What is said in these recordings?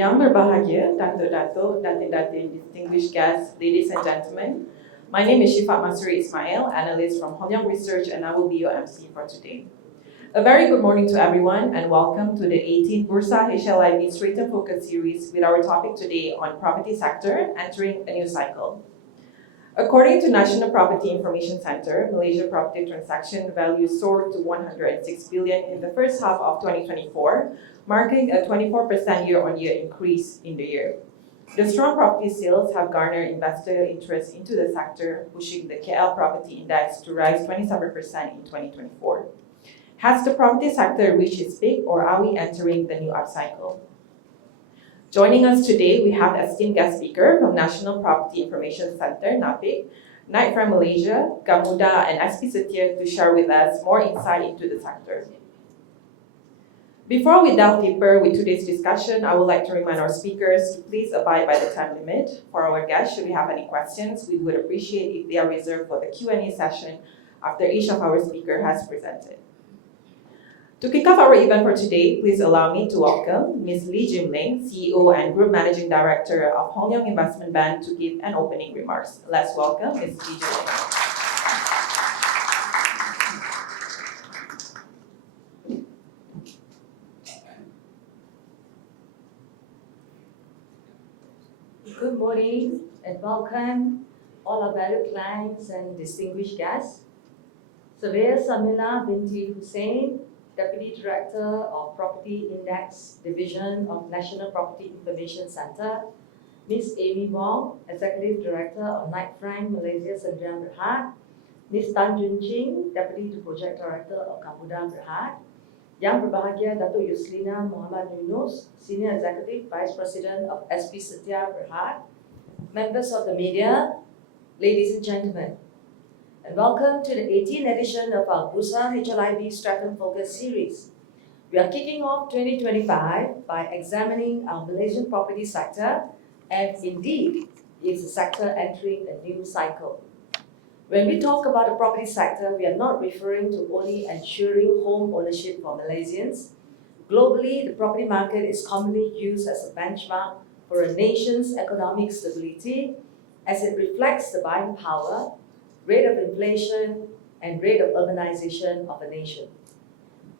Yang berbahagia, Datuk-Datuk, Datin-Datin, distinguished guests, ladies and gentlemen. My name is Shifat Masuri Ismail, analyst from Hong Research, and I will be your MC for today. A very good morning to everyone, and welcome to the 18th BURSA-HLIB STRATUM Focus Series with our topic today on property sector entering a new cycle. According to National Property Information Center, Malaysia property transaction value soared to 106 billion in the first half of 2024, marking a 24% year-on-year increase in the year. The strong property sales have garnered investor interest into the sector, pushing the KL property index to rise 27% in 2024. Has the property sector reached its peak, or are we entering the new upcycle? Joining us today, we have esteemed guest speaker from National Property Information Center, NAPIC, Knight Frank Malaysia, Gamuda, and SP Setia to share with us more insight into the sector. Before we delve deeper with today's discussion, I would like to remind our speakers to please abide by the time limit. For our guests, should we have any questions, we would appreciate if they are reserved for the Q&A session after each of our speakers has presented. To kick off our event for today, please allow me to welcome Ms. Lee Jim Ling, CEO and Group Managing Director of Hong Leong Investment Bank, to give an opening remarks. Let's welcome Ms. Lee Jim Ling. Good morning and welcome all our valued clients and distinguished guests. Surveyor Samila binti Hussain, Deputy Director of Property Index Division of National Property Information Center, Ms. Amy Wong, Executive Director of Knight Frank Malaysia Sdn Berhad, Ms. Tan Jun Ching, Deputy Project Director of Gamuda Berhad, Yang berbahagia Datuk Yuslina Muhammad Yunus, Senior Executive Vice President of SP Setia Berhad, members of the media, ladies and gentlemen, and welcome to the 18th edition of our BURSA-HLIB STRATUM Focus Series. We are kicking off 2025 by examining our Malaysian property sector, and indeed, it's a sector entering a new cycle. When we talk about the property sector, we are not referring to only ensuring home ownership for Malaysians. Globally, the property market is commonly used as a benchmark for a nation's economic stability, as it reflects the buying power, rate of inflation, and rate of urbanization of a nation.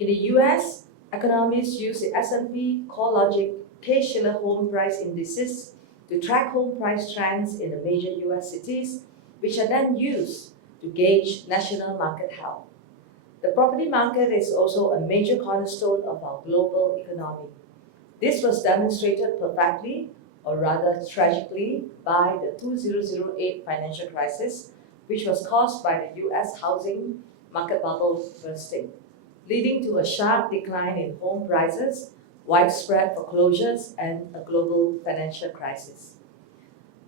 In the US, economists use the S&P CoreLogic Case-Shiller Home Price Indices to track home price trends in the major US cities, which are then used to gauge national market health. The property market is also a major cornerstone of our global economy. This was demonstrated perfectly, or rather tragically, by the 2008 financial crisis, which was caused by the US housing market bubble bursting, leading to a sharp decline in home prices, widespread foreclosures, and a global financial crisis.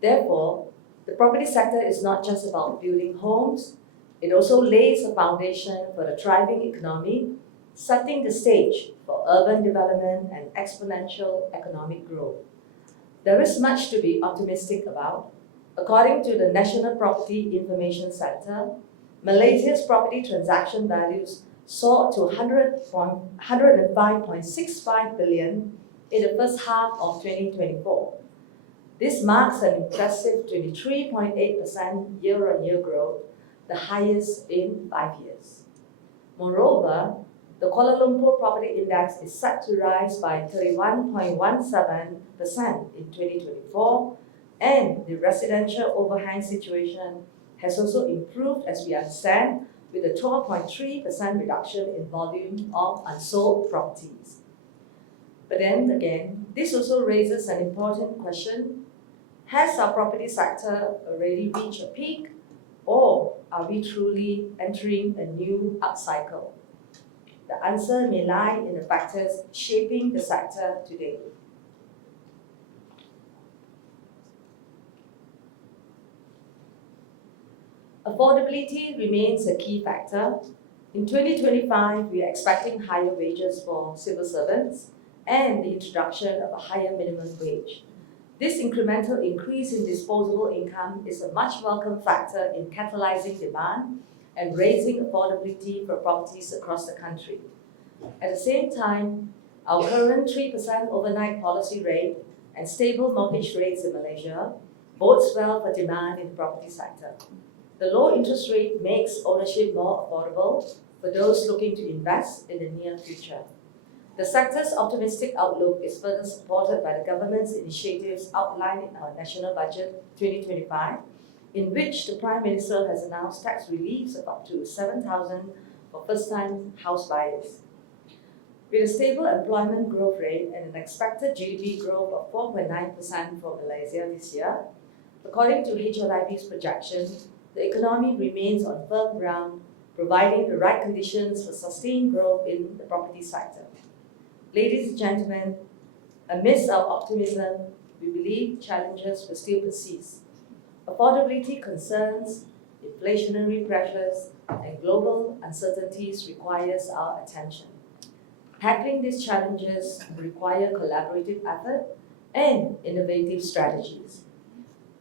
Therefore, the property sector is not just about building homes, it also lays a foundation for a thriving economy, setting the stage for urban development and exponential economic growth. There is much to be optimistic about. According to the National Property Information Center, Malaysia's property transaction values soared to 105.65 billion in the first half of 2024. This marks an impressive 23.8% year-on-year growth, the highest in 5 years. Moreover, the Kuala Lumpur Property Index is set to rise by 31.17% in 2024, and the residential overhang situation has also improved, as we understand, with a 12.3% reduction in volume of unsold properties. But then again, this also raises an important question. Has our property sector already reached a peak, or are we truly entering a new upcycle? The answer may lie in the factors shaping the sector today. Affordability remains a key factor. In 2025, we are expecting higher wages for civil servants and the introduction of a higher minimum wage. This incremental increase in disposable income is a much welcome factor in catalyzing demand and raising affordability for properties across the country. At the same time, our current 3% overnight policy rate and stable mortgage rates in Malaysia bodes well for demand in the property sector. The low interest rate makes ownership more affordable for those looking to invest in the near future. The sector's optimistic outlook is further supported by the government's initiatives outlined in our National Budget 2025, in which the Prime Minister has announced tax reliefs of up to 7,000 for first-time house buyers. With a stable employment growth rate and an expected GDP growth of 4.9% for Malaysia this year, according to HLIB's projection, the economy remains on firm ground, providing the right conditions for sustained growth in the property sector. Ladies and gentlemen, amidst our optimism, we believe challenges will still persist. Affordability concerns, inflationary pressures, and global uncertainties requires our attention. Tackling these challenges require collaborative effort and innovative strategies.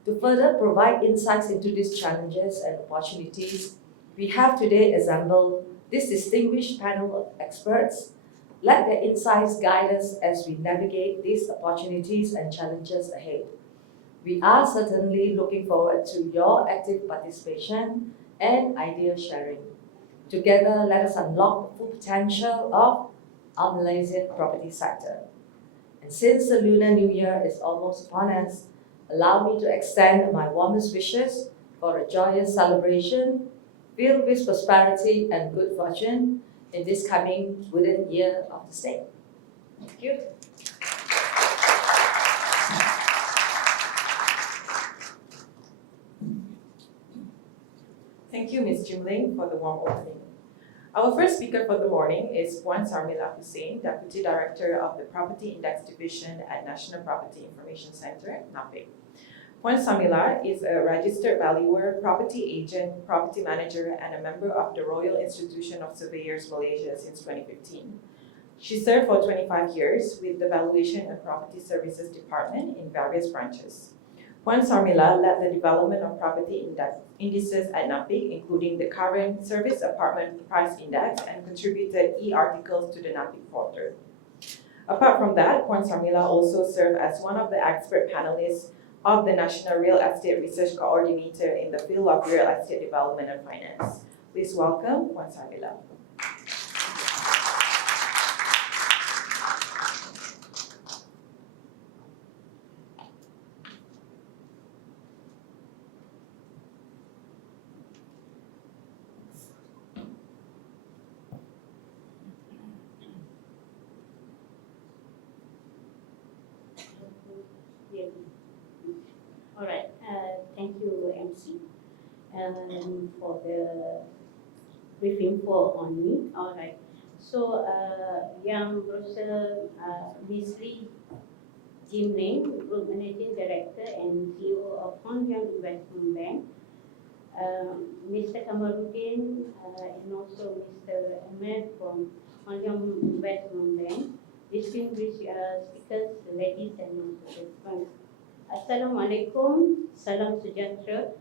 To further provide insights into these challenges and opportunities, we have today assembled this distinguished panel of experts. Let their insights guide us as we navigate these opportunities and challenges ahead. We are certainly looking forward to your active participation and idea sharing. Together, let us unlock the full potential of our Malaysian property sector. And since the Lunar New Year is almost upon us, allow me to extend my warmest wishes for a joyous celebration filled with prosperity and good fortune in this coming wooden year of the state. Thank you. Thank you, Ms. Jim Ling, for the warm opening. Our first speaker for the morning is Puan Sarmila Hussein, Deputy Director of the Property Index Division at National Property Information Center, NAPIC. Puan Sarmila is a registered valuer, property agent, property manager, and a member of the Royal Institution of Surveyors Malaysia since 2015. She served for 25 years with the Valuation and Property Services Department in various branches. Puan Sarmila led the development of property indices at NAPIC, including the current Service Apartment Price Index, and contributed e-articles to the NAPIC portal. Apart from that, Puan Sarmila also served as one of the expert panelists of the National Real Estate Research Coordinator in the field of real estate development and finance. Please welcome Puan Sarmila. All right, thank you, MC, for the briefing on me. All right, so Yang Brother Wesley Jim Ling, Group Managing Director and CEO of Hong Kong Investment Bank, Mr. Kamaruddin, and also Mr. Ahmed from Hong Kong Investment Bank, distinguished speakers, ladies and gentlemen. Assalamualaikum, salam sejahtera,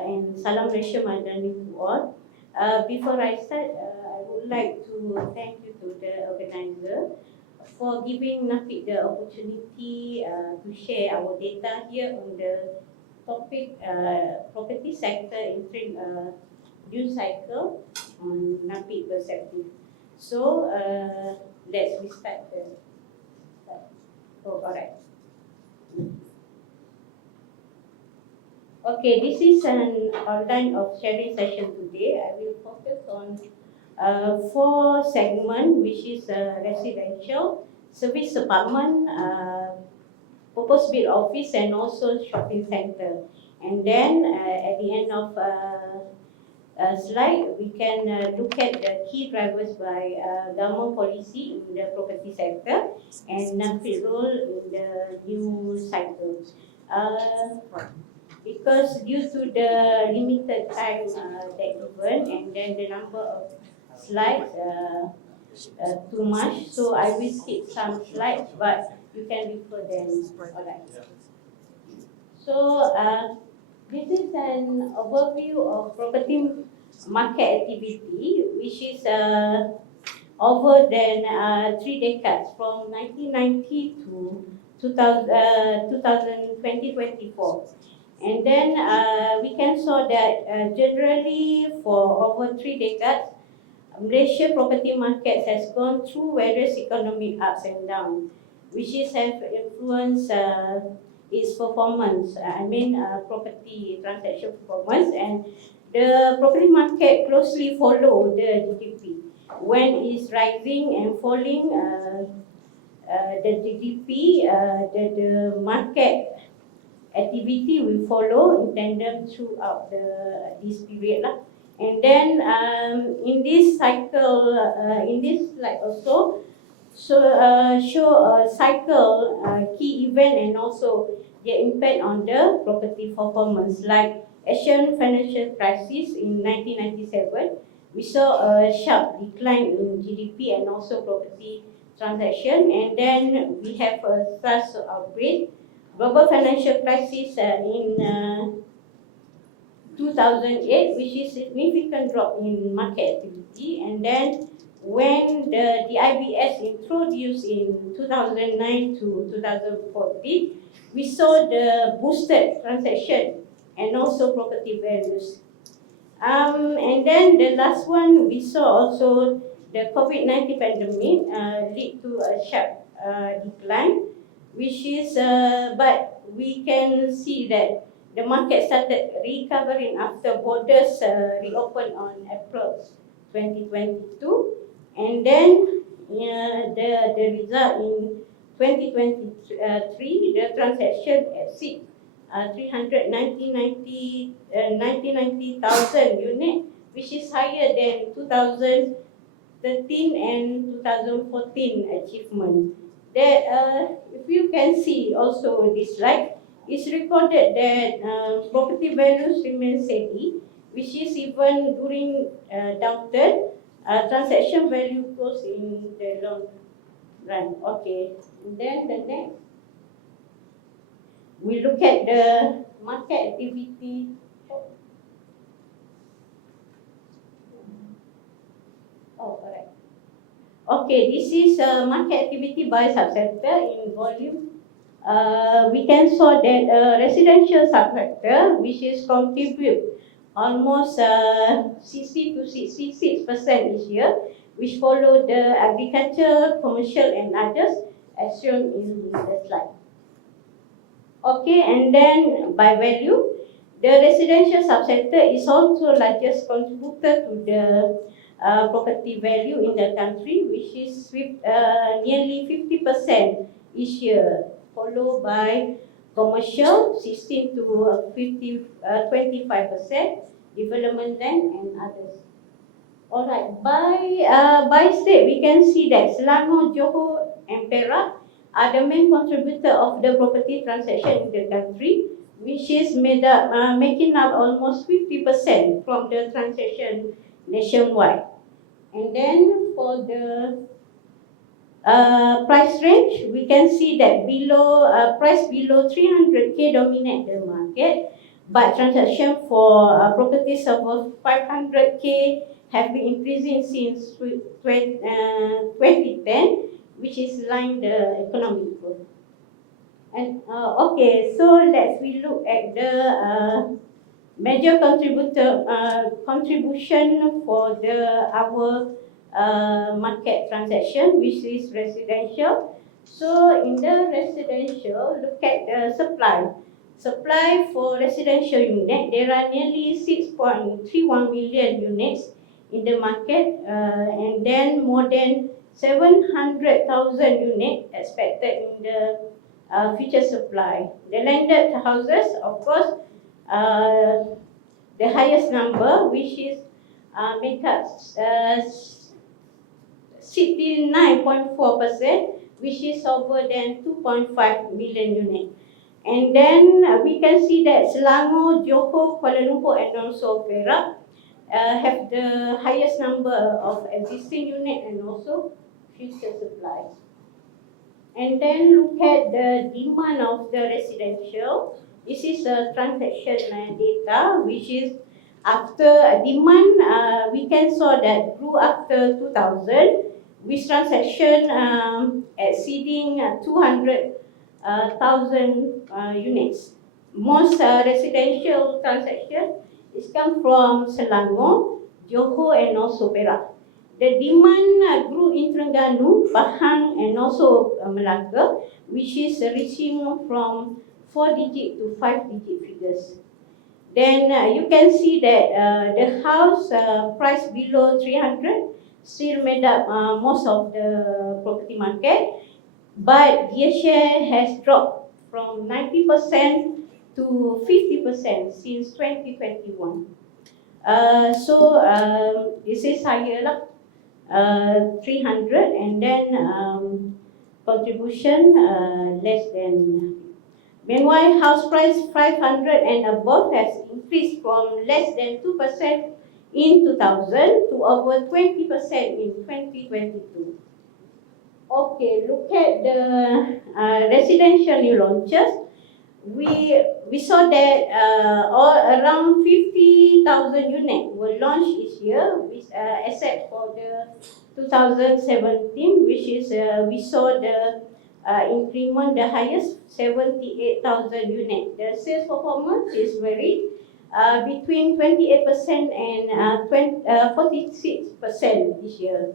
and salam Malaysia Madani to all. Before I start, I would like to thank you to the organizer for giving NAPIC the opportunity to share our data here on the topic property sector entering a new cycle on NAPIC perspective. So let's restart the start. Oh, all right. Okay, this is an outline of sharing session today. I will focus on 4 segments, which is residential, service apartment, purpose-built office, and also shopping center. And then at the end of slide, we can look at the key drivers by government policy in the property sector and NAPIC role in the new cycle. Because due to the limited time that given and then the number of slides too much, so I will skip some slides, but you can refer them. Alright. So this is an overview of property market activity, which is over than 3 decades, from 1990 to 2024. And then we can saw that generally for over 3 decades, Malaysia property market has gone through various economic ups and downs, which is have influenced its performance. Property transaction performance, and the property market closely follow the GDP. When it's rising and falling, the GDP, the market activity will follow in tandem throughout this period lah. And then in this cycle, in this slide also, show a cycle, key event, and also the impact on the property performance. Like Asian financial crisis in 1997, we saw a sharp decline in GDP and also property transaction. And then we have a SARS outbreak, global financial crisis in 2008, which is significant drop in market activity. And then when the IBS introduced in 2009 to 2014, we saw the boosted transaction and also property values. And then the last one, we saw also the COVID-19 pandemic lead to a sharp decline, which is, but we can see that the market started recovering after borders reopened on April 2022, and then the result in 2023, the transaction exceed 390,000 units, which is higher than 2013 and 2014 achievement. That if you can see also this slide, it's recorded that property values remain steady, which is even during downturn, transaction value grows in the long run. Okay, and then the next, we look at the market activity. Oh, alright. Okay, this is market activity by subsector in volume. We can saw that residential subsector, which is contribute almost 60 to 66% each year, which follow the agriculture, commercial, and others, as shown in the slide. Okay, and then by value, the residential subsector is also largest contributor to the property value in the country, which is nearly 50% each year, followed by commercial 16 to 25%, development land, and others. Alright, by state, we can see that Selangor, Johor, and Perak are the main contributor of the property transaction in the country, which is making up almost 50% from the transaction nationwide. And then for the price range, we can see that price below 300K dominate the market, but transaction for properties above 500K have been increasing since 2010, which is line the economic growth. And okay, so let's we look at the major contribution for our market transaction, which is residential. So in the residential, look at the supply. Supply for residential unit, there are nearly 6.31 million units in the market, and then more than 700,000 units expected in the future supply. The landed houses, of course, the highest number, which is make up 69.4%, which is over than 2.5 million units. And then we can see that Selangor, Johor, Kuala Lumpur, and also Perak have the highest number of existing units and also future supply. And then look at the demand of the residential. This is a transaction data, which is after demand, we can saw that grew after 2000, with transaction exceeding 200 1,000 units. Most residential transactions is come from Selangor, Johor, and also Perak. The demand grew in Terengganu, Pahang, and also Melaka, which is reaching from 4-digit to 5-digit figures. Then you can see that the house price below 300 still made up most of the property market, but their share has dropped from 90% to 50% since 2021. This is higher lah, 300, and then contribution less than. Meanwhile, house price 500 and above has increased from less than 2% in 2000 to over 20% in 2022. Okay, look at the residential new launches. We saw that all around 50,000 units were launched each year, except for the 2017, which is we saw the increment the highest 78,000 units. The sales performance is varied between 28% and 46% this year.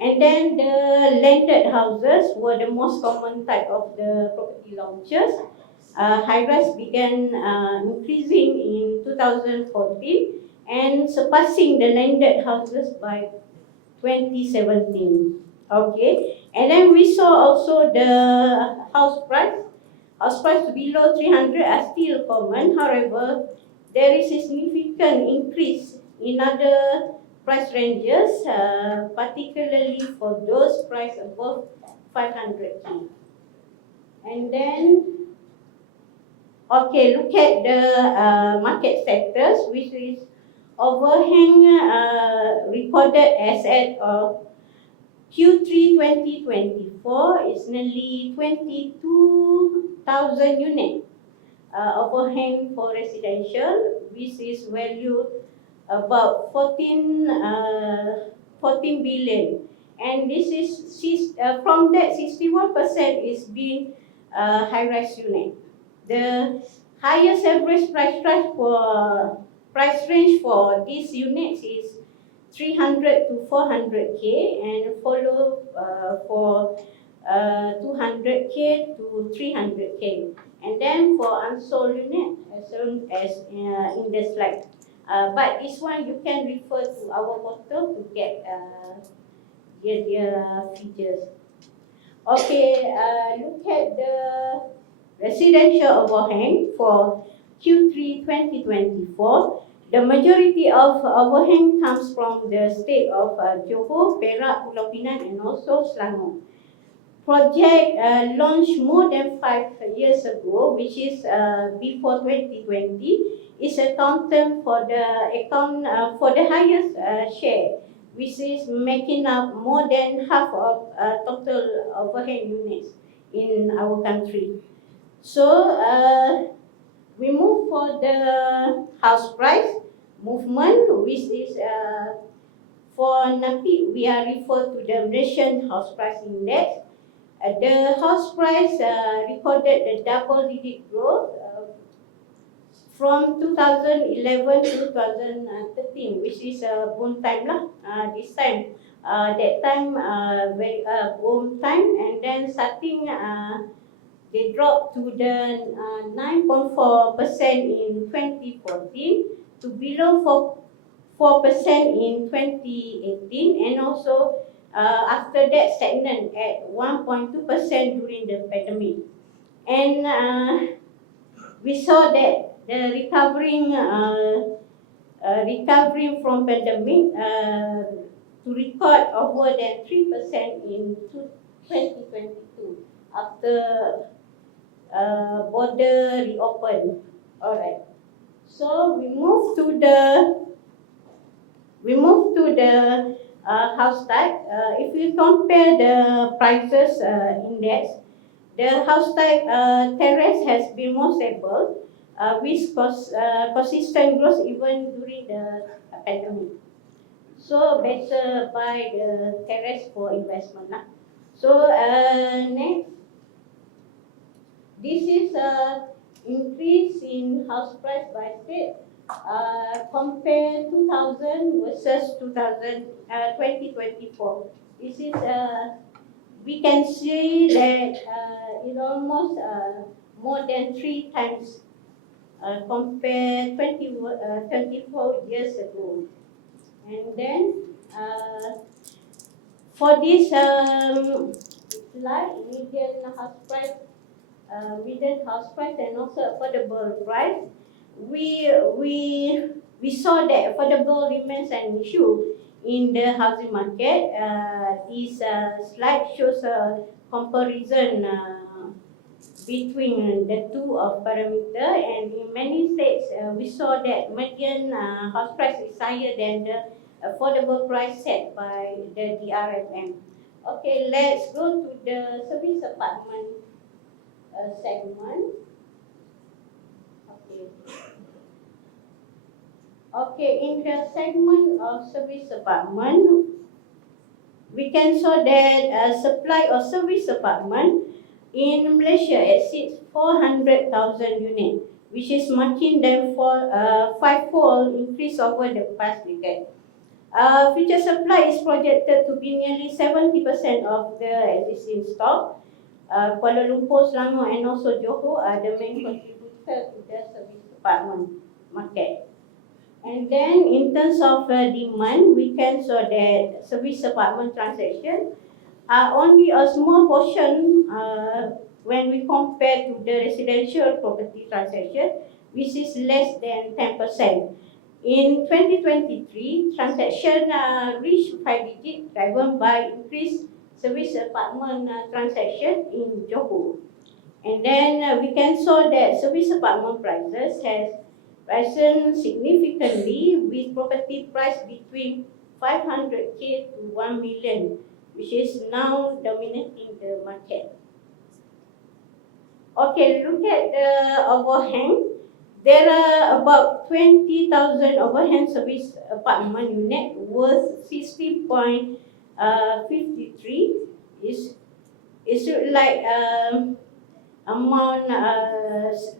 And then the landed houses were the most common type of the property launches. High-rise began increasing in 2014 and surpassing the landed houses by 2017. Okay, and then we saw also the house price. House price below 300 are still common. However, there is a significant increase in other price ranges, particularly for those price above 500K. And then, okay, look at the market sectors, which is overhang recorded as at Q3 2024 is nearly 22,000 units overhang for residential, which is valued about 14 billion. And this is from that 61% is being high-rise unit. The highest average price range for these units is 300 to 400K, and follow for 200K to 300K. And then for unsold unit, as shown as in the slide. But this one you can refer to our portal to get their features. Okay, look at the residential overhang for Q3 2024. The majority of overhang comes from the state of Johor, Perak, Pulau Pinang, and also Selangor. Project launched more than 5 years ago, which is before 2020, is accounted for the highest share, which is making up more than half of total overhang units in our country. So we move for the house price movement, which is for NAPI, we are referred to the Malaysian House Price Index. The house price recorded the double-digit growth from 2011 to 2013, which is boom time lah. This time, that time very boom time, and then starting they dropped to the 9.4% in 2014 to below 4% in 2018, and also after that stagnant at 1.2% during the pandemic. And we saw that the recovering from pandemic to record over than 3% in 2022 after border reopen. All right. So we move to the house type. If we compare the prices index, the house type terrace has been more stable, with consistent growth even during the pandemic. So better buy the terrace for investment. So next. this is a increase in house price by state. Compare 2000 versus 2024. This is we can see that it almost more than 3 times compare 24 years ago. And then for this slide, median house price and also affordable price, we saw that affordable remains an issue in the housing market. This slide shows a comparison between the two of parameter, and in many states we saw that median house price is higher than the affordable price set by the DRFM. Okay, let's go to the service apartment segment. Okay, in the segment of service apartment, we can show that supply of service apartment in Malaysia exceeds 400,000 units, which is marking them for a five-fold increase over the past decade. Future supply is projected to be nearly 70% of the existing stock. Kuala Lumpur, Selangor, and also Johor are the main contributor to the service apartment market. And then in terms of demand, we can show that service apartment transactions are only a small portion when we compare to the residential property transaction, which is less than 10%. In 2023, transactions reached 5 digits, driven by increased service apartment transaction in Johor. And then we can show that service apartment prices has risen significantly, with property price between 500K to 1 million, which is now dominating the market. Okay, look at the overhang. There are about 20,000 overhang service apartment unit worth 60.53. It's like among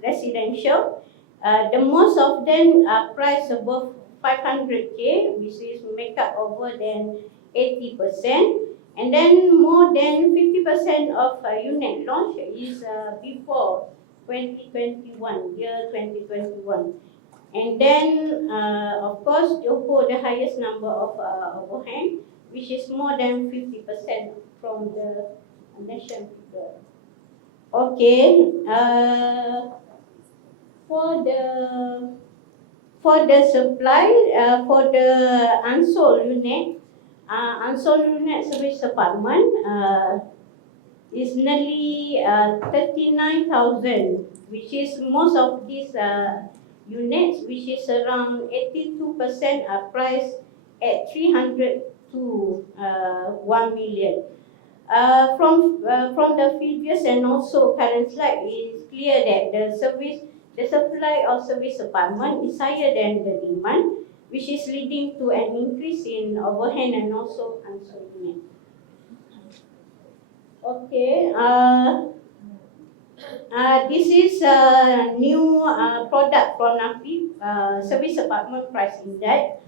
residential. The most of them are priced above 500K, which is make up over than 80%. And then more than 50% of unit launch is before 2021, year 2021. And then, of course, Johor the highest number of overhang, which is more than 50% from the nation figure. Okay, for the supply, for the unsold unit service apartment is nearly 39,000, which is most of these units, which is around 82%, are priced at 300 to 1 million. From the previous and also current slide, it is clear that the supply of service apartment is higher than the demand, which is leading to an increase in overhang and also unsold units. Okay, this is a new product from NAPI, Service Apartment Price Index.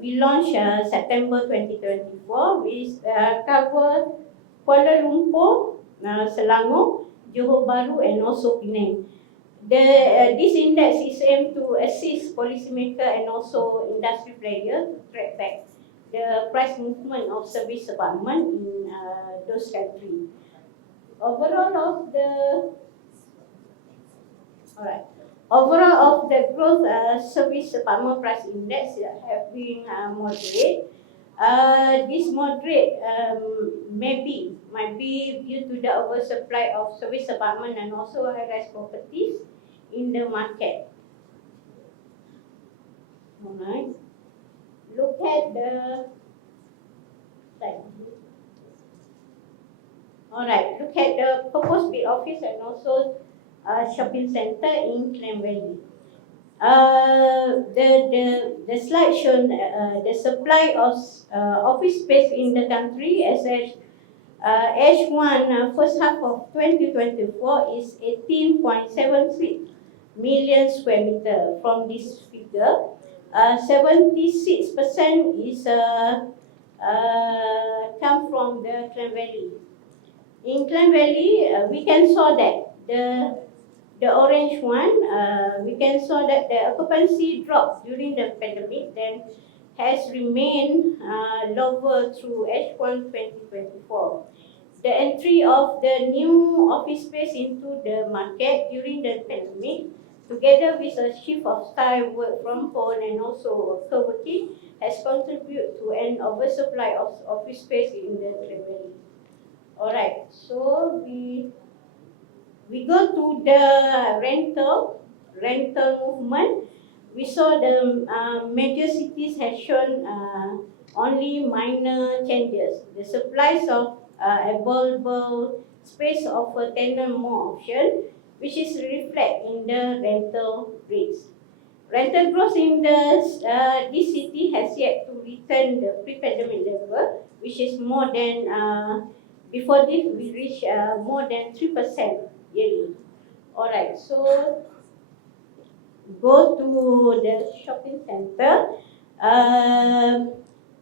We launched September 2024. We cover Kuala Lumpur, Selangor, Johor Bahru, and also Penang. This index is aimed to assist policymaker and also industry players to track back the price movement of service apartment in those countries. Overall of the growth service apartment price index have been moderate. This moderate might be due to the oversupply of service apartment and also high-rise properties in the market. Alright. Look at the slide. Alright, look at the proposed bid office and also shopping center in Klang Valley. The slide shown the supply of office space in the country as such H1 first half of 2024 is 18.73 million square meter. From this figure, 76% is come from the Klang Valley. In Klang Valley, we can saw that the orange one, we can saw that the occupancy dropped during the pandemic, then has remained lower through H1 2024. The entry of the new office space into the market during the pandemic, together with a shift of style work from home and also co-working, has contributed to an oversupply of office space in the Klang Valley. Alright, so we go to the rental movement. We saw the major cities have shown only minor changes. The supplies of available space offer tenant more option, which is reflect in the rental rates. Rental growth in this city has yet to return the pre-pandemic level, which is more than before this we reached more than 3% yearly. Alright, so go to the shopping center.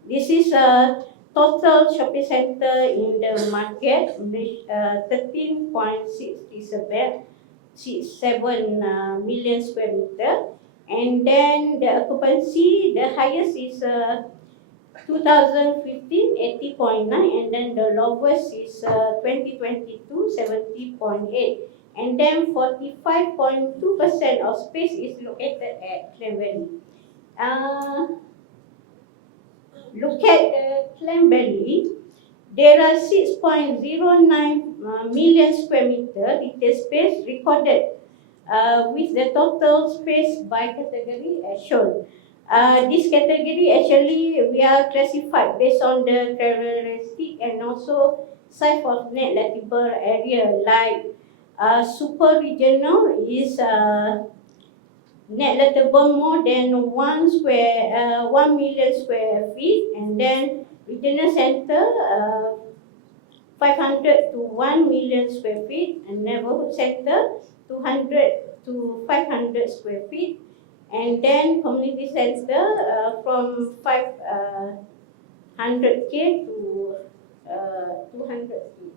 This is a total shopping center in the market, 13.67 million square meter. And then the occupancy, the highest is 2015, 80.9, and then the lowest is 2022, 70.8. And then 45.2% of space is located at Klang Valley. Look at the Klang Valley. There are 6.09 million square meter retail space recorded with the total space by category as shown. This category actually we are classified based on the characteristic and also size of net lettable area. Like super regional is net lettable more than 1 million square feet, and then regional center 500 to 1 million square feet, and neighborhood center 200 to 500 square feet, and then community center from 500K to 200K.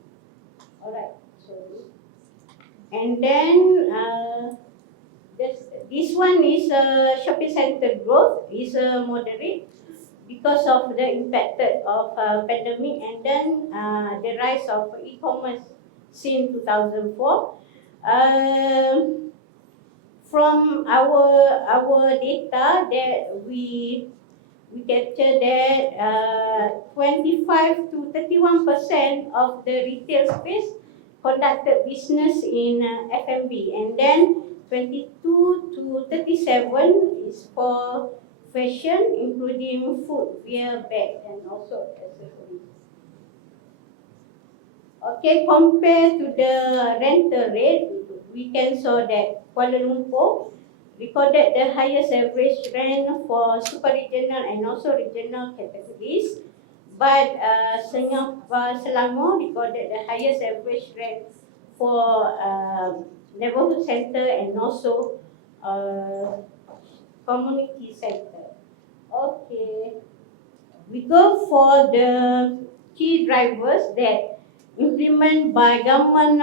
Alright, so and then this one is shopping center growth is moderate because of the impacted of pandemic, and then the rise of e-commerce since 2004. From our data that we capture that 25 to 31% of the retail space conducted business in F&B, and then 22 to 37 is for fashion, including footwear, bag, and also accessories. Okay, compared to the rental rate, we can saw that Kuala Lumpur recorded the highest average rent for super regional and also regional categories, but Selangor recorded the highest average rent for neighborhood center and also community center. Okay, we go for the key drivers that implement by government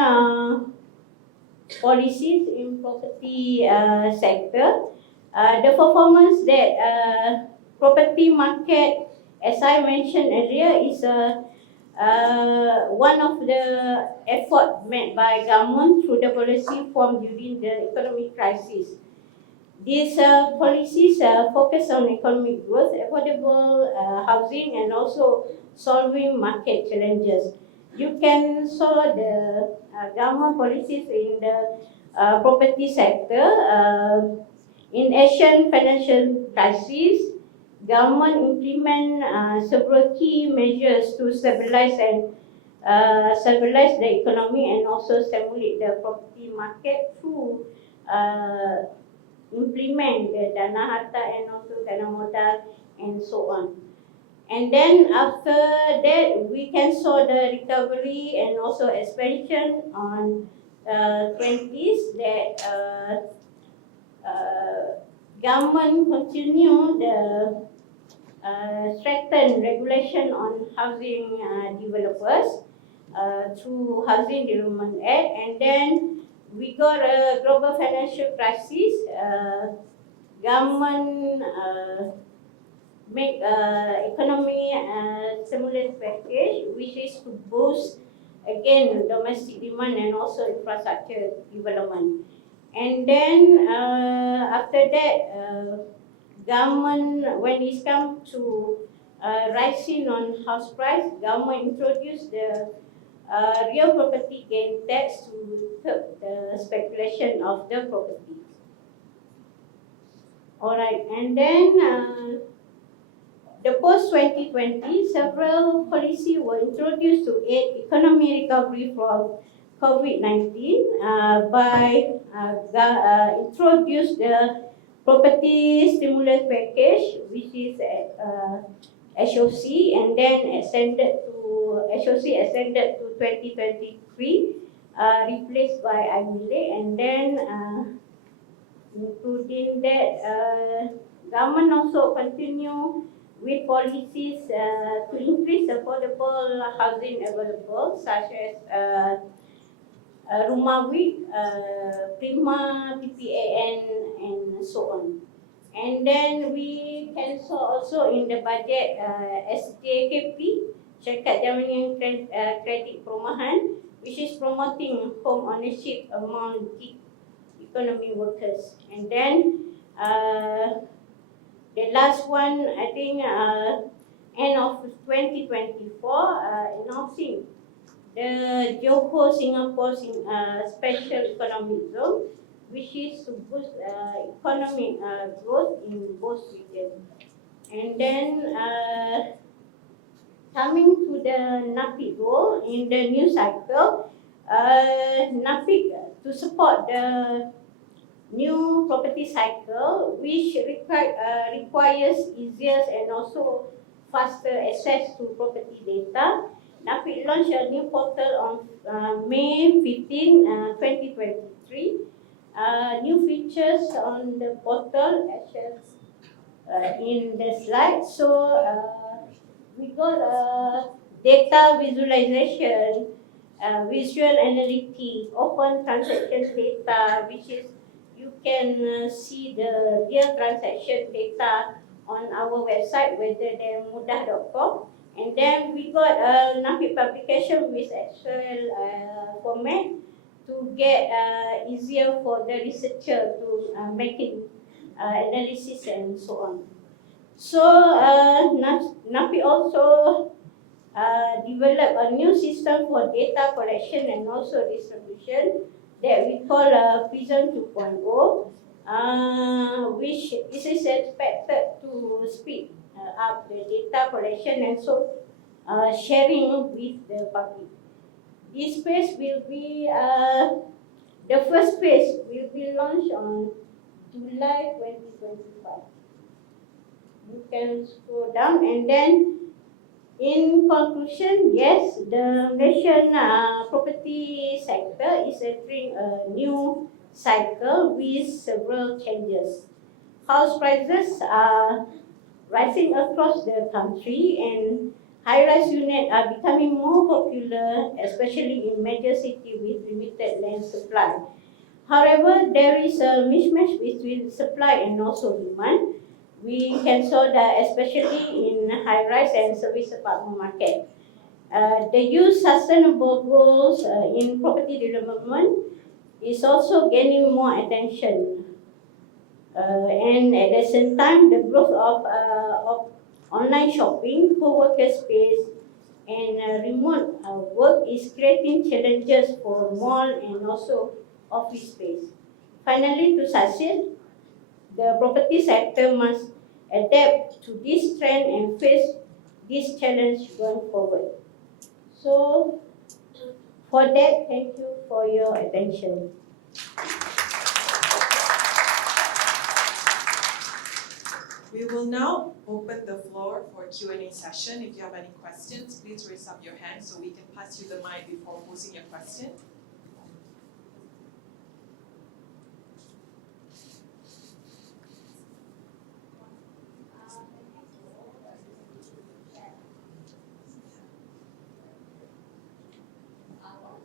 policies in property sector. The performance that property market, as I mentioned earlier, is one of the effort made by government through the policy formed during the economic crisis. These policies focus on economic growth, affordable housing, and also solving market challenges. You can saw the government policies in the property sector. In Asian financial crisis, government implement several key measures to stabilize the economy and also stimulate the property market through implement the dana harta and also dana modal and so on. And then after that, we can saw the recovery and also expansion on 20s that government continue the strengthen regulation on housing developers through Housing Development Act, and then we got a global financial crisis. Government make economy stimulus package, which is to boost again domestic demand and also infrastructure development. And then after that, government, when it comes to rising on house price, government introduced the real property gain tax to curb the speculation of the property. Alright, and then the post-2020, several policies were introduced to aid economic recovery from COVID-19 by introduce the property stimulus package, which is HOC, and then extended to 2023, replaced by IMILE, and then including that, government also continue with policies to increase affordable housing available, such as Rumah WIP, Prima, PPAN, and so on. And then we can saw also in the budget SJKP, Syarikat Jaminan Kredit Perumahan, which is promoting home ownership among gig economy workers. And then the last one, I think, end of 2024, announcing the Johor Singapore Special Economic Zone, which is to boost economic growth in both regions. And then coming to the NAPIC goal in the new cycle, NAPIC to support the new property cycle, which requires easier and also faster access to property data. NAPIC launched a new portal on May 15, 2023. New features on the portal as in the slide. So we got data visualization, visual analytics, open transaction data, which is you can see the real transaction data on our website, weatherdamudah.com. And then we got a NAPIC publication with Excel format to get easier for the researcher to making analysis and so on. So NAPIC also developed a new system for data collection and also distribution that we call Prism 2.0, which is expected to speed up the data collection and so sharing with the public. This phase will be, the first phase will be launched on July 2025. You can scroll down, and then in conclusion, yes, the Malaysian property sector is entering a new cycle with several changes. House prices are rising across the country, and high-rise units are becoming more popular, especially in major cities with limited land supply. However, there is a mismatch between supply and also demand. We can saw that especially in high-rise and service apartment market. The youth sustainable goals in property development is also gaining more attention. And at the same time, the growth of online shopping, co-worker space, and remote work is creating challenges for mall and also office space. Finally, to succeed, the property sector must adapt to this trend and face this challenge going forward. So, for that, thank you for your attention. We will now open the floor for Q&A session. If you have any questions, please raise up your hand so we can pass you the mic before posing your question.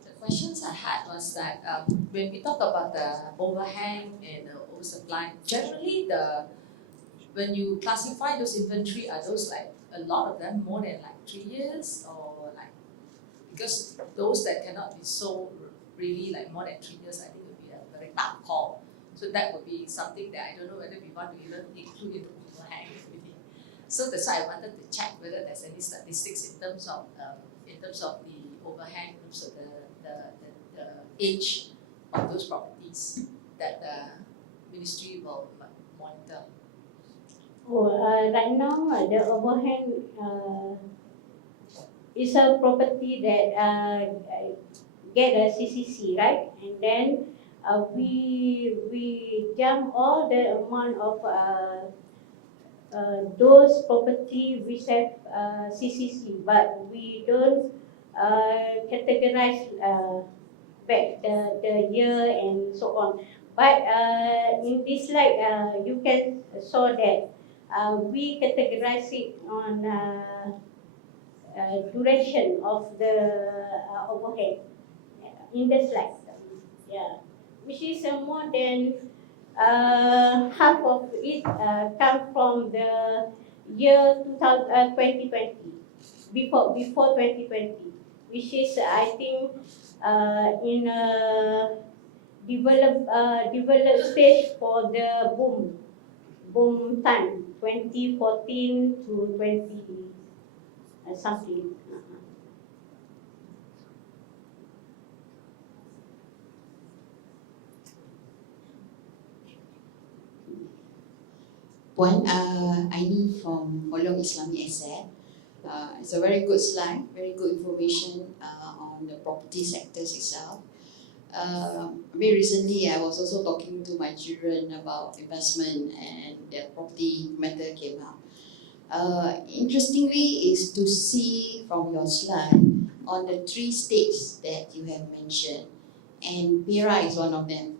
The questions I had was that when we talk about the overhang and the oversupply, generally when you classify those inventory, are those like a lot of them more than like 3 years, or like, because those that cannot be sold really like more than 3 years, I think would be a very tough call. So that would be something that I don't know whether we want to even include in the overhang really. So that's why I wanted to check whether there's any statistics in terms of the overhang, in terms of the age of those properties that the ministry will monitor. Right now, the overhang is a property that get a CCC, right? And then we jump all the amount of those property which have CCC, but we don't categorize back the year and so on. But in this slide, you can saw that we categorize it on duration of the overhead in the slide. Yeah, which is more than half of it come from the year 2020, before 2020, which is I think in a developed stage for the boom time 2014 to 20 something. Puan, I need from Holong Islamic Asset. It's a very good slide, very good information on the property sectors itself. Very recently, I was also talking to my children about investment, and the property matter came up. Interestingly is to see from your slide on the 3 states that you have mentioned, and Perak is one of them.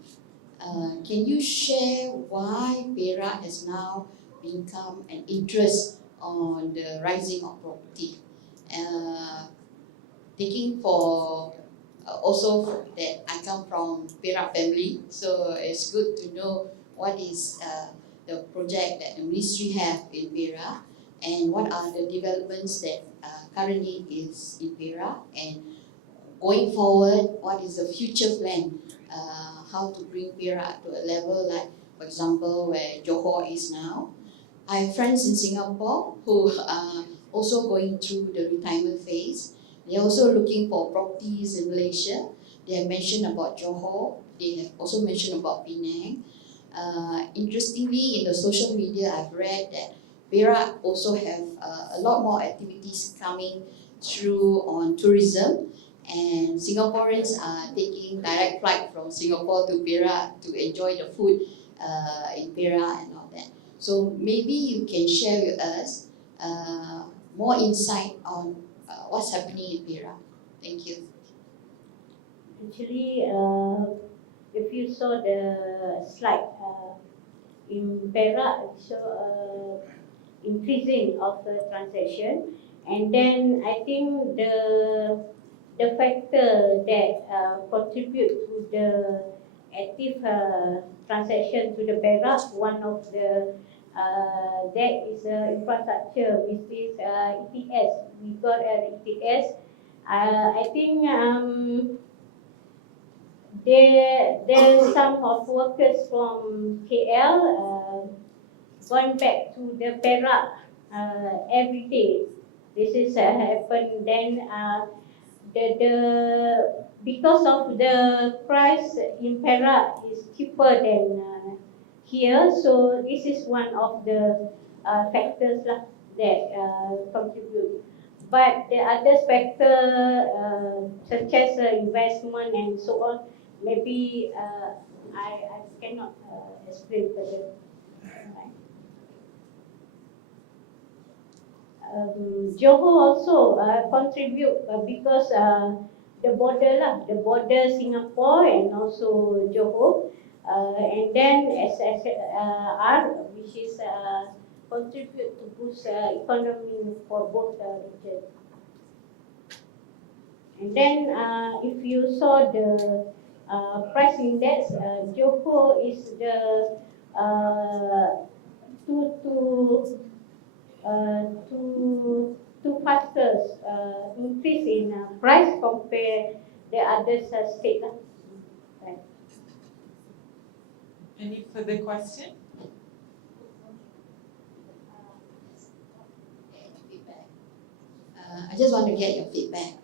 Can you share why Perak has now become an interest on the rising of property? Taking for also that I come from Perak family, so it's good to know what is the project that the ministry have in Perak, and what are the developments that currently is in Perak, and going forward, what is the future plan? How to bring Perak to a level like, for example, where Johor is now. I have friends in Singapore who are also going through the retirement phase. They're also looking for properties in Malaysia. They have mentioned about Johor. They have also mentioned about Penang. Interestingly, in the social media, I've read that Perak also have a lot more activities coming through on tourism, and Singaporeans are taking direct flight from Singapore to Perak to enjoy the food in Perak and all that. So maybe you can share with us more insight on what's happening in Perak. Thank you. Actually, if you saw the slide in Perak, so increasing of the transaction, and then I think the factor that contribute to the active transaction to the Perak, one of the that is infrastructure, which is ETS. We got an ETS. I think there's some of workers from KL going back to the Perak every day. This is happened. Then the because of the price in Perak is cheaper than here, so this is one of the factors that contribute. But the other factor such as investment and so on, maybe I cannot explain further. Johor also contribute because the border Singapore and also Johor, and then SSR, which is contribute to boost economy for both regions. And then if you saw the price index, Johor is the two fastest increase in price compare the other state lah. Right. Any further question? Feedback. I just want to get your feedback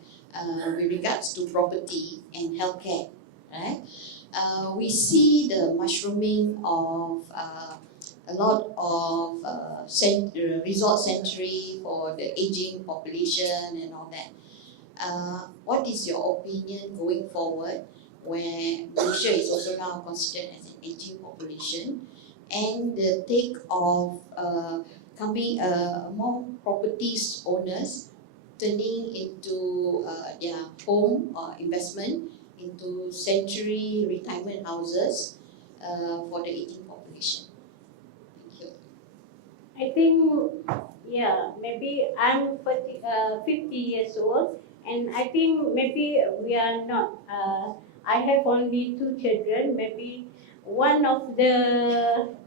with regards to property and healthcare, right? We see the mushrooming of a lot of resort sanctuary for the aging population and all that. What is your opinion going forward, where Malaysia is also now considered as an aging population, and the take of coming more properties owners turning into their home investment into sanctuary retirement houses for the aging population? Thank you. I think, yeah, maybe I'm 50 years old, and I think maybe we are not. I have only 2 children. Maybe one of the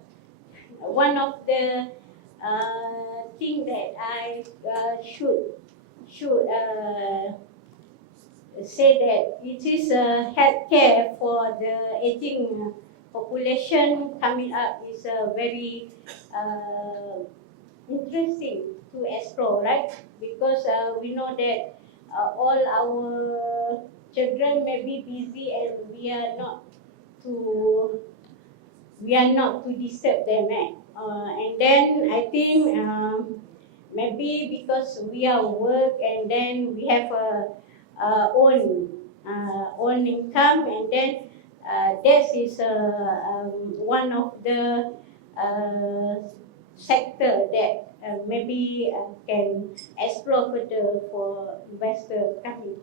thing that I should say that it is healthcare for the aging population coming up is very interesting to explore, right? Because we know that all our children may be busy and we are not to disturb them, eh? And then I think maybe because we are work and then we have a own income, and then that is one of the sector that maybe can explore further for investor coming.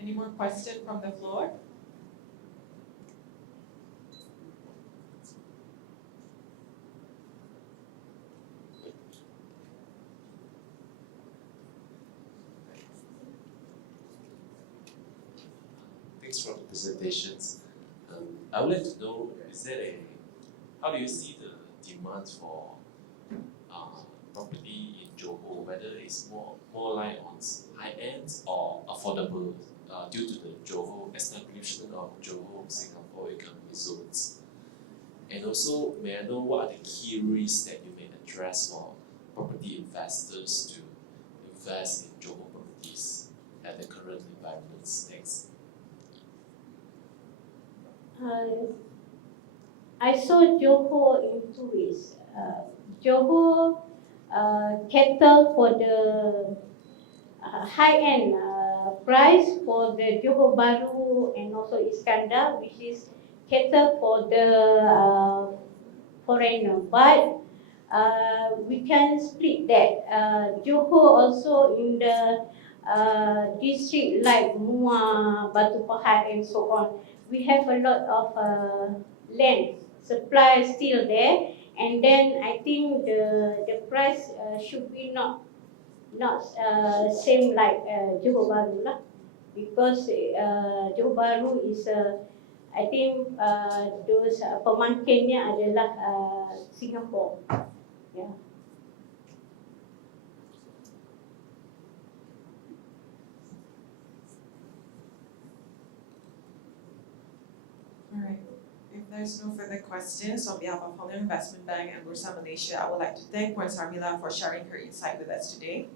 Any more questions from the floor? Thanks for the presentations. I would like to know, how do you see the demand for property in Johor, whether it's more like on high end or affordable due to the Johor establishment of Johor Singapore economic zones? And also, may I know what are the key risks that you may address for property investors to invest in Johor properties at the current environments? Thanks. I saw Johor in 2 ways. Johor cater for the high-end price for the Johor Bahru and also Iskandar, which is cater for the foreigner. But we can split that. Johor also in the district like Muar, Batu Pahat and so on. We have a lot of land supply still there, and then I think the price should be not same like Johor Bahru lah, because Johor Bahru is I think those pemangkinnya adalah Singapore. Yeah. All right. If there's no further questions, on behalf of Holland Investment Bank and Bursa Malaysia, I would like to thank Puan Sarmila for sharing her insight with us today.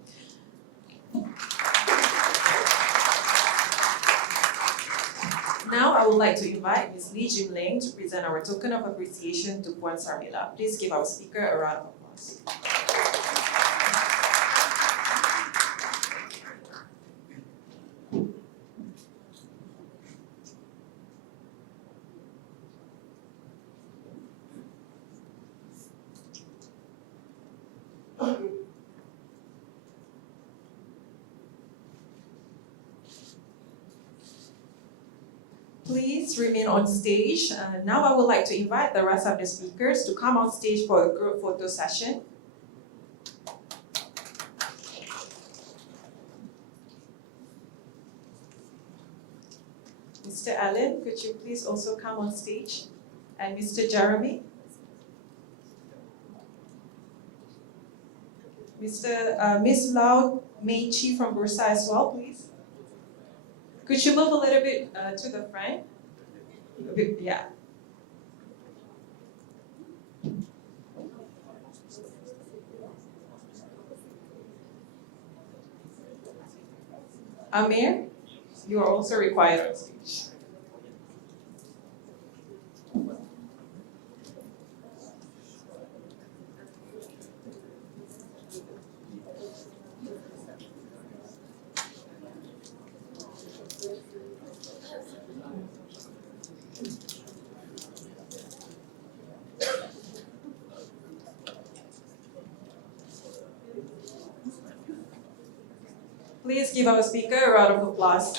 Now, I would like to invite Ms. Lee Jim Ling to present our token of appreciation to Puan Sarmila. Please give our speaker a round of applause. please remain on stage. Now I would like to invite the rest of the speakers to come on stage for a group photo session. Mr. Allen, could you please also come on stage? And Mr. Jeremy? Ms. Lau Mei Chi from BURSA as well, please. Could you move a little bit to the front? A bit, yeah. Amir, you are also required on stage. Please give our speaker a round of applause.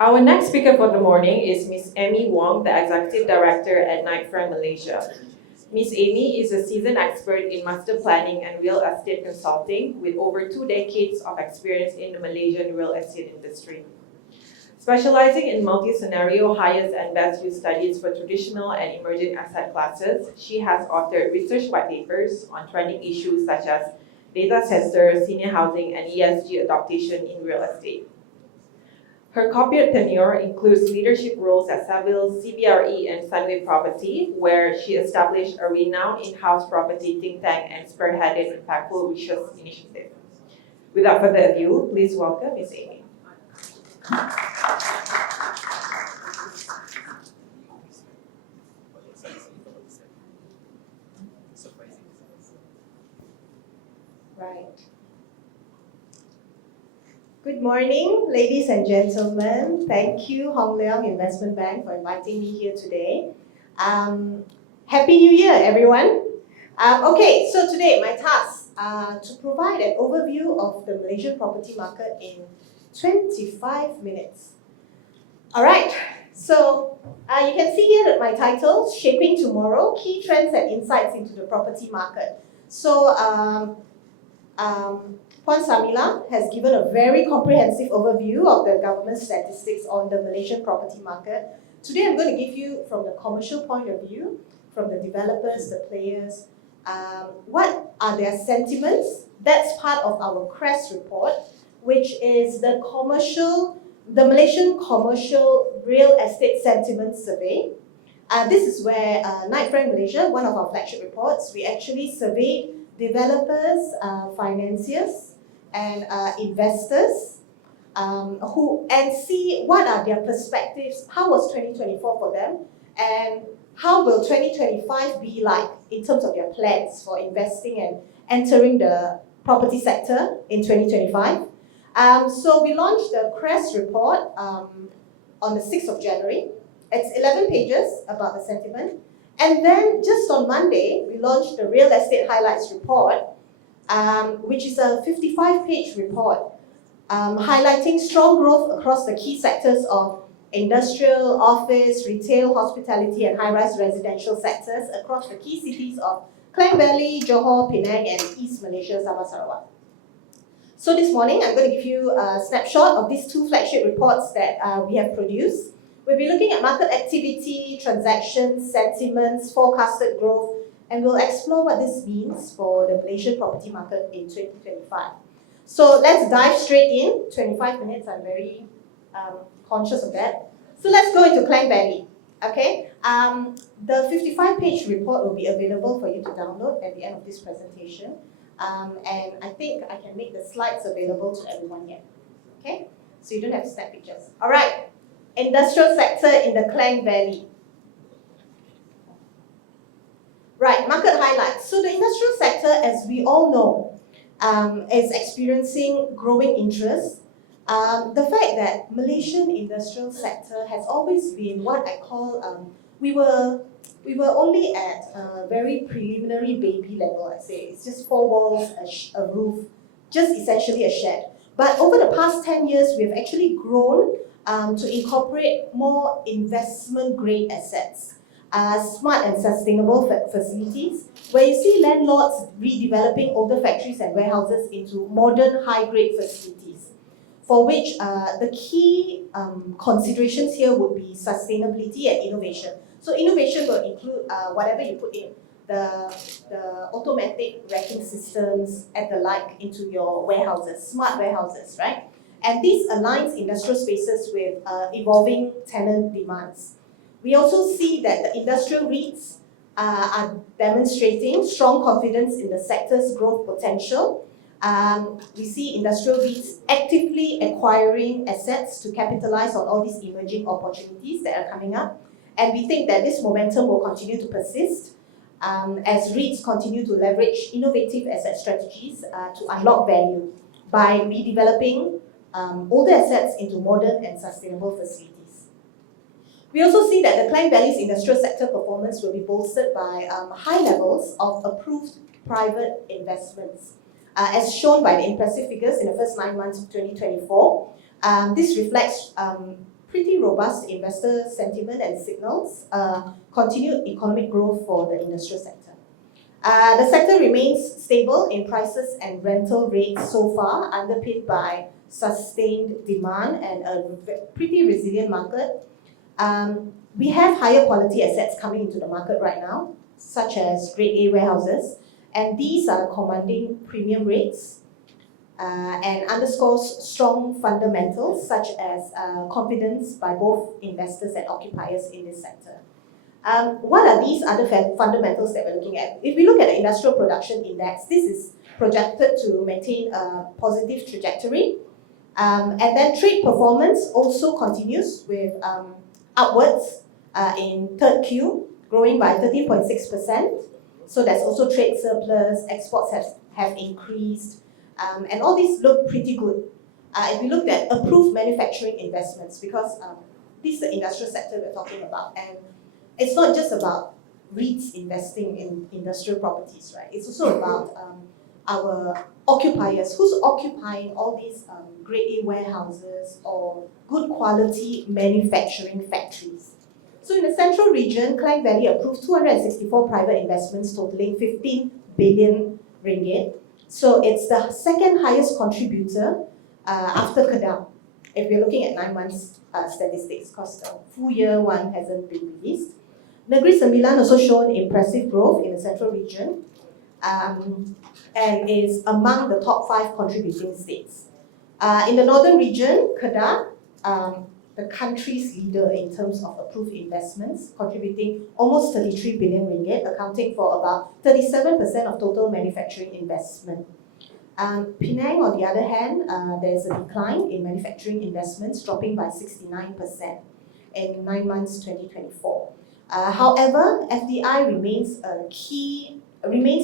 Our next speaker for the morning is Ms. Amy Wong, the Executive Director at Knight Frank Malaysia. Ms. Amy is a seasoned expert in master planning and real estate consulting with over 2 decades of experience in the Malaysian real estate industry. Specializing in multi-scenario highest and best use studies for traditional and emerging asset classes, she has authored research white papers on trending issues such as data centers, senior housing, and ESG adaptation in real estate. Her corporate tenure includes leadership roles at Saville, CBRE, and Sunway Property, where she established a renowned in-house property think tank and spearheaded impactful research initiatives. Without further ado, please welcome Ms. Amy. Right. Good morning, ladies and gentlemen. Thank you, Hong Leong Investment Bank, for inviting me here today. Happy New Year, everyone. Okay, so today my task to provide an overview of the Malaysian property market in 25 minutes. All right, so you can see here that my title, Shaping Tomorrow, Key Trends and Insights into the Property Market. So, Puan Samila has given a very comprehensive overview of the government statistics on the Malaysian property market. Today I'm going to give you from the commercial point of view, from the developers, the players, what are their sentiments. That's part of our CREST report, which is the Malaysian Commercial Real Estate Sentiment Survey. This is where Knight Frank Malaysia, one of our flagship reports, we actually surveyed developers, financiers, and investors and see what are their perspectives, how was 2024 for them, and how will 2025 be like in terms of their plans for investing and entering the property sector in 2025. So we launched the CREST report on the 6th of January. It's 11 pages about the sentiment. And then just on Monday, we launched the Real Estate Highlights report, which is a 55-page report highlighting strong growth across the key sectors of industrial, office, retail, hospitality, and high-rise residential sectors across the key cities of Klang Valley, Johor, Penang, and East Malaysia, Sabah, Sarawak. So this morning, I'm going to give you a snapshot of these two flagship reports that we have produced. We'll be looking at market activity, transactions, sentiments, forecasted growth, and we'll explore what this means for the Malaysian property market in 2025. So let's dive straight in. 25 minutes, I'm very conscious of that. So let's go into Klang Valley. Okay, the 55-page report will be available for you to download at the end of this presentation. And I think I can make the slides available to everyone here. Okay, so you don't have to snap pictures. All right, industrial sector in the Klang Valley. Right, market highlights. So the industrial sector, as we all know, is experiencing growing interest The fact that Malaysian industrial sector has always been what I call, we were only at a very preliminary baby level, I'd say. It's just four walls, a roof, just essentially a shed. But over the past 10 years, we've actually grown to incorporate more investment-grade assets, smart and sustainable facilities, where you see landlords redeveloping older factories and warehouses into modern, high-grade facilities, for which the key considerations here would be sustainability and innovation. So innovation will include whatever you put in, the automatic racking systems and the like into your warehouses, smart warehouses, right? And this aligns industrial spaces with evolving tenant demands. We also see that the industrial REITs are demonstrating strong confidence in the sector's growth potential. We see industrial REITs actively acquiring assets to capitalize on all these emerging opportunities that are coming up. And we think that this momentum will continue to persist as REITs continue to leverage innovative asset strategies to unlock value by redeveloping older assets into modern and sustainable facilities. We also see that the Klang Valley's industrial sector performance will be bolstered by high levels of approved private investments. As shown by the impressive figures in the first 9 months of 2024, this reflects pretty robust investor sentiment and signals continued economic growth for the industrial sector. The sector remains stable in prices and rental rates so far, underpinned by sustained demand and a pretty resilient market. We have higher quality assets coming into the market right now, such as Grade A warehouses, and these are commanding premium rates and underscores strong fundamentals such as confidence by both investors and occupiers in this sector. What are these other fundamentals that we're looking at? If we look at the industrial production index, this is projected to maintain a positive trajectory. And then trade performance also continues with upwards in third Q, growing by 13.6%. So there's also trade surplus, exports have increased, and all these look pretty good. If we looked at approved manufacturing investments, because this is the industrial sector we're talking about, and it's not just about REITs investing in industrial properties, right? It's also about our occupiers, who's occupying all these Grade A warehouses or good quality manufacturing factories. So in the central region, Klang Valley approved 264 private investments totaling 15 billion ringgit. So it's the second highest contributor after Kedah, if we're looking at 9 months statistics, because the full year one hasn't been released. Negeri Sembilan also shown impressive growth in the central region and is among the top 5 contributing states. In the northern region, Kedah, the country's leader in terms of approved investments, contributing almost 33 billion ringgit, accounting for about 37% of total manufacturing investment. Penang, on the other hand, there's a decline in manufacturing investments, dropping by 69% in 9 months 2024. However, FDI remains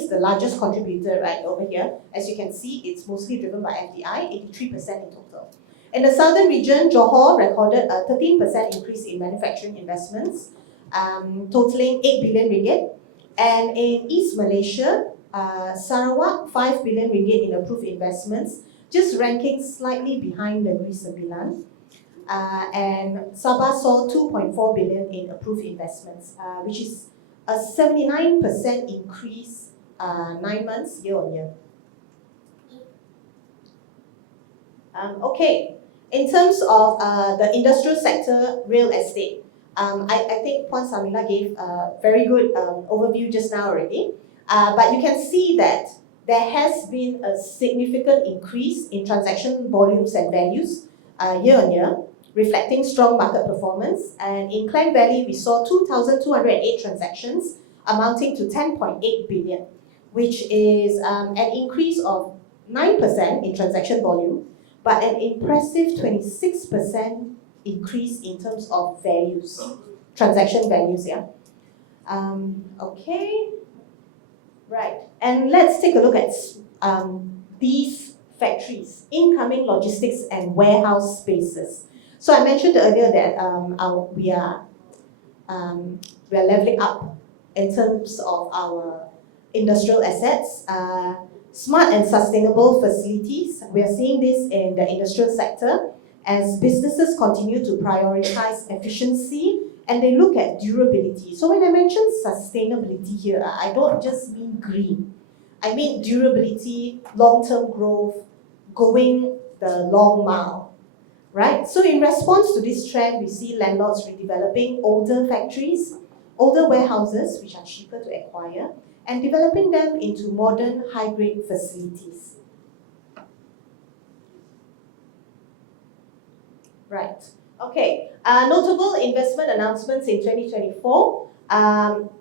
the largest contributor right over here. As you can see, it's mostly driven by FDI, 83% in total. In the southern region, Johor recorded a 13% increase in manufacturing investments, totaling 8 billion ringgit. And in East Malaysia, Sarawak, 5 billion ringgit in approved investments, just ranking slightly behind Negeri Sembilan. And Sabah saw 2.4 billion in approved investments, which is a 79% increase 9 months year on year. Okay, in terms of the industrial sector, real estate, I think Puan Samila gave a very good overview just now already. But you can see that there has been a significant increase in transaction volumes and values year on year, reflecting strong market performance. And in Klang Valley, we saw 2,208 transactions amounting to 10.8 billion, which is an increase of 9% in transaction volume, but an impressive 26% increase in terms of values, transaction values, yeah. Okay, right. And let's take a look at these factories, incoming logistics and warehouse spaces. So I mentioned earlier that we are leveling up in terms of our industrial assets. Smart and sustainable facilities, we are seeing this in the industrial sector as businesses continue to prioritize efficiency and they look at durability. So when I mention sustainability here, I don't just mean green. I mean durability, long-term growth, going the long mile, right? So in response to this trend, we see landlords redeveloping older factories, older warehouses, which are cheaper to acquire, and developing them into modern high-grade facilities. Right. Okay. Notable investment announcements in 2024.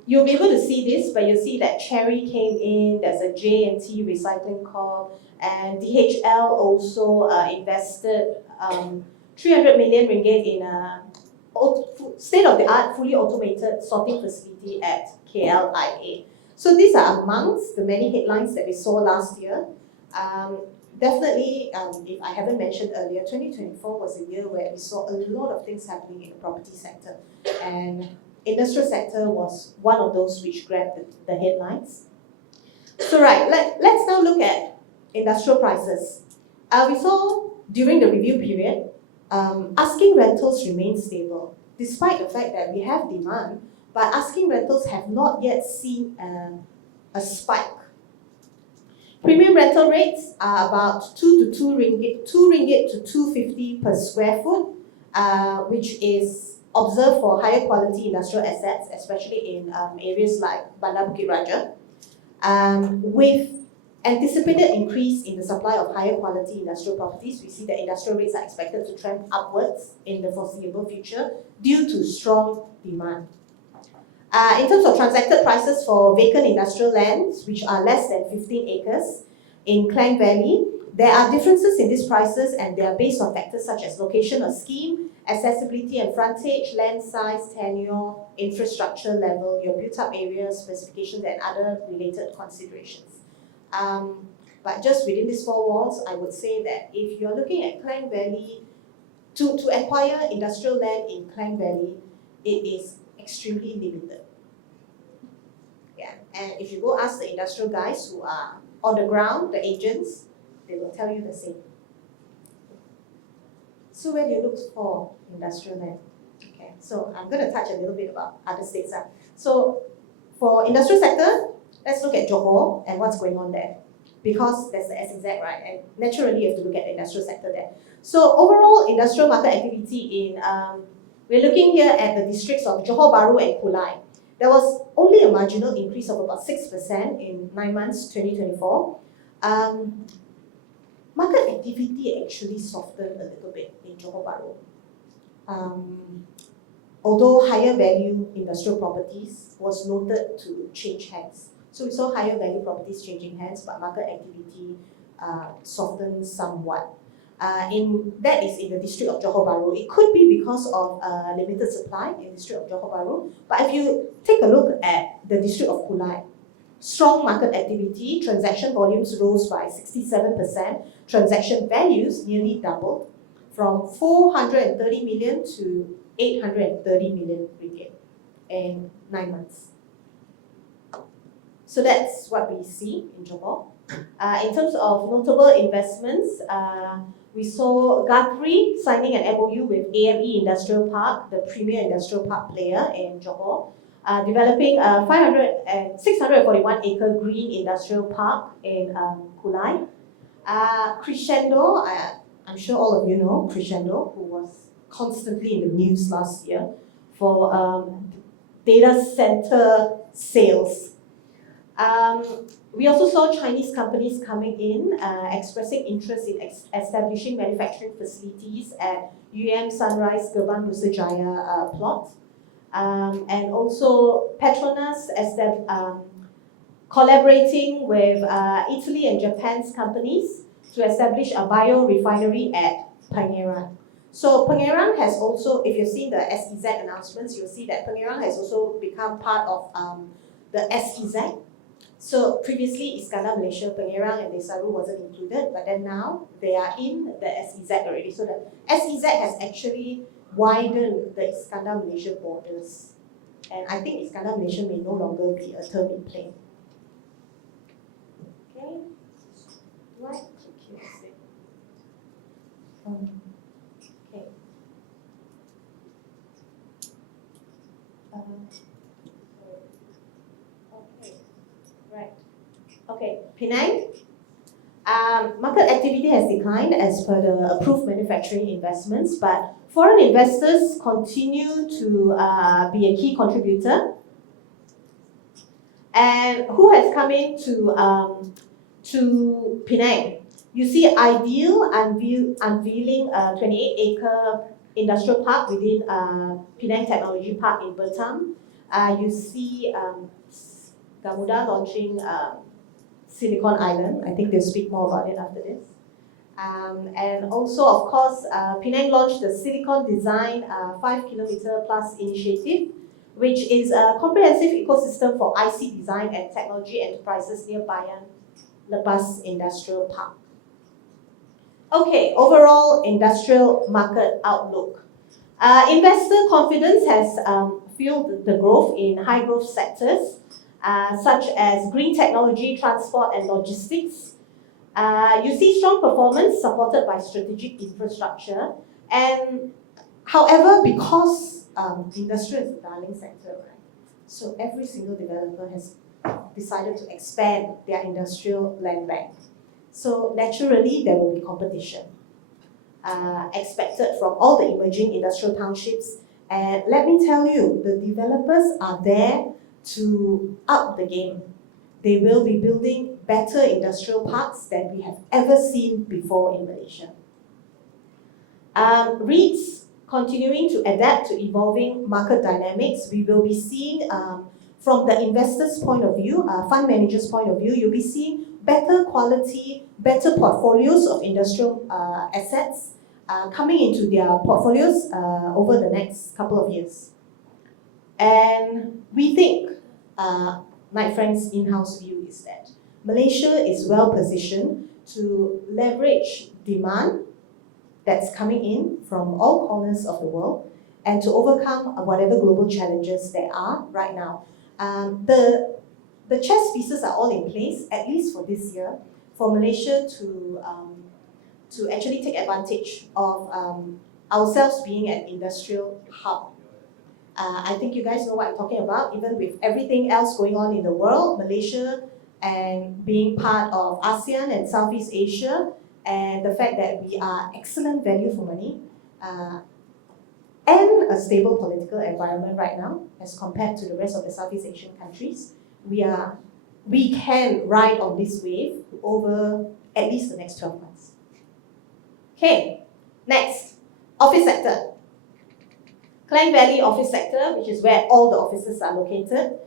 You'll be able to see this, but you'll see that Cherry came in, there's a J&T Recycling Corp, and DHL also invested 300 million ringgit in a state-of-the-art, fully automated sorting facility at KLIA. So these are amongst the many headlines that we saw last year. Definitely, if I haven't mentioned earlier, 2024 was a year where we saw a lot of things happening in the property sector. And industrial sector was one of those which grabbed the headlines. So right, let's now look at industrial prices. We saw during the review period, asking rentals remain stable, despite the fact that we have demand, but asking rentals have not yet seen a spike. Premium rental rates are about 2 ringgit to 2.50 per square foot, which is observed for higher quality industrial assets, especially in areas like Bandar Bukit Raja. With anticipated increase in the supply of higher quality industrial properties, we see that industrial rates are expected to trend upwards in the foreseeable future due to strong demand. In terms of transacted prices for vacant industrial lands, which are less than 15 acres in Klang Valley, there are differences in these prices and they are based on factors such as location or scheme, accessibility and frontage, land size, tenure, infrastructure level, your built-up area, specifications, and other related considerations. But just within these four walls, I would say that if you're looking at Klang Valley, to acquire industrial land in Klang Valley, it is extremely limited. Yeah, and if you go ask the industrial guys who are on the ground, the agents, they will tell you the same. So where do you look for industrial land? Okay, so I'm going to touch a little bit about other states. So for industrial sector, let's look at Johor and what's going on there. Because there's the SEZ, right? And naturally you have to look at the industrial sector there. So overall industrial market activity in we're looking here at the districts of Johor Bahru and Kulai. There was only a marginal increase of about 6% in 9 months 2024. Market activity actually softened a little bit in Johor Bahru. Although higher value industrial properties was noted to change hands. So we saw higher value properties changing hands, but market activity softened somewhat. That is in the district of Johor Bahru. It could be because of limited supply in the district of Johor Bahru. But if you take a look at the district of Kulai, strong market activity, transaction volumes rose by 67%, transaction values nearly doubled from 430 million to 830 million ringgit in 9 months. So that's what we see in Johor. In terms of notable investments, we saw Guthrie signing an MOU with AME Industrial Park, the premier industrial park player in Johor, developing a 641-acre green industrial park in Kulai. Crescendo, I'm sure all of you know Crescendo, who was constantly in the news last year for data center sales. We also saw Chinese companies coming in, expressing interest in establishing manufacturing facilities at Sunrise Gerbang Nusajaya plot. And also Petronas collaborating with Italy and Japan's companies to establish a biorefinery at Pangerang. So Pangerang has also, if you've seen the SEZ announcements, you'll see that Pangerang has also become part of the SEZ. So previously, Iskandar Malaysia, Pengerang and Desaru wasn't included, but then now they are in the SEZ already. So the SEZ has actually widened the Iskandar Malaysia borders. And I think Iskandar Malaysia may no longer be a term in play. Okay, right. Okay. Okay. Right. Okay. Penang. Market activity has declined as per the approved manufacturing investments, but foreign investors continue to be a key contributor. And who has come in to Penang? You see Ideal unveiling a 28-acre industrial park within Penang Technology Park in Batam. You see Gamuda launching Silicon Island. I think they'll speak more about it after this. And also, of course, Penang launched the Silicon Design 5-kilometer plus initiative, which is a comprehensive ecosystem for IC design and technology enterprises near Bayan Lepas Industrial Park. Okay, overall industrial market outlook. Investor confidence has fueled the growth in high growth sectors such as green technology, transport and logistics. You see strong performance supported by strategic infrastructure. And however, because industrial is a darling sector, right? So every single developer has decided to expand their industrial land bank. So naturally, there will be competition expected from all the emerging industrial townships. And let me tell you, the developers are there to up the game. They will be building better industrial parks than we have ever seen before in Malaysia. REITs continuing to adapt to evolving market dynamics. We will be seeing, from the investor's point of view, fund manager's point of view, you'll be seeing better quality, better portfolios of industrial assets coming into their portfolios over the next couple of years. And we think, Knight Frank's in-house view is that Malaysia is well positioned to leverage demand that's coming in from all corners of the world and to overcome whatever global challenges there are right now. The chess pieces are all in place, at least for this year, for Malaysia to actually take advantage of ourselves being an industrial hub. I think you guys know what I'm talking about. Even with everything else going on in the world, Malaysia and being part of ASEAN and Southeast Asia, and the fact that we are excellent value for money, and a stable political environment right now, as compared to the rest of the Southeast Asian countries, we can ride on this wave over at least the next 12 months. Okay, next, office sector. Klang Valley office sector, which is where all the offices are located.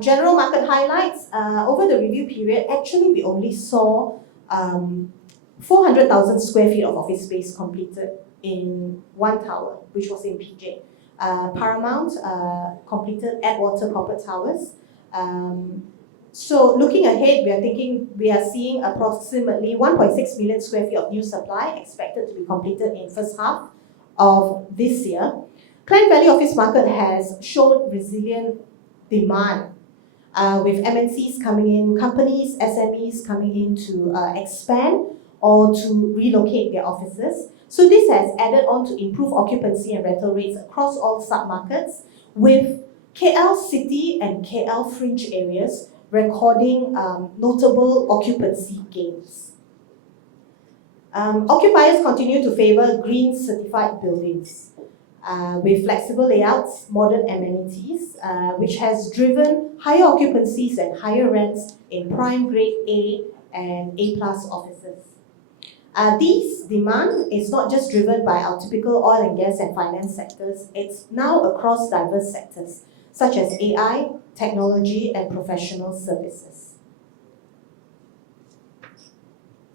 General market highlights, over the review period, actually we only saw 400,000 square feet of office space completed in one tower, which was in PJ. Paramount completed Atwater Corporate Towers. So looking ahead, we are seeing approximately 1.6 million square feet of new supply expected to be completed in first half of this year. Klang Valley office market has shown resilient demand with MNCs coming in, companies, SMEs coming in to expand or to relocate their offices. So this has added on to improve occupancy and rental rates across all sub-markets, with KL City and KL fringe areas recording notable occupancy gains. Occupiers continue to favor green certified buildings with flexible layouts, modern amenities, which has driven higher occupancies and higher rents in prime grade A and A+ offices. These demand is not just driven by our typical oil and gas and finance sectors, it's now across diverse sectors such as AI, technology and professional services.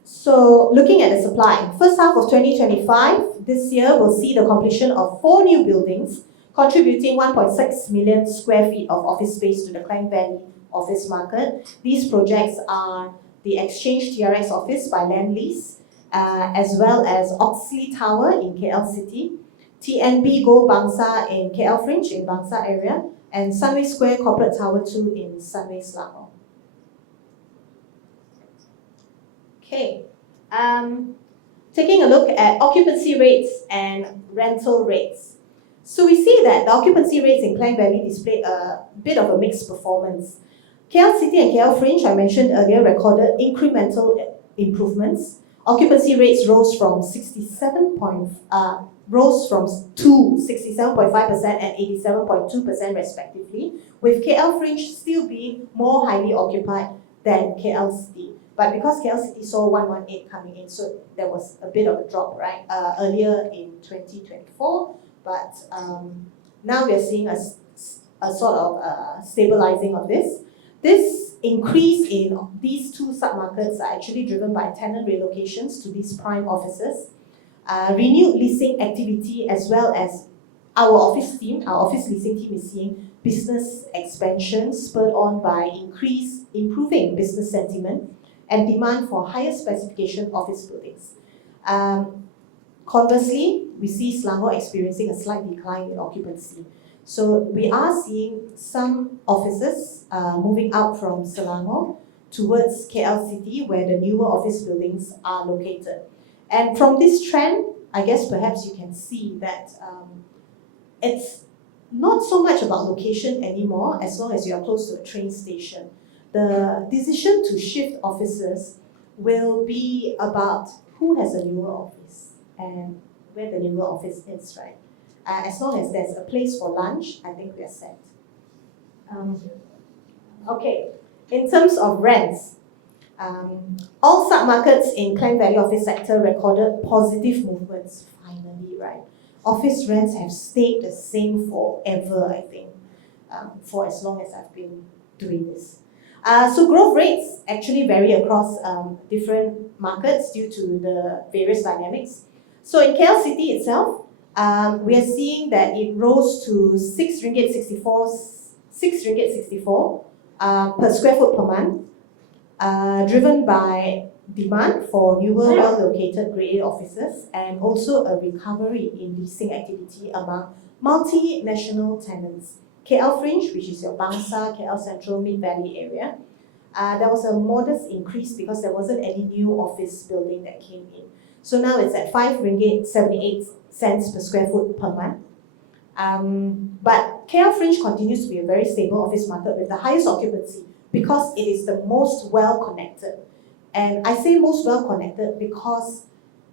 So looking at the supply, first half of 2025, this year will see the completion of 4 new buildings contributing 1.6 million square feet of office space to the Klang Valley office market. These projects are the Exchange TRX office by Land Lease, as well as Oxley Tower in KL City, TNB Go Bangsa in KL Fringe in Bangsa area, and Sunway Square Corporate Tower 2 in Sunway Selangor. Okay, taking a look at occupancy rates and rental rates. So we see that the occupancy rates in Klang Valley display a bit of a mixed performance. KL City and KL Fringe, I mentioned earlier, recorded incremental improvements. Occupancy rates rose from 67.5% and 87.2% respectively, with KL Fringe still being more highly occupied than KL City. But because KL City saw 118 coming in, so there was a bit of a drop, right, earlier in 2024. But now we're seeing a sort of stabilizing of this. This increase in these two submarkets are actually driven by tenant relocations to these prime offices, renewed leasing activity, as well as our office leasing team is seeing business expansion spurred on by improving business sentiment and demand for higher specification office buildings. Conversely, we see Selangor experiencing a slight decline in occupancy. So we are seeing some offices moving out from Selangor towards KL City, where the newer office buildings are located. And from this trend, I guess perhaps you can see that it's not so much about location anymore, as long as you are close to a train station. The decision to shift offices will be about who has a newer office and where the newer office is, right? As long as there's a place for lunch, I think we are set. Okay, in terms of rents, all submarkets in Klang Valley office sector recorded positive movements, finally, right? Office rents have stayed the same forever, I think, for as long as I've been doing this. So growth rates actually vary across different markets due to the various dynamics. So in KL City itself, we are seeing that it rose to 6 ringgit 64 per square foot per month, driven by demand for newer, well-located Grade A offices and also a recovery in leasing activity among multinational tenants. KL Fringe, which is your Bangsa, KL Central, Mid-Valley area, there was a modest increase because there wasn't any new office building that came in. So now it's at 5 ringgit 78 cents per square foot per month. But KL Fringe continues to be a very stable office market with the highest occupancy because it is the most well-connected. And I say most well-connected because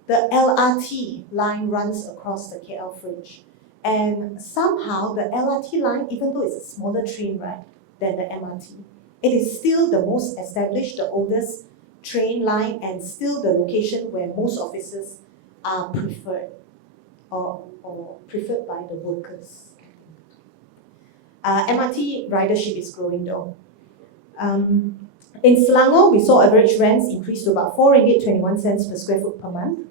the LRT line runs across the KL Fringe. And somehow the LRT line, even though it's a smaller train, right, than the MRT, it is still the most established, the oldest train line, and still the location where most offices are preferred or preferred by the workers. MRT ridership is growing though. In Selangor, we saw average rents increase to about 4 ringgit 21 cents per square foot per month,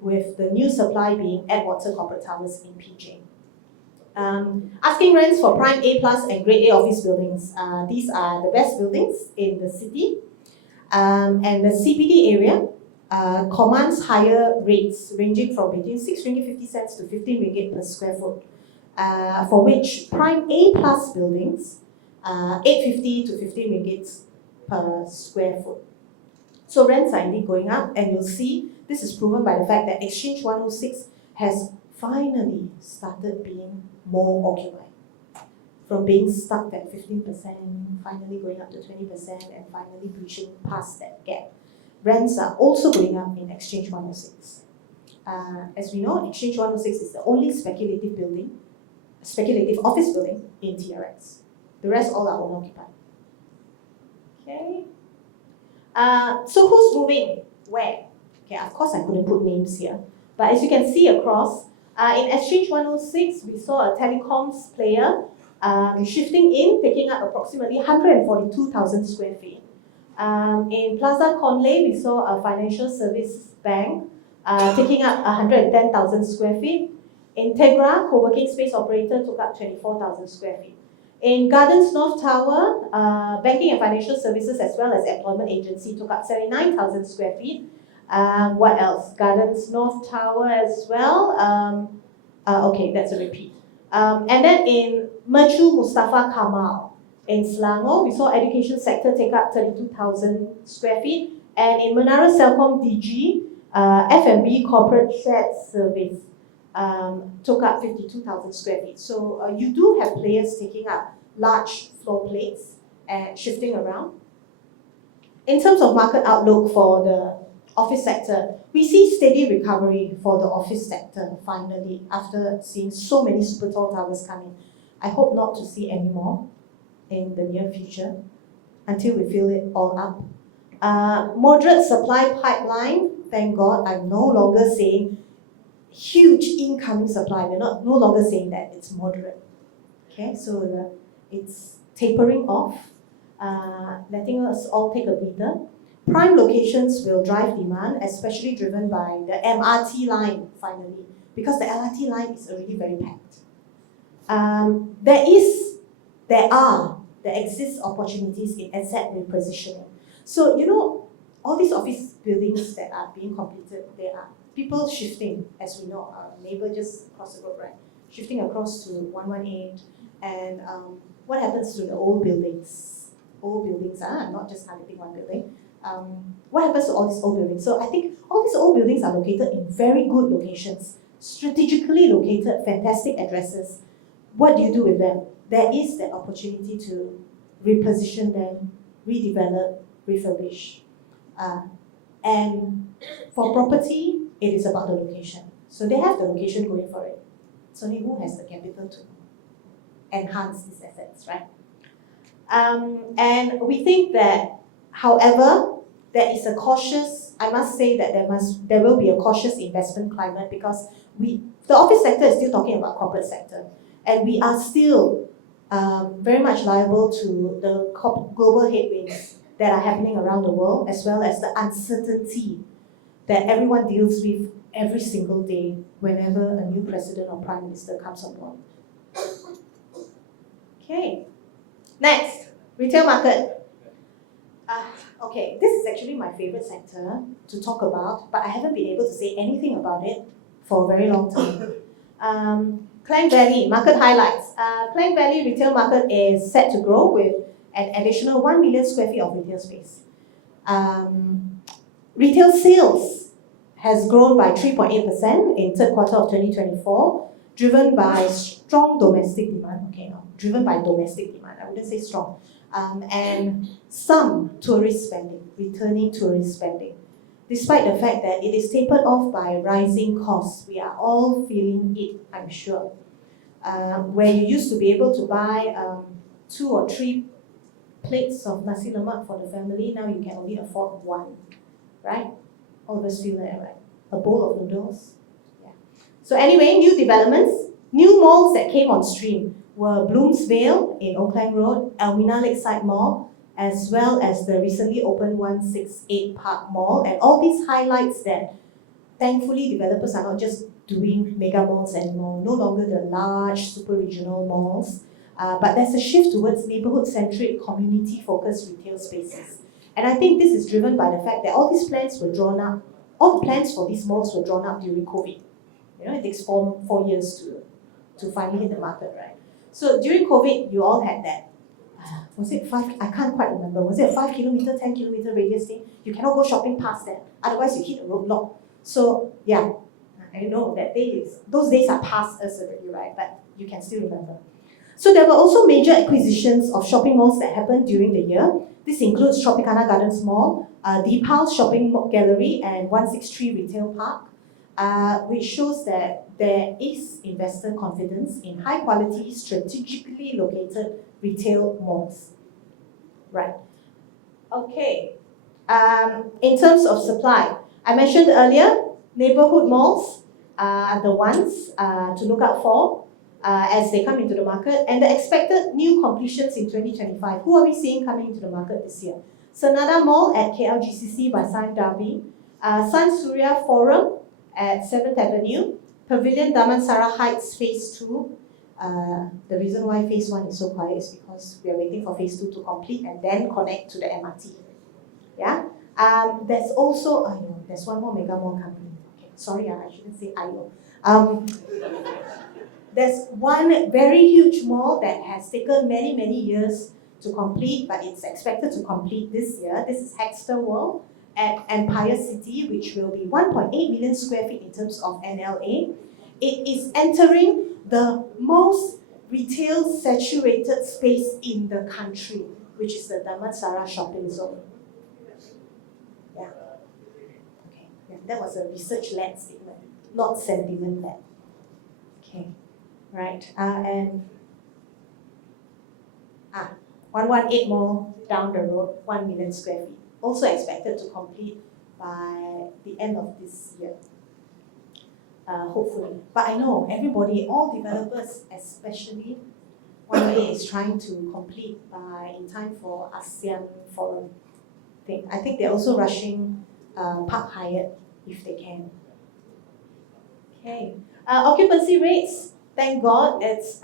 with the new supply being Atwater Corporate Towers in PJ. Asking rents for prime A plus and Grade A office buildings. These are the best buildings in the city. And the CBD area commands higher rates ranging from between 6 ringgit 50 cents to 15 ringgit per square foot, for which prime A plus buildings 8.50 to 15 ringgit per square foot. So rents are indeed going up, and you'll see this is proven by the fact that Exchange 106 has finally started being more occupied. From being stuck at 15%, finally going up to 20%, and finally breaching past that gap. Rents are also going up in Exchange 106. As we know, Exchange 106 is the only speculative office building in TRX. The rest all are unoccupied. Okay. So who's moving where? Okay, of course I couldn't put names here, but as you can see across, in Exchange 106, we saw a telecoms player shifting in, taking up approximately 142,000 square feet. In Plaza Conley, we saw a financial service bank taking up 110,000 square feet. Integra, co-working space operator, took up 24,000 square feet. In Gardens North Tower, banking and financial services as well as employment agency took up 79,000 square feet. What else? Gardens North Tower as well. Okay, that's a repeat. And then in Mercu Mustafa Kamal in Selangor, we saw education sector take up 32,000 square feet. And in Menara Celcom DG, F&B corporate shared service took up 52,000 square feet. So you do have players taking up large floor plates and shifting around. In terms of market outlook for the office sector, we see steady recovery for the office sector finally after seeing so many super tall towers coming. I hope not to see any more in the near future until we fill it all up. Moderate supply pipeline, thank God, I'm no longer saying huge incoming supply. We're no longer saying that, it's moderate. Okay, so it's tapering off, letting us all take a breather. Prime locations will drive demand, especially driven by the MRT line finally, because the LRT line is already very packed. There exist opportunities in asset repositioning. So, all these office buildings that are being completed, there are people shifting, as we know, our neighbor just across the road, right? Shifting across to 118. And what happens to the old buildings? Not just targeting one building. What happens to all these old buildings? So I think all these old buildings are located in very good locations, strategically located, fantastic addresses. What do you do with them? There is that opportunity to reposition them, redevelop, refurbish. And for property, it is about the location. So they have the location going for it. It's only who has the capital to enhance these assets, right? And we think that, however, there is a cautious, I must say that there will be a cautious investment climate because the office sector is still talking about corporate sector. And we are still very much liable to the global headwinds that are happening around the world, as well as the uncertainty that everyone deals with every single day whenever a new president or prime minister comes on board. Okay, next, retail market. Okay, this is actually my favorite sector to talk about, but I haven't been able to say anything about it for a very long time. Klang Valley, market highlights. Klang Valley retail market is set to grow with an additional 1 million square feet of retail space. Retail sales has grown by 3.8% in third quarter of 2024, driven by strong domestic demand. Okay, no, driven by domestic demand. I wouldn't say strong. And some tourist spending, returning tourist spending. Despite the fact that it is tapered off by rising costs, we are all feeling it, I'm sure. Where you used to be able to buy 2 or 3 plates of nasi lemak for the family, now you can only afford 1, right? All of us feel that, right? A bowl of noodles. Yeah. So anyway, new developments, new malls that came on stream were Bloomsvale in Oak Lang Road, Elmina Lakeside Mall, as well as the recently opened 168 Park Mall, and all these highlights that thankfully developers are not just doing mega malls anymore, no longer the large super regional malls, but there's a shift towards neighborhood-centric, community-focused retail spaces. And I think this is driven by the fact that all these plans were drawn up, all the plans for these malls were drawn up during COVID. It takes four years to finally hit the market, right? So during COVID, you all had that, was it 5, I can't quite remember, was it a 5 kilometer, 10 kilometer radius thing? You cannot go shopping past that, otherwise you hit a roadblock. So yeah, I know that those days are past us already, right? But you can still remember. So there were also major acquisitions of shopping malls that happened during the year. This includes Tropicana Gardens Mall, Deepal Shopping Gallery, and 163 Retail Park, which shows that there is investor confidence in high-quality, strategically located retail malls. Right. Okay. In terms of supply, I mentioned earlier, neighborhood malls are the ones to look out for as they come into the market, and the expected new completions in 2025. Who are we seeing coming into the market this year? Sonada Mall at KLGCC by Sime Darby, Sun Surya Forum at 7th Avenue, Pavilion Damansara Heights Phase 2, The reason why phase 1 is so quiet is because we are waiting for phase 2 to complete and then connect to the MRT. Yeah. There's also, there's one more mega mall company. Okay, sorry, I shouldn't say IO. There's one very huge mall that has taken many, many years to complete, but it's expected to complete this year. This is Hexter World at Empire City, which will be 1.8 million square feet in terms of NLA. It is entering the most retail saturated space in the country, which is the Damansara shopping zone. Yeah. Okay. Yeah, that was a research-led statement, not sentiment-led. Okay. Right. 118 Mall down the road, 1 million square feet. Also expected to complete by the end of this year. Hopefully. But I know everybody, all developers especially, one day is trying to complete in time for ASEAN Forum thing. I think they're also rushing Park Hyatt if they can. Okay. Occupancy rates, thank God, it's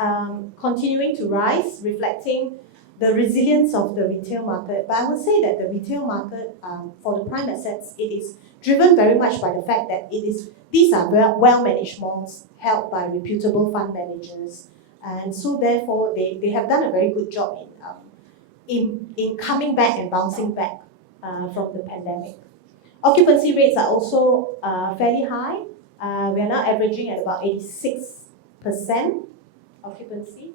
continuing to rise, reflecting the resilience of the retail market. But I would say that the retail market for the prime assets, it is driven very much by the fact that these are well-managed malls held by reputable fund managers. And so therefore, they have done a very good job in coming back and bouncing back from the pandemic. Occupancy rates are also fairly high. We are now averaging at about 86% occupancy.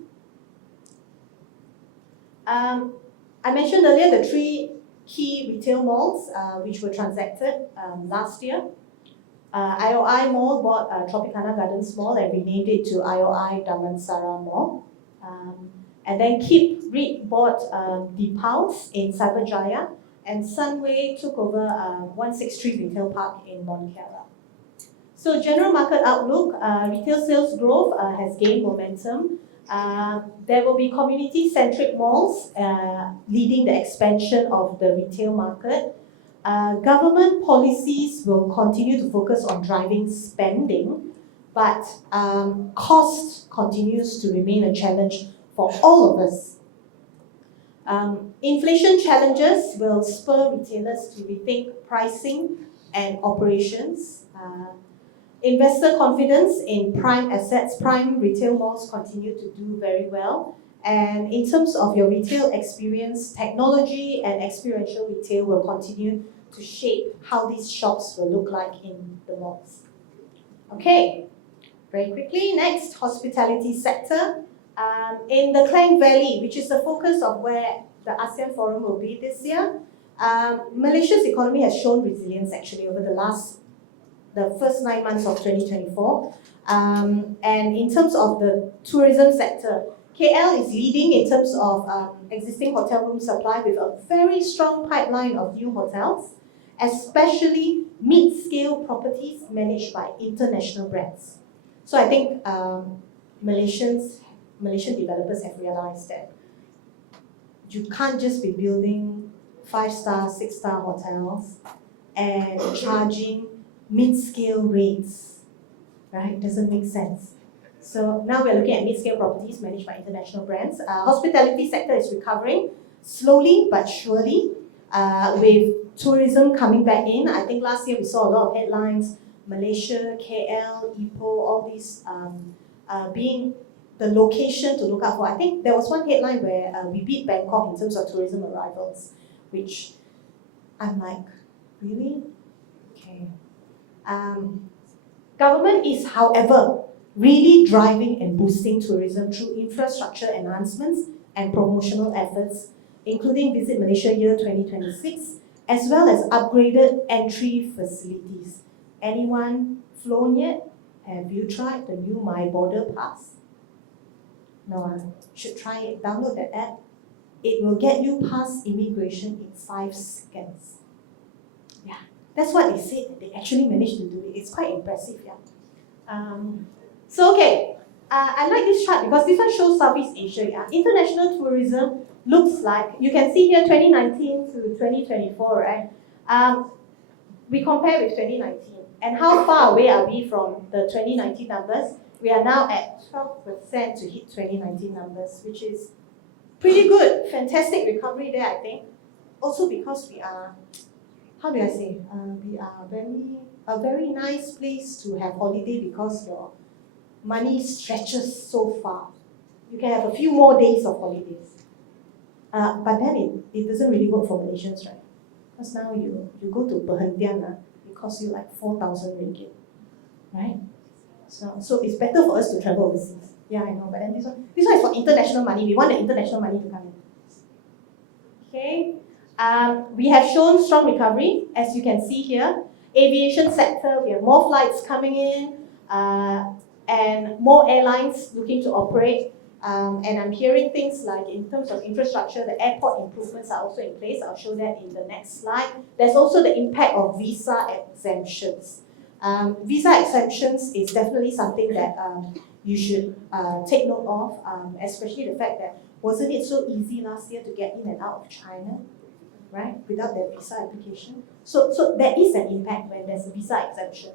I mentioned earlier the 3 key retail malls which were transacted last year. IOI Mall bought Tropicana Gardens Mall and renamed it to IOI Damansara Mall. And then Keep REIT bought the Pulse in Cyberjaya, and Sunway took over 163 Retail Park in Montclair. So general market outlook, retail sales growth has gained momentum. There will be community-centric malls leading the expansion of the retail market. Government policies will continue to focus on driving spending, but cost continues to remain a challenge for all of us. Inflation challenges will spur retailers to rethink pricing and operations. Investor confidence in prime assets, prime retail malls continue to do very well. And in terms of your retail experience, technology and experiential retail will continue to shape how these shops will look like in the malls. Okay, very quickly, next, hospitality sector. In the Klang Valley, which is the focus of where the ASEAN Forum will be this year, Malaysia's economy has shown resilience actually over the first 9 months of 2024. And in terms of the tourism sector, KL is leading in terms of existing hotel room supply with a very strong pipeline of new hotels, especially mid-scale properties managed by international brands. So I think Malaysian developers have realized that you can't just be building 5-star, 6-star hotels and charging mid-scale rates, right? Doesn't make sense. So now we're looking at mid-scale properties managed by international brands. Hospitality sector is recovering slowly but surely with tourism coming back in. I think last year we saw a lot of headlines, Malaysia, KL, Ipoh, all these being the location to look out for. I think there was one headline where we beat Bangkok in terms of tourism arrivals, which I'm like, really? Okay. Government is, however, really driving and boosting tourism through infrastructure enhancements and promotional efforts, including Visit Malaysia Year 2026, as well as upgraded entry facilities. Anyone flown yet? Have you tried the new My Border Pass? No, should try it. Download that app. It will get you past immigration in 5 seconds. Yeah, that's what they said. They actually managed to do it. It's quite impressive, yeah. I like this chart because this one shows Southeast Asia. Yeah, international tourism looks like, you can see here 2019 to 2024, right? We compare with 2019. And how far away are we from the 2019 numbers? We are now at 12% to hit 2019 numbers, which is pretty good. Fantastic recovery there, I think. Also because we are, how do I say, we are a very nice place to have holiday because your money stretches so far. You can have a few more days of holidays. But then it doesn't really work for Malaysians, right? Because now you go to Perhentian, it costs you like 4,000 ringgit, right? So it's better for us to travel overseas. Yeah, I know, but then this one is for international money. We want the international money to come in. Okay, we have shown strong recovery, as you can see here. Aviation sector, we have more flights coming in, and more airlines looking to operate. And I'm hearing things like in terms of infrastructure, the airport improvements are also in place. I'll show that in the next slide. There's also the impact of visa exemptions. Visa exemptions is definitely something that you should take note of, especially the fact that wasn't it so easy last year to get in and out of China, right, without that visa application? So there is an impact when there's a visa exemption.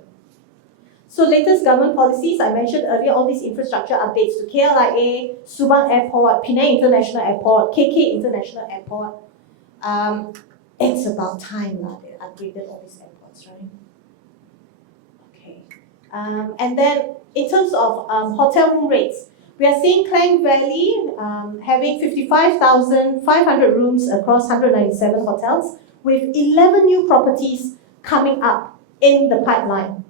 So latest government policies, I mentioned earlier, all these infrastructure updates to KLIA, Subang Airport, Penang International Airport, KK International Airport. It's about time they upgraded all these airports, right? Okay. And then in terms of hotel room rates, we are seeing Klang Valley having 55,500 rooms across 197 hotels, with 11 new properties coming up in the pipeline.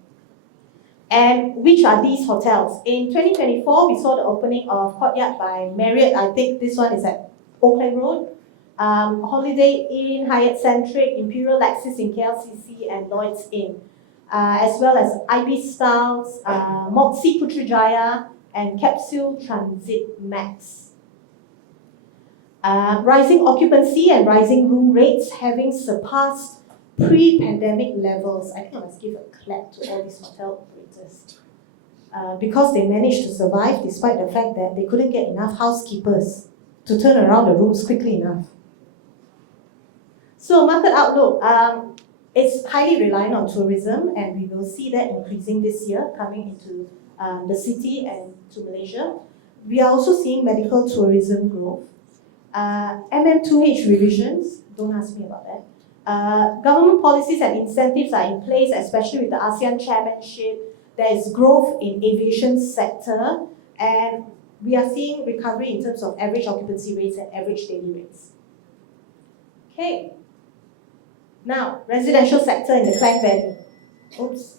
And which are these hotels? In 2024, we saw the opening of Courtyard by Marriott. I think this one is at Auckland Road. Holiday Inn, Hyatt Centric, Imperial Lexis in KLCC, and Lloyd's Inn. As well as Ibis Styles, Moxie Putrajaya, and Capsule Transit Max. Rising occupancy and rising room rates having surpassed pre-pandemic levels. I think I must give a clap to all these hotel operators because they managed to survive despite the fact that they couldn't get enough housekeepers to turn around the rooms quickly enough. So market outlook, it's highly reliant on tourism, and we will see that increasing this year coming into the city and to Malaysia. We are also seeing medical tourism growth. MM2H revisions, don't ask me about that. Government policies and incentives are in place, especially with the ASEAN chairmanship. There is growth in aviation sector, and we are seeing recovery in terms of average occupancy rates and average daily rates. Okay. Now, residential sector in the Klang Valley. Oops.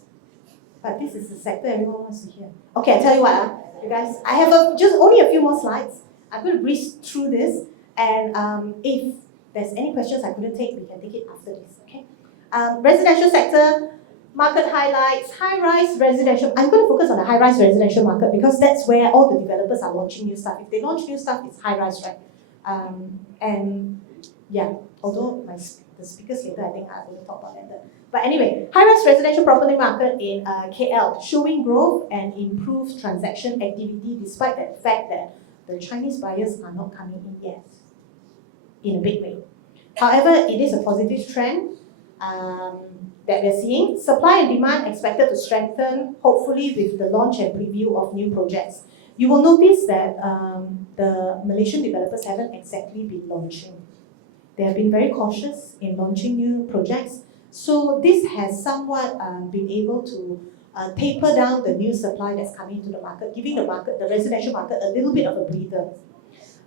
But this is the sector everyone wants to hear. Okay, I tell you what, you guys, I have just only a few more slides. I'm going to breeze through this, and if there's any questions I couldn't take, we can take it after this, okay? Residential sector, market highlights, high-rise residential. I'm going to focus on the high-rise residential market because that's where all the developers are launching new stuff. If they launch new stuff, it's high-rise, right? And yeah, although the speakers later, I think are going to talk about that. But anyway, high-rise residential property market in KL showing growth and improved transaction activity despite the fact that the Chinese buyers are not coming in yet in a big way. However, it is a positive trend that we're seeing. Supply and demand expected to strengthen, hopefully with the launch and preview of new projects. You will notice that the Malaysian developers haven't exactly been launching. They have been very cautious in launching new projects. So this has somewhat been able to taper down the new supply that's coming into the market, giving the market, the residential market, a little bit of a breather.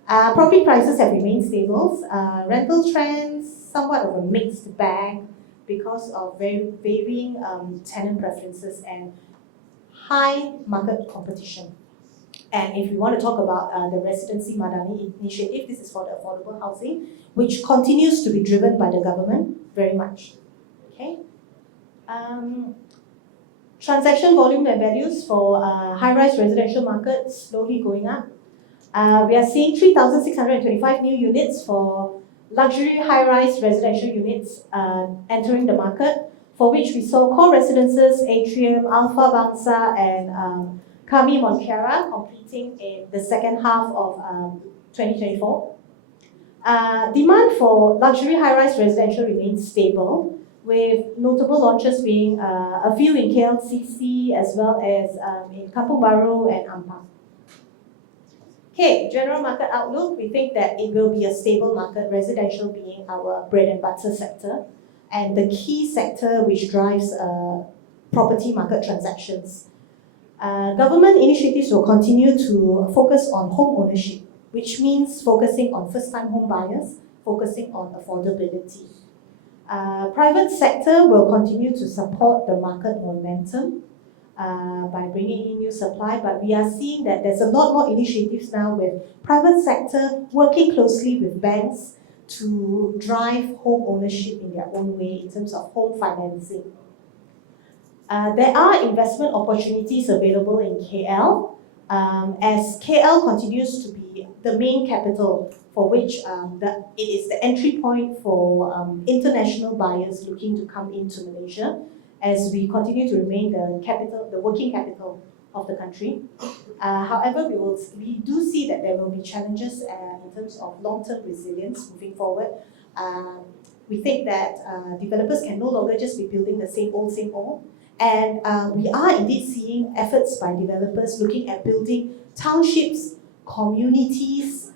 Property prices have remained stable. Rental trends, somewhat of a mixed bag because of very varying tenant preferences and high market competition. And if we want to talk about the Residency Madani initiative, this is for the affordable housing, which continues to be driven by the government very much. Okay. Transaction volume and values for high-rise residential markets slowly going up. We are seeing 3,625 new units for luxury high-rise residential units entering the market, for which we saw Core Residences, Atrium, Alpha Bangsa, and Kami Montiara completing in the second half of 2024. Demand for luxury high-rise residential remains stable, with notable launches being a few in KLCC as well as in Kampong Baru and Ampang. Okay, general market outlook, we think that it will be a stable market, residential being our bread and butter sector, and the key sector which drives property market transactions. Government initiatives will continue to focus on home ownership, which means focusing on first-time home buyers, focusing on affordability. Private sector will continue to support the market momentum by bringing in new supply, but we are seeing that there's a lot more initiatives now with private sector working closely with banks to drive home ownership in their own way in terms of home financing. There are investment opportunities available in KL as KL continues to be the main capital for which it is the entry point for international buyers looking to come into Malaysia as we continue to remain the working capital of the country. However, we do see that there will be challenges in terms of long-term resilience moving forward. We think that developers can no longer just be building the same old, and we are indeed seeing efforts by developers looking at building townships, communities,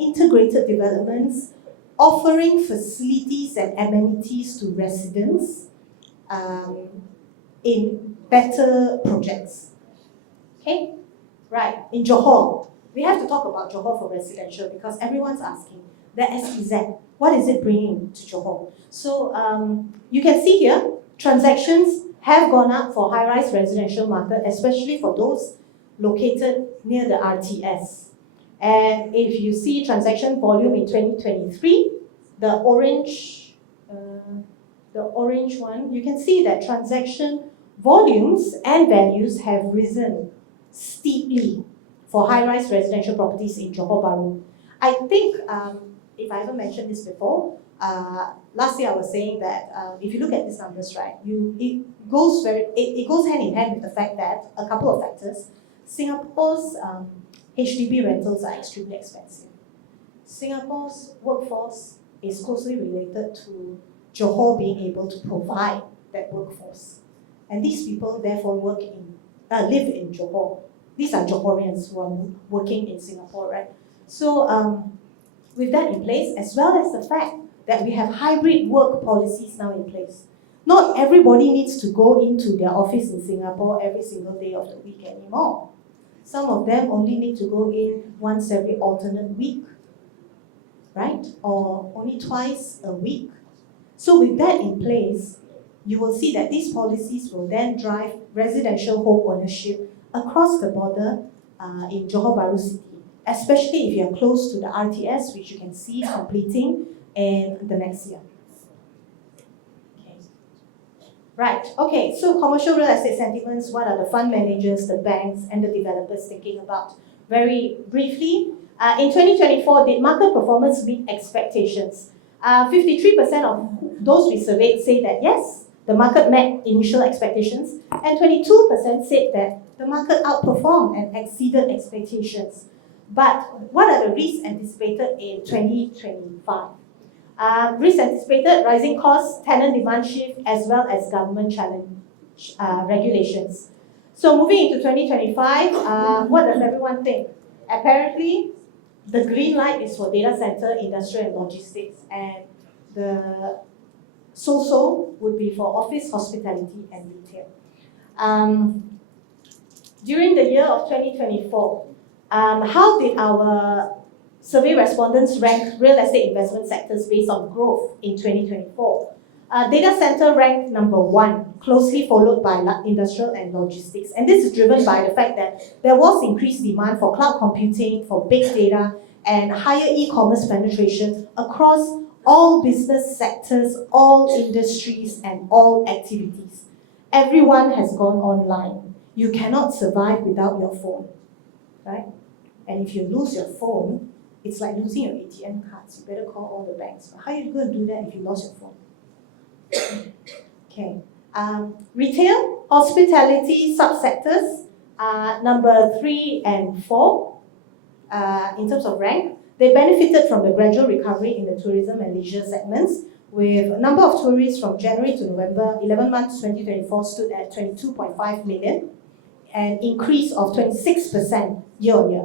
integrated developments, offering facilities and amenities to residents in better projects. Okay, right, in Johor, we have to talk about Johor for residential because everyone's asking, the SEZ, what is it bringing to Johor? So you can see here, transactions have gone up for high-rise residential market, especially for those located near the RTS. And if you see transaction volume in 2023, the orange one, you can see that transaction volumes and values have risen steeply for high-rise residential properties in Johor Bahru. I think, if I ever mentioned this before, last year I was saying that if you look at these numbers, right, it goes hand in hand with the fact that a couple of factors. Singapore's HDB rentals are extremely expensive. Singapore's workforce is closely related to Johor being able to provide that workforce. And these people therefore live in Johor. These are Johorians who are working in Singapore, right? So with that in place, as well as the fact that we have hybrid work policies now in place. Not everybody needs to go into their office in Singapore every single day of the week anymore. Some of them only need to go in once every alternate week, right? Or only twice a week. So with that in place, you will see that these policies will then drive residential home ownership across the border in Johor Bahru City, especially if you are close to the RTS, which you can see completing in the next year. Okay. Right, okay, so commercial real estate sentiments, what are the fund managers, the banks, and the developers thinking about? Very briefly, in 2024, did market performance meet expectations? 53% of those we surveyed say that yes, the market met initial expectations, and 22% said that the market outperformed and exceeded expectations. But what are the risks anticipated in 2025? Risk anticipated, rising costs, tenant demand shift, as well as government challenge regulations. So moving into 2025, what does everyone think? Apparently, the green light is for data center, industrial, and logistics, and the so-so would be for office, hospitality, and retail. During the year of 2024, how did our survey respondents rank real estate investment sectors based on growth in 2024? Data center ranked number 1, closely followed by industrial and logistics. And this is driven by the fact that there was increased demand for cloud computing, for big data, and higher e-commerce penetration across all business sectors, all industries, and all activities. Everyone has gone online. You cannot survive without your phone, right? And if you lose your phone, it's like losing your ATM cards. You better call all the banks. How are you going to do that if you lost your phone? Okay. Retail, hospitality subsectors, number 3 and 4 in terms of rank. They benefited from the gradual recovery in the tourism and leisure segments, with a number of tourists from January to November, 11 months 2024 stood at 22.5 million, an increase of 26% year-on-year.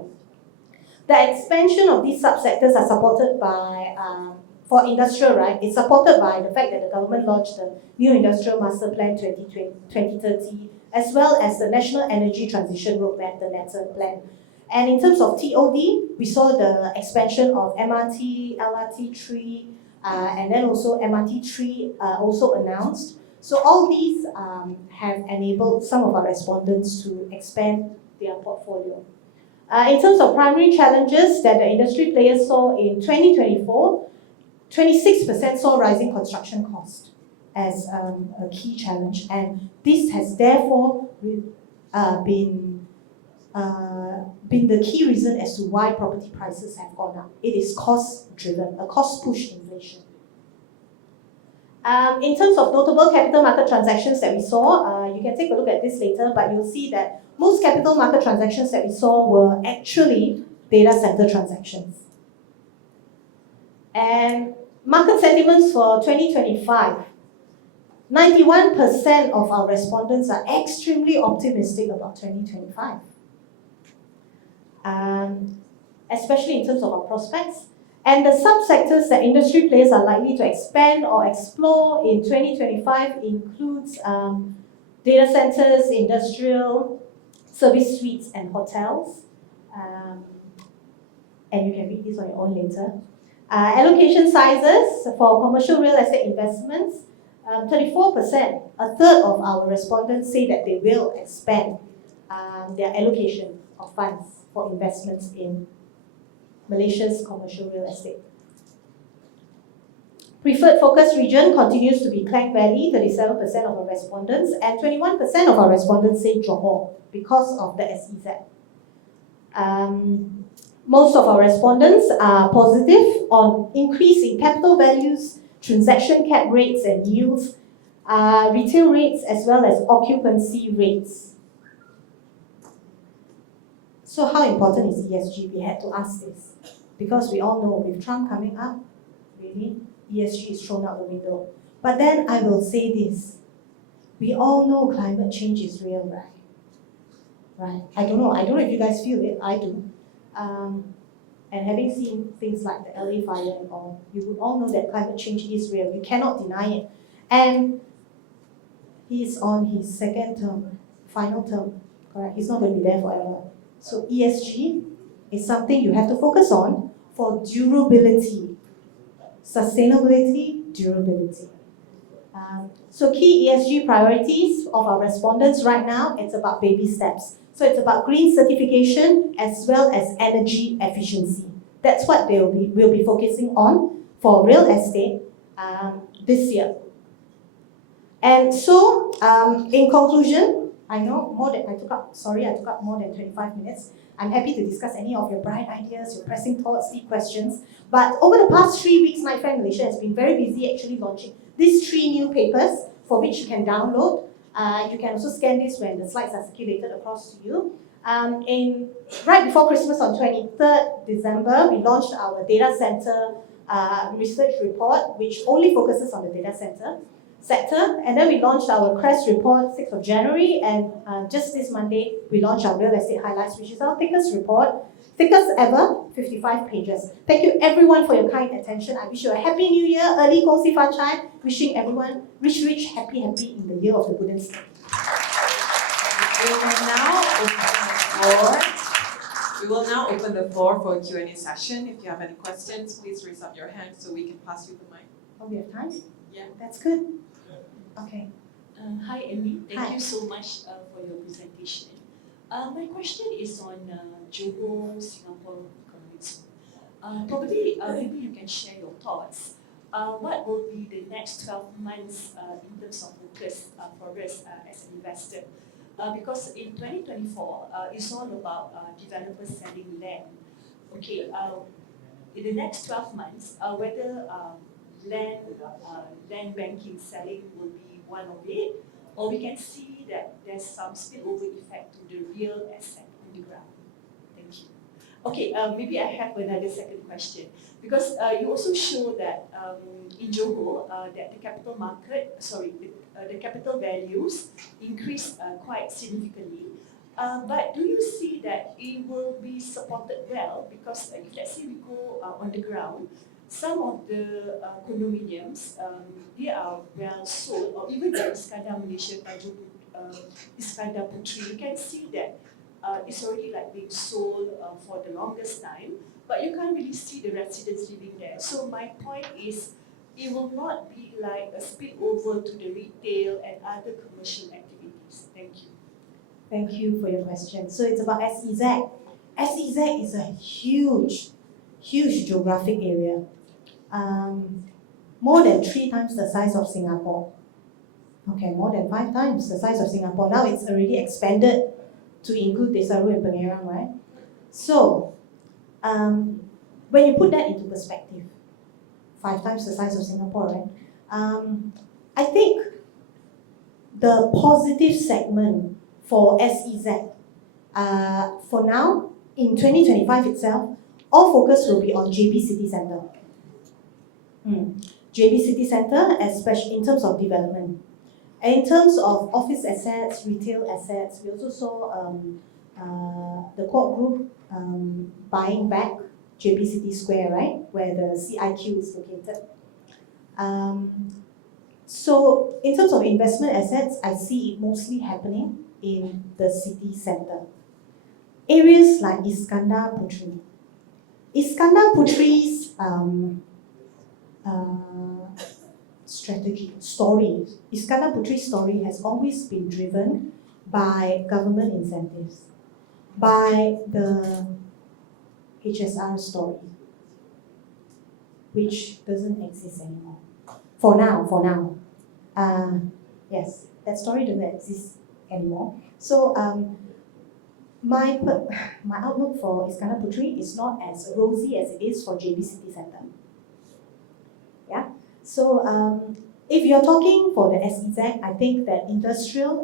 The expansion of these subsectors are supported by, for industrial, right, it's supported by the fact that the government launched the New Industrial Master Plan 2030, as well as the National Energy Transition Roadmap, the NETR plan. And in terms of TOD, we saw the expansion of MRT, LRT3, and then also MRT3 also announced. So all these have enabled some of our respondents to expand their portfolio. In terms of primary challenges that the industry players saw in 2024, 26% saw rising construction cost as a key challenge, and this has therefore been the key reason as to why property prices have gone up. It is cost-driven, a cost-push inflation. In terms of notable capital market transactions that we saw, you can take a look at this later, but you'll see that most capital market transactions that we saw were actually data center transactions. And market sentiments for 2025, 91% of our respondents are extremely optimistic about 2025. Especially in terms of our prospects. And the subsectors that industry players are likely to expand or explore in 2025 includes data centers, industrial, service suites, and hotels. And you can read this on your own later. Allocation sizes for commercial real estate investments, 34%, a third of our respondents say that they will expand their allocation of funds for investments in Malaysia's commercial real estate. Preferred focus region continues to be Klang Valley, 37% of our respondents, and 21% of our respondents say Johor because of the SEZ. Most of our respondents are positive on increase in capital values, transaction cap rates and yields, retail rates, as well as occupancy rates. So how important is ESG? We had to ask this. Because we all know with Trump coming up, really, ESG is thrown out the window. But then I will say this. We all know climate change is real, right? Right? I don't know if you guys feel it, I do. And having seen things like the LA fire and all, you would all know that climate change is real. You cannot deny it. And he's on his second term, final term, correct? He's not going to be there forever. So ESG is something you have to focus on for durability. Sustainability, durability. So key ESG priorities of our respondents right now, it's about baby steps. So it's about green certification as well as energy efficiency. That's what we'll be focusing on for real estate this year. And so, in conclusion, I know I took up more than 25 minutes. I'm happy to discuss any of your bright ideas, your pressing thoughts, deep questions. But over the past 3 weeks, My Friend Malaysia has been very busy actually launching these 3 new papers for which you can download. You can also scan this when the slides are circulated across to you. Right before Christmas on 23rd December, we launched our data center research report, which only focuses on the data center sector. And then we launched our CREST report 6th of January, and just this Monday, we launched our real estate highlights, which is our thickest report, thickest ever, 55 pages. Thank you everyone for your kind attention. I wish you a happy new year, early Kong Si Fa Chai, wishing everyone rich, happy in the year of the Buddha snake. We will now open the floor for a Q&A session. If you have any questions, please raise up your hand so we can pass you the mic. Oh, we have time? Yeah. That's good. Okay. Hi, Amy. Thank Hi. you so much for your presentation. My question is on Johor Singapore economics. Probably, maybe you can share your thoughts. What will be the next 12 months in terms of focus for us as an investor? Because in 2024, it's all about developers selling land. Okay, in the next 12 months, whether land banking selling will be one of it, or we can see that there's some spillover effect to the real asset on the ground. Thank you. Okay, maybe I have another second question because you also show that in Johor that the capital market, the capital values increased quite significantly. But do you see that it will be supported well? Because if let's say we go on the ground, some of the condominiums they are well sold, or even the Iskandar Malaysia Tanjung Iskandar Putri, you can see that it's already like being sold for the longest time, but you can't really see the residents living there. So my point is, it will not be like a spillover to the retail and other commercial activities. Thank you. Thank you for your question. So it's about SEZ. SEZ is a huge geographic area. More than 3 times the size of Singapore. Okay, more than 5 times the size of Singapore. Now it's already expanded to include Desaru and Pengerang, right? So, when you put that into perspective, 5 times the size of Singapore, right? I think the positive segment for SEZ, for now, in 2025 itself, all focus will be on JB City Centre. JB City Centre, especially in terms of development. And in terms of office assets, retail assets, we also saw the Corp Group buying back JB City Square, right, where the CIQ is located. So in terms of investment assets, I see it mostly happening in the city centre. Areas like Iskandar Putri. Iskandar Putri's Iskandar Putri's story has always been driven by government incentives, by the HSR story, which doesn't exist anymore. For now. Yes, that story doesn't exist anymore. So my outlook for Iskandar Putri is not as rosy as it is for JB City Centre. Yeah. So if you're talking for the SEZ, I think that industrial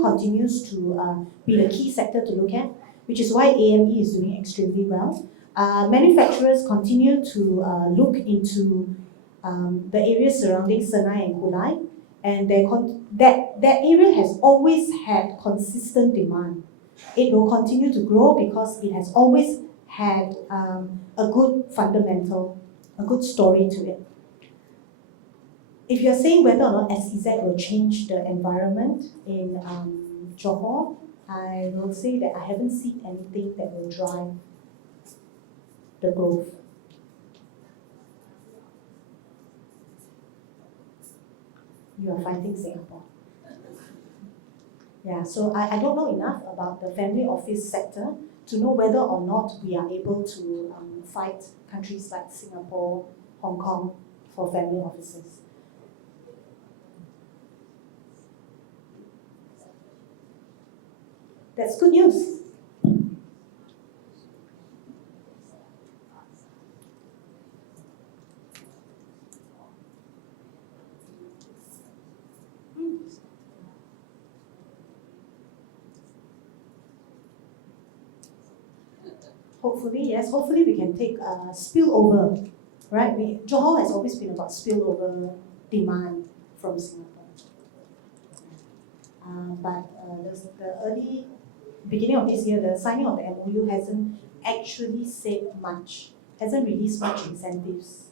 continues to be the key sector to look at, which is why AME is doing extremely well. Manufacturers continue to look into the areas surrounding Senai and Kulai, and that area has always had consistent demand. It will continue to grow because it has always had a good fundamental, a good story to it. If you're saying whether or not SEZ will change the environment in Johor, I will say that I haven't seen anything that will drive the growth. You are fighting Singapore. Yeah, so I don't know enough about the family office sector to know whether or not we are able to fight countries like Singapore, Hong Kong for family offices. That's good news. Hopefully, yes. Hopefully we can take spillover, right? Johor has always been about spillover demand from Singapore. But the early beginning of this year, the signing of the MOU hasn't actually said much, hasn't released much incentives.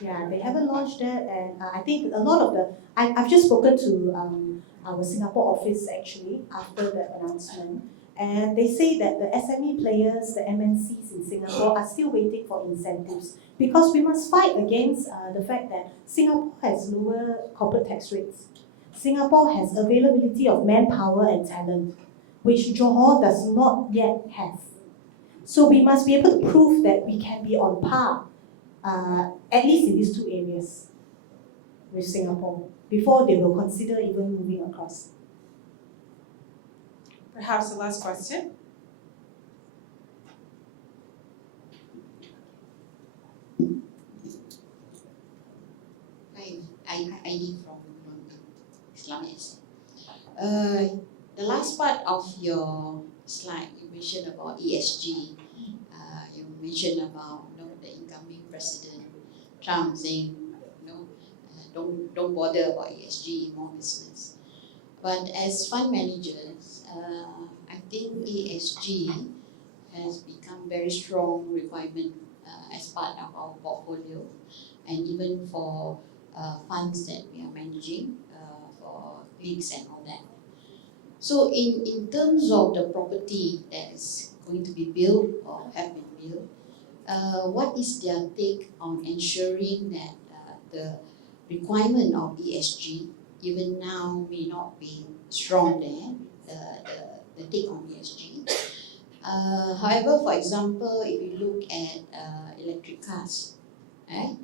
Yeah, they haven't launched that, and I think a lot of I've just spoken to our Singapore office actually after the announcement, and they say that the SME players, the MNCs in Singapore are still waiting for incentives because we must fight against the fact that Singapore has lower corporate tax rates. Singapore has availability of manpower and talent, which Johor does not yet have. So we must be able to prove that we can be on par, at least in these 2 areas with Singapore, before they will consider even moving across. Perhaps the last question. I from Islamic. The last part of your slide, you mentioned about ESG. You mentioned about the incoming President Trump saying, don't bother about ESG, more business. But as fund managers, I think ESG has become very strong requirement as part of our portfolio, and even for funds that we are managing for leagues and all that. So in terms of the property that is going to be built or have been built, what is their take on ensuring that the requirement of ESG even now may not be strong there, the take on ESG. However, for example, if you look at electric cars, right?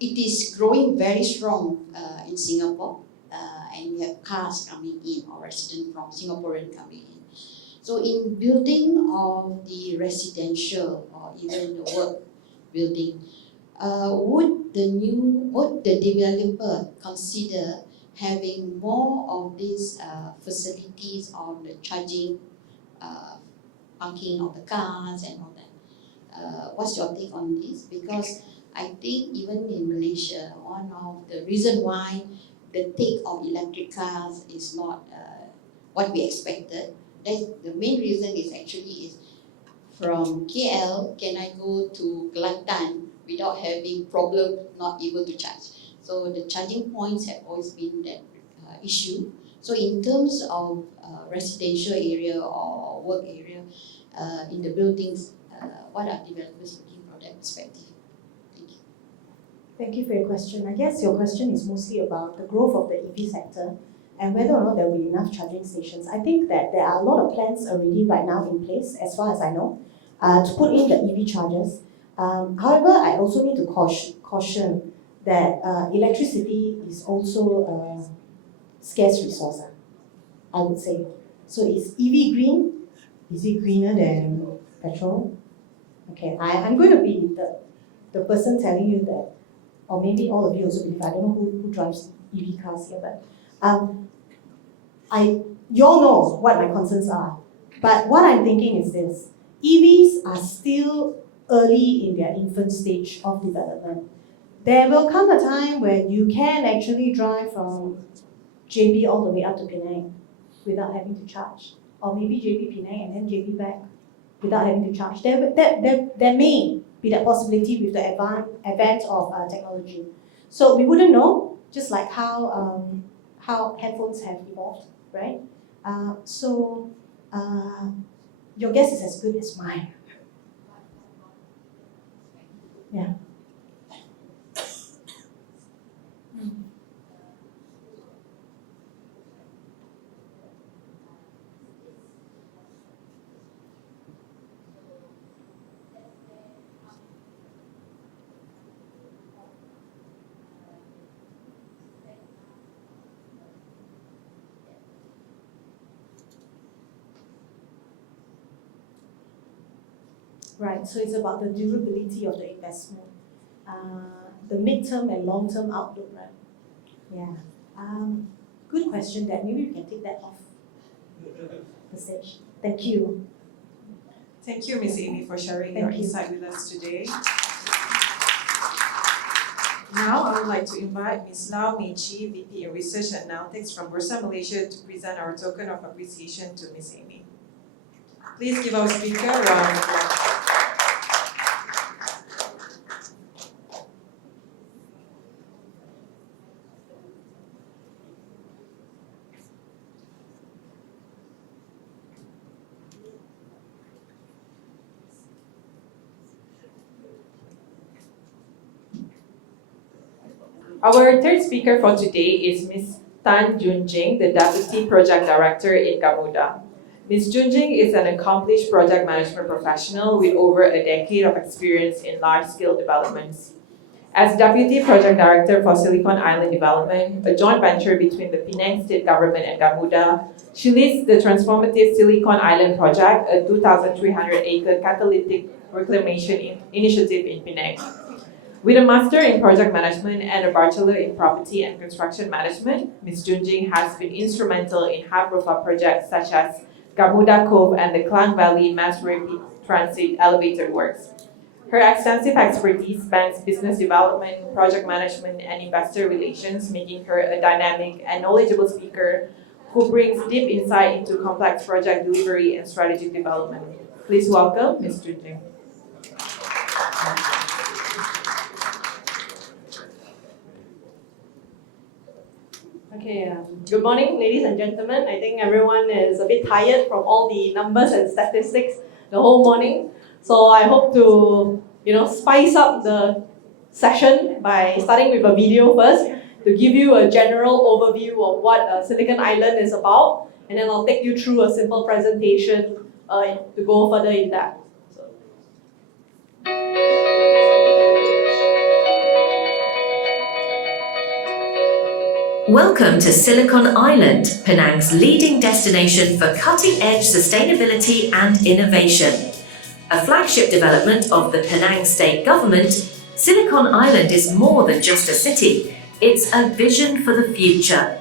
It is growing very strong in Singapore, and we have cars coming in or residents from Singaporean coming in. So in building of the residential or even the work building, would the developer consider having more of these facilities on the charging, parking of the cars and all that? What's your take on this? Because I think even in Malaysia, one of the reasons why the take of electric cars is not what we expected, the main reason is actually from KL, can I go to Kelantan without having problem not able to charge? So the charging points have always been that issue. So in terms of residential area or work area in the buildings, what are developers looking from that perspective? Thank you. Thank you for your question. I guess your question is mostly about the growth of the EV sector and whether or not there will be enough charging stations. I think that there are a lot of plans already right now in place, as far as I know, to put in the EV chargers. However, I also need to caution that electricity is also a scarce resource, I would say. So is EV green? Is it greener than petrol? Okay, I'm going to be the person telling you that, or maybe all of you also believe, I don't know who drives EV cars here, but you all know what my concerns are. But what I'm thinking is this: EVs are still early in their infant stage of development. There will come a time when you can actually drive from JB all the way up to Penang without having to charge, or maybe JB Penang and then JB back without having to charge. There may be that possibility with the advent of technology. So we wouldn't know, just like how headphones have evolved, right? Your guess is as good as mine. Yeah. Right, so it's about the durability of the investment, the midterm and long-term outlook, right? Yeah. Good question, Dad. Maybe we can take that off the stage. Thank you. Thank you, Ms. Amy, for sharing your insight with us today. Now, I would like to invite Ms. Lau Mei Chi, VP in Research and Analytics from Bursa Malaysia, to present our token of appreciation to Ms. Amy. Please give our speaker a round of applause. Our third speaker for today is Ms. Tan Junjing, the Deputy Project Director in Gamuda. Ms. Junjing is an accomplished project management professional with over a decade of experience in large-scale developments. As Deputy Project Director for Silicon Island Development, a joint venture between the Penang State Government and Gamuda, she leads the transformative Silicon Island Project, a 2,300-acre catalytic reclamation initiative in Penang. With a Master in Project Management and a Bachelor in Property and Construction Management, Ms. Junjing has been instrumental in high-profile projects such as Gamuda Cove and the Klang Valley Mass Rapid Transit Elevator Works. Her extensive expertise spans business development, project management, and investor relations, making her a dynamic and knowledgeable speaker who brings deep insight into complex project delivery and strategic development. Please welcome Ms. Junjing. Okay, good morning, ladies and gentlemen. I think everyone is a bit tired from all the numbers and statistics the whole morning. So I hope to, spice up the session by starting with a video first to give you a general overview of what Silicon Island is about, and then I'll take you through a simple presentation to go further in that. Welcome to Silicon Island, Penang's leading destination for cutting-edge sustainability and innovation. A flagship development of the Penang state government, Silicon Island is more than just a city, it's a vision for the future.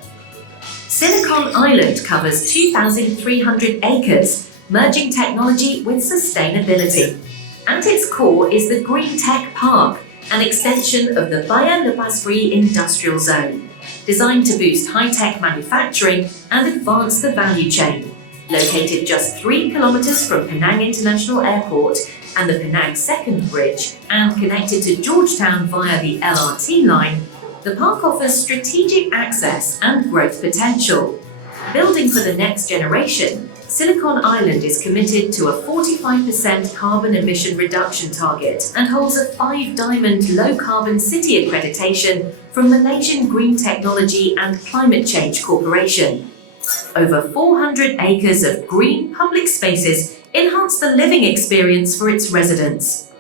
Silicon Island covers 2,300 acres, merging technology with sustainability. At its core is the Green Tech Park, an extension of the Bayan Lepas Free Industrial Zone, designed to boost high-tech manufacturing and advance the value chain. Located just 3 kilometers from Penang International Airport and the Penang Second Bridge, and connected to Georgetown via the LRT line, the park offers strategic access and growth potential. Building for the next generation, Silicon Island is committed to a 45% carbon emission reduction target and holds a 5-diamond low-carbon city accreditation from Malaysian Green Technology and Climate Change Corporation. Over 400 acres of green public spaces enhance the living experience for its residents.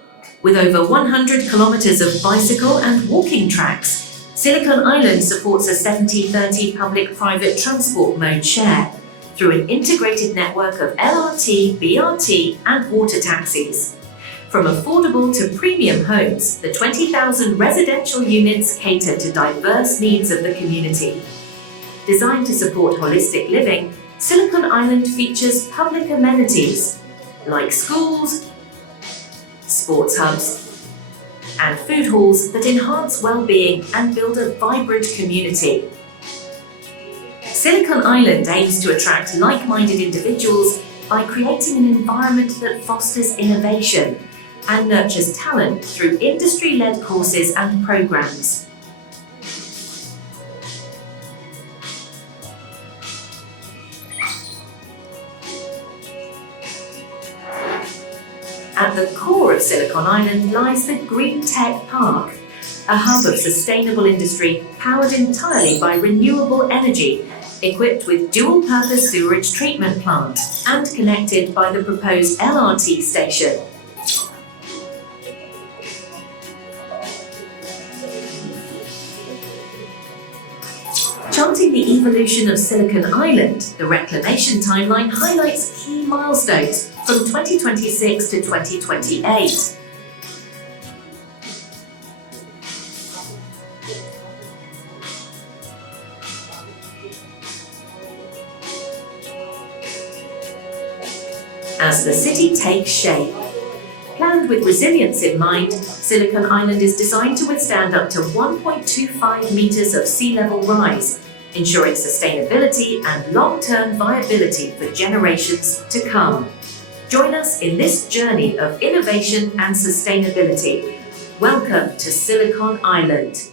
With over 100 kilometers of bicycle and walking tracks, Silicon Island supports a 70-30 public-private transport mode share through an integrated network of LRT, BRT, and water taxis. From affordable to premium homes, the 20,000 residential units cater to diverse needs of the community. Designed to support holistic living, Silicon Island features public amenities like schools, sports hubs, and food halls that enhance well-being and build a vibrant community. Silicon Island aims to attract like-minded individuals by creating an environment that fosters innovation and nurtures talent through industry-led courses and programs. At the core of Silicon Island lies the Green Tech Park, a hub of sustainable industry powered entirely by renewable energy, equipped with dual-purpose sewerage treatment plant and connected by the proposed LRT station. Charting the evolution of Silicon Island, the reclamation timeline highlights key milestones from 2026 to 2028. As the city takes shape. Planned with resilience in mind, Silicon Island is designed to withstand up to 1.25 meters of sea level rise, ensuring sustainability and long-term viability for generations to come. Join us in this journey of innovation and sustainability. Welcome to Silicon Island.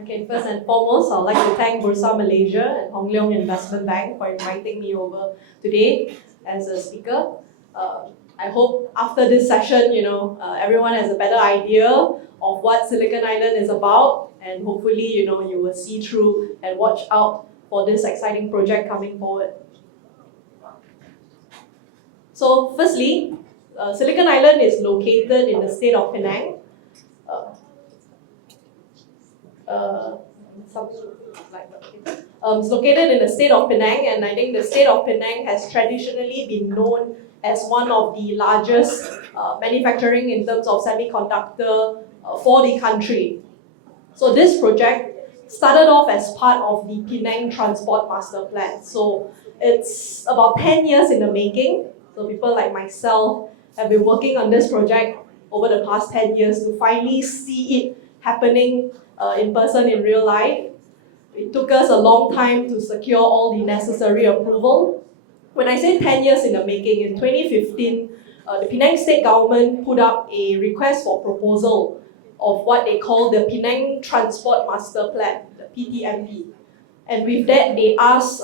Okay, first and foremost, I'd like to thank Bursa Malaysia and Hong Leong Investment Bank for inviting me over today as a speaker. I hope after this session, everyone has a better idea of what Silicon Island is about, and hopefully, you will see through and watch out for this exciting project coming forward. So, firstly, Silicon Island is located in the state of Penang. It's located in the state of Penang, and I think the state of Penang has traditionally been known as one of the largest manufacturing in terms of semiconductor for the country. So this project started off as part of the Penang Transport Master Plan. So it's about 10 years in the making. So people like myself have been working on this project over the past 10 years to finally see it happening in person in real life. It took us a long time to secure all the necessary approval. When I say 10 years in the making, in 2015, the Penang state government put up a request for proposal of what they call the Penang Transport Master Plan, the PTMP. And with that, they asked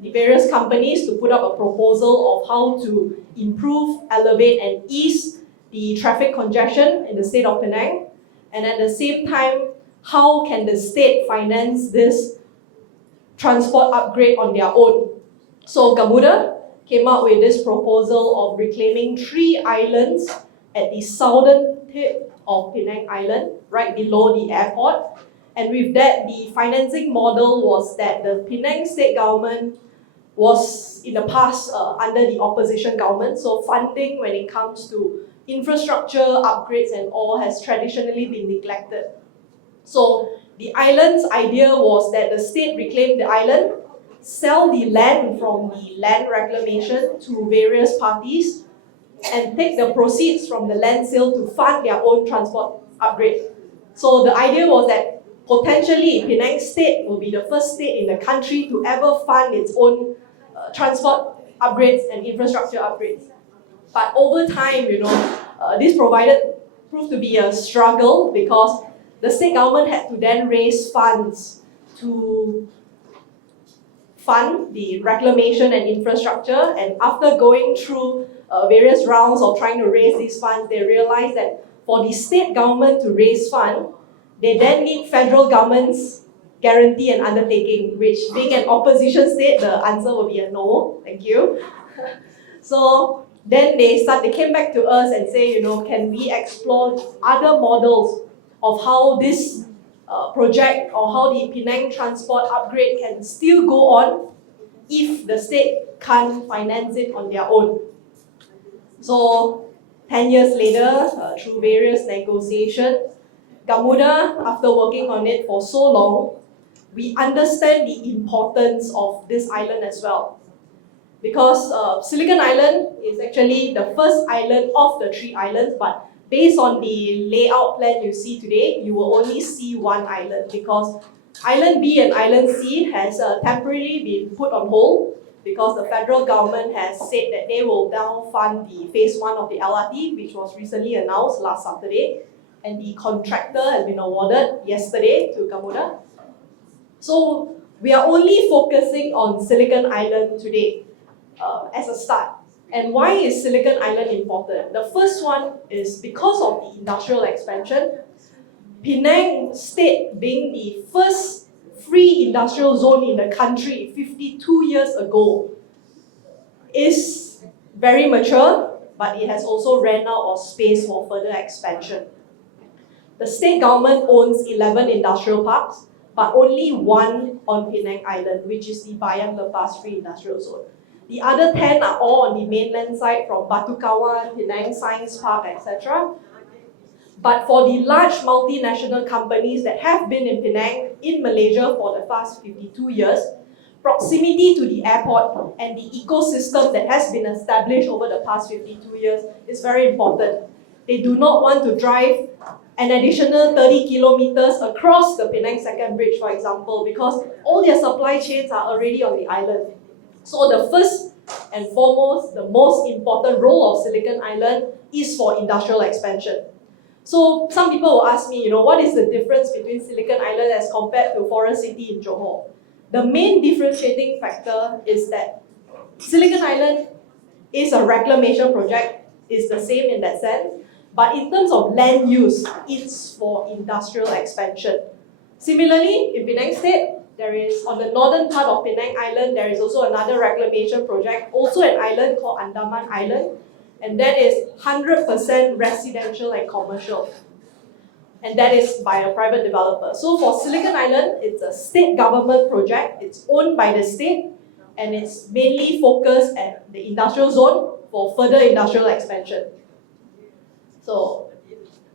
the various companies to put up a proposal of how to improve, elevate, and ease the traffic congestion in the state of Penang. And at the same time, how can the state finance this transport upgrade on their own? So Gamuda came up with this proposal of reclaiming 3 islands at the southern tip of Penang Island, right below the airport. And with that, the financing model was that the Penang state government was in the past under the opposition government, so funding when it comes to infrastructure upgrades and all has traditionally been neglected. So the island's idea was that the state reclaim the island, sell the land from the land reclamation to various parties, and take the proceeds from the land sale to fund their own transport upgrade. So the idea was that potentially Penang state will be the first state in the country to ever fund its own transport upgrades and infrastructure upgrades. But over time, this proved to be a struggle because the state government had to then raise funds to fund the reclamation and infrastructure. And after going through various rounds of trying to raise these funds, they realized that for the state government to raise funds, they then need federal government's guarantee and undertaking, which being an opposition state, the answer will be a no, thank you. So then they came back to us and say, can we explore other models of how this project or how the Penang transport upgrade can still go on if the state can't finance it on their own. So 10 years later, through various negotiations, Gamuda, after working on it for so long, we understand the importance of this island as well. Because Silicon Island is actually the first island of the 3 islands, but based on the layout plan you see today, you will only see 1 island because Island B and Island C has temporarily been put on hold because the federal government has said that they will now fund the phase 1 of the LRT, which was recently announced last Saturday, and the contractor has been awarded yesterday to Gamuda. So we are only focusing on Silicon Island today as a start. And why is Silicon Island important? The first one is because of the industrial expansion. Penang State being the first free industrial zone in the country 52 years ago is very mature, but it has also ran out of space for further expansion. The state government owns 11 industrial parks, but only 1 on Penang Island, which is the Bayang Lepas Free Industrial Zone. The other 10 are all on the mainland side from Batu Kawan, Penang Science Park, etc. But for the large multinational companies that have been in Penang, in Malaysia for the past 52 years, proximity to the airport and the ecosystem that has been established over the past 52 years is very important. They do not want to drive an additional 30 kilometers across the Penang Second Bridge, for example, because all their supply chains are already on the island. So the first and foremost, the most important role of Silicon Island is for industrial expansion. So some people will ask me, what is the difference between Silicon Island as compared to Forest City in Johor? The main differentiating factor is that Silicon Island is a reclamation project, it's the same in that sense, but in terms of land use, it's for industrial expansion. Similarly, in Penang State, there is, on the northern part of Penang Island, there is also another reclamation project, also an island called Andaman Island, and that is 100% residential and commercial. and that is by a private developer. So for Silicon Island, it's a state government project. It's owned by the state, and it's mainly focused at the industrial zone for further industrial expansion. So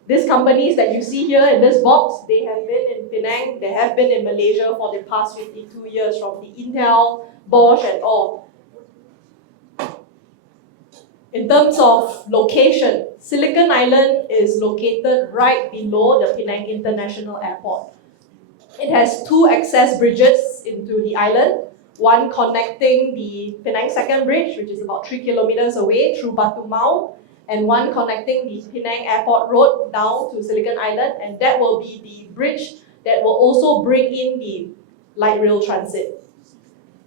these companies that you see here in this box, they have been in Penang, they have been in Malaysia for the past 52 years, from the Intel, Bosch and all. In terms of location, Silicon Island is located right below the Penang International Airport. It has two access bridges into the island, one connecting the Penang Second Bridge, which is about 3 kilometers away through Batu Mau, and one connecting the Penang Airport Road down to Silicon Island, and that will be the bridge that will also bring in the light rail transit.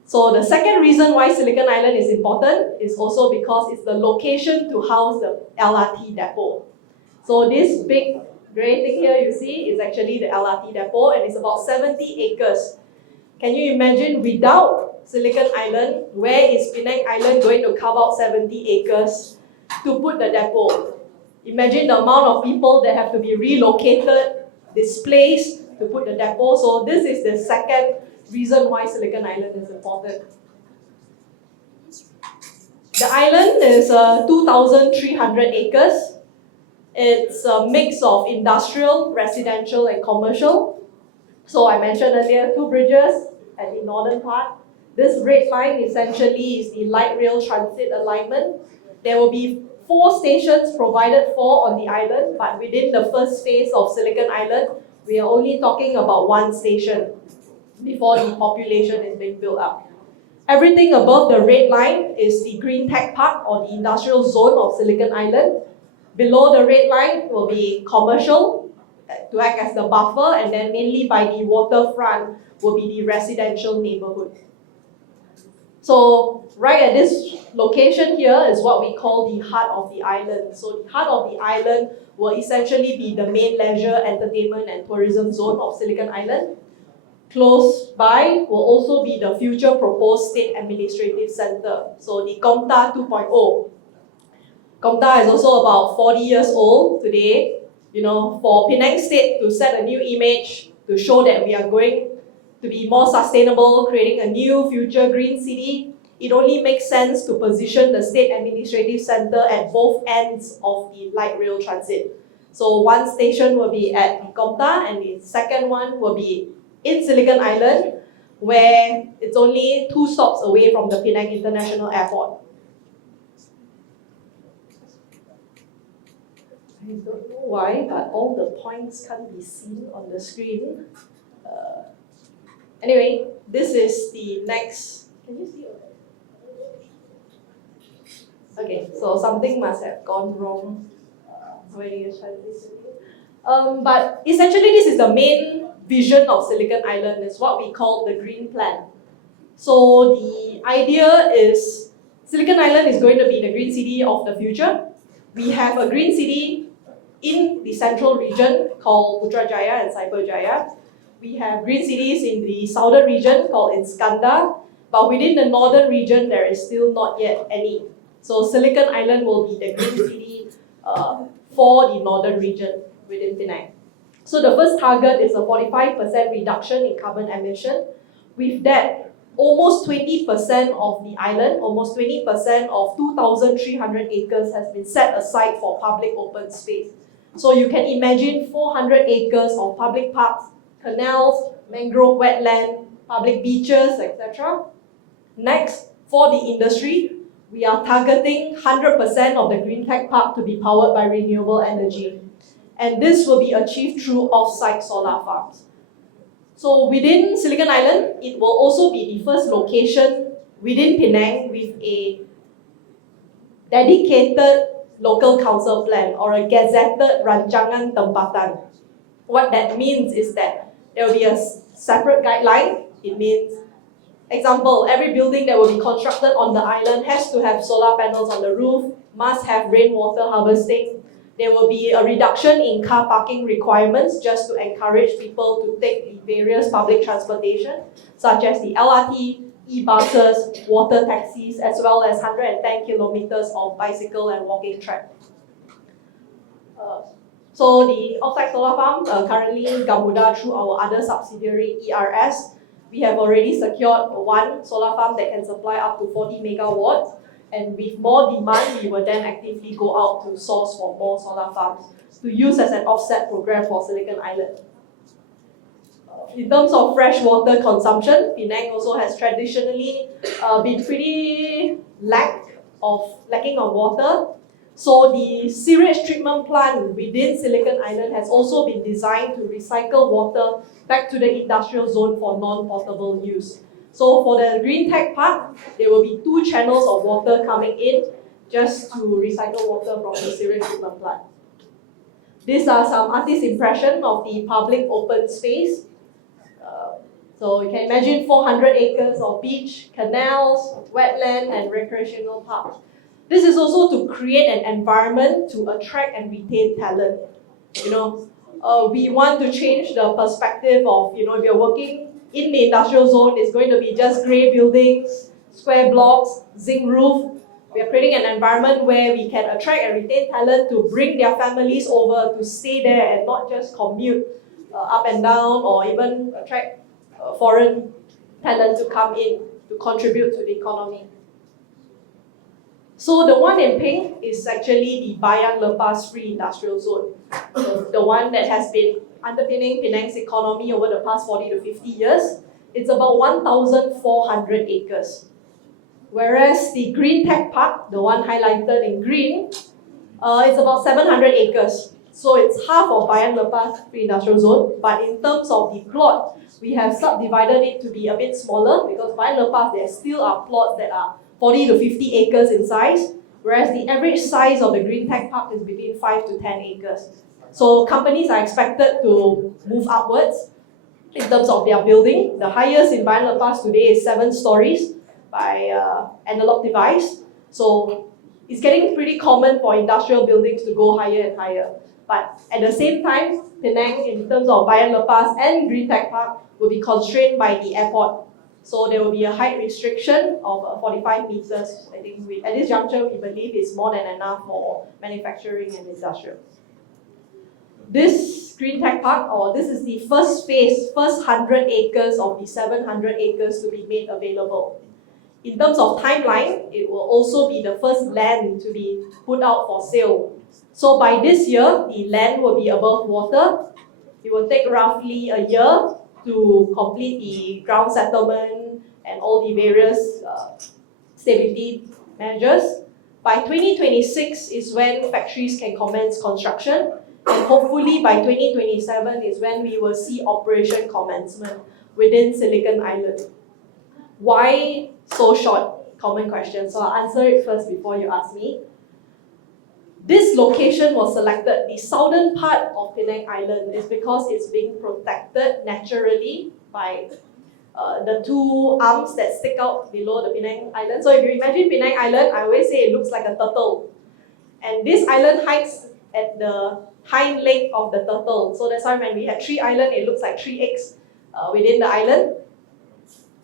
So the second reason why Silicon Island is important is also because it's the location to house the LRT depot. So this big grey thing here you see is actually the LRT depot, and it's about 70 acres. Can you imagine without Silicon Island, where is Penang Island going to carve out 70 acres to put the depot? Imagine the amount of people that have to be relocated, displaced to put the depot. So this is the second reason why Silicon Island is important. The island is 2,300 acres. It's a mix of industrial, residential and commercial. So I mentioned earlier, two bridges at the northern part. This red line essentially is the light rail transit alignment. There will be 4 stations provided for on the island, but within the first phase of Silicon Island, we are only talking about 1 station before the population is being built up. Everything above the red line is the Green Tech Park or the industrial zone of Silicon Island. Below the red line will be commercial to act as the buffer, and then mainly by the waterfront will be the residential neighborhood. So right at this location here is what we call the heart of the island. So the heart of the island will essentially be the main leisure, entertainment and tourism zone of Silicon Island. Close by will also be the future proposed state administrative center, so the COMTA 2.0. COMTA is also about 40 years old today. You know, for Penang State to set a new image, to show that we are going to be more sustainable, creating a new future green city, it only makes sense to position the state administrative center at both ends of the light rail transit. So one station will be at the COMTA and the second one will be in Silicon Island, where it's only 2 stops away from the Penang International Airport. I don't know why, but all the points can't be seen on the screen. Anyway, this is the next. Can you see it? Okay, so something must have gone wrong when you're transitioning. But essentially, this is the main vision of Silicon Island. Is what we call the green plan. So the idea is Silicon Island is going to be the green city of the future. We have a green city in the central region called Putrajaya and Cyberjaya. We have green cities in the southern region called Iskandar, but within the northern region there is still not yet any. So Silicon Island will be the green city for the northern region within Penang. So the first target is a 45% reduction in carbon emission. With that, almost 20% of the island, almost 20% of 2,300 acres has been set aside for public open space. So you can imagine 400 acres of public parks, canals, mangrove wetland, public beaches, etc. Next, for the industry, we are targeting 100% of the Green Tech Park to be powered by renewable energy. And this will be achieved through off-site solar farms. So within Silicon Island, it will also be the first location within Penang with a dedicated local council plan or a gazetted rancangan tempatan. What that means is that there will be a separate guideline. It means, example, every building that will be constructed on the island has to have solar panels on the roof, must have rainwater harvesting. There will be a reduction in car parking requirements just to encourage people to take the various public transportation, such as the LRT, e-buses, water taxis, as well as 110 kilometers of bicycle and walking track. So the offsite solar farm, currently Gamuda through our other subsidiary ERS, we have already secured one solar farm that can supply up to 40 megawatts. And with more demand, we will then actively go out to source for more solar farms to use as an offset program for Silicon Island. In terms of fresh water consumption, Penang also has traditionally been pretty lacking of water. So the sewage treatment plant within Silicon Island has also been designed to recycle water back to the industrial zone for non-potable use. So for the Green Tech Park, there will be 2 channels of water coming in just to recycle water from the sewage treatment plant. These are some artist impression of the public open space. So you can imagine 400 acres of beach, canals, wetland, and recreational parks. This is also to create an environment to attract and retain talent. We want to change the perspective of, if you're working in the industrial zone, it's going to be just grey buildings, square blocks, zinc roof. We are creating an environment where we can attract and retain talent to bring their families over to stay there and not just commute up and down, or even attract foreign talent to come in to contribute to the economy. So the one in pink is actually the Bayan Lepas Free Industrial Zone, the one that has been underpinning Penang's economy over the past 40 to 50 years. It's about 1,400 acres. Whereas the Green Tech Park, the one highlighted in green, it's about 700 acres. So it's half of Bayan Lepas Free Industrial Zone, but in terms of the plot, we have subdivided it to be a bit smaller because Bayan Lepas, there still are plots that are 40 to 50 acres in size, whereas the average size of the Green Tech Park is between 5 to 10 acres. So companies are expected to move upwards in terms of their building. The highest in Bayan Lepas today is 7 stories by Analog Device. So it's getting pretty common for industrial buildings to go higher and higher. But at the same time, Penang, in terms of Bayan Lepas and Green Tech Park, will be constrained by the airport. So there will be a height restriction of 45 meters. I think at this juncture, we believe it's more than enough for manufacturing and industrial. This Green Tech Park, or this is the first phase, first 100 acres of the 700 acres to be made available. In terms of timeline, it will also be the first land to be put out for sale. So by this year, the land will be above water. It will take roughly a year to complete the ground settlement and all the various stability measures. By 2026 is when factories can commence construction, and hopefully by 2027 is when we will see operation commencement within Silicon Island. Why so short? Common question. So I'll answer it first before you ask me. This location was selected, the southern part of Penang Island, is because it's being protected naturally by the 2 arms that stick out below the Penang Island. So if you imagine Penang Island, I always say it looks like a turtle. And this island hides at the hind leg of the turtle. So that's why when we had 3 islands, it looks like 3 eggs within the island.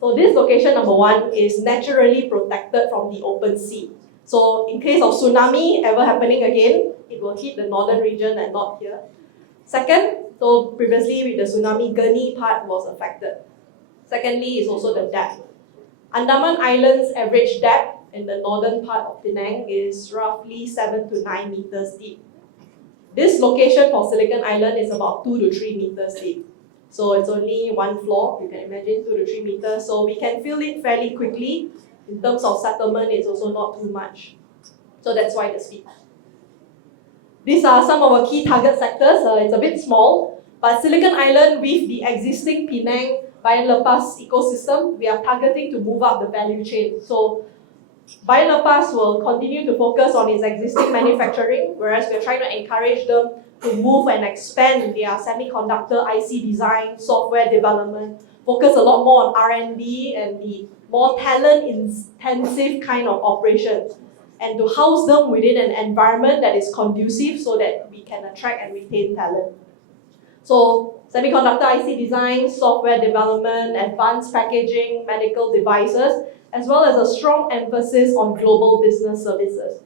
So this location, number 1, is naturally protected from the open sea. So in case of tsunami ever happening again, it will hit the northern region and not here. Second, so previously with the tsunami, Gurni part was affected. Secondly is also the depth. Andaman Island's average depth in the northern part of Penang is roughly 7 to 9 meters deep. This location for Silicon Island is about 2 to 3 meters deep. So it's only 1 floor, you can imagine 2 to 3 meters. So we can fill it fairly quickly. In terms of settlement, it's also not too much. So that's why the speed. These are some of our key target sectors. It's a bit small, but Silicon Island with the existing Penang Bayan Lepas ecosystem, we are targeting to move up the value chain. So Bayan Lepas will continue to focus on its existing manufacturing, whereas we're trying to encourage them to move and expand their semiconductor IC design, software development, focus a lot more on R&D and the more talent-intensive kind of operations, and to house them within an environment that is conducive so that we can attract and retain talent. So semiconductor IC design, software development, advanced packaging, medical devices, as well as a strong emphasis on global business services.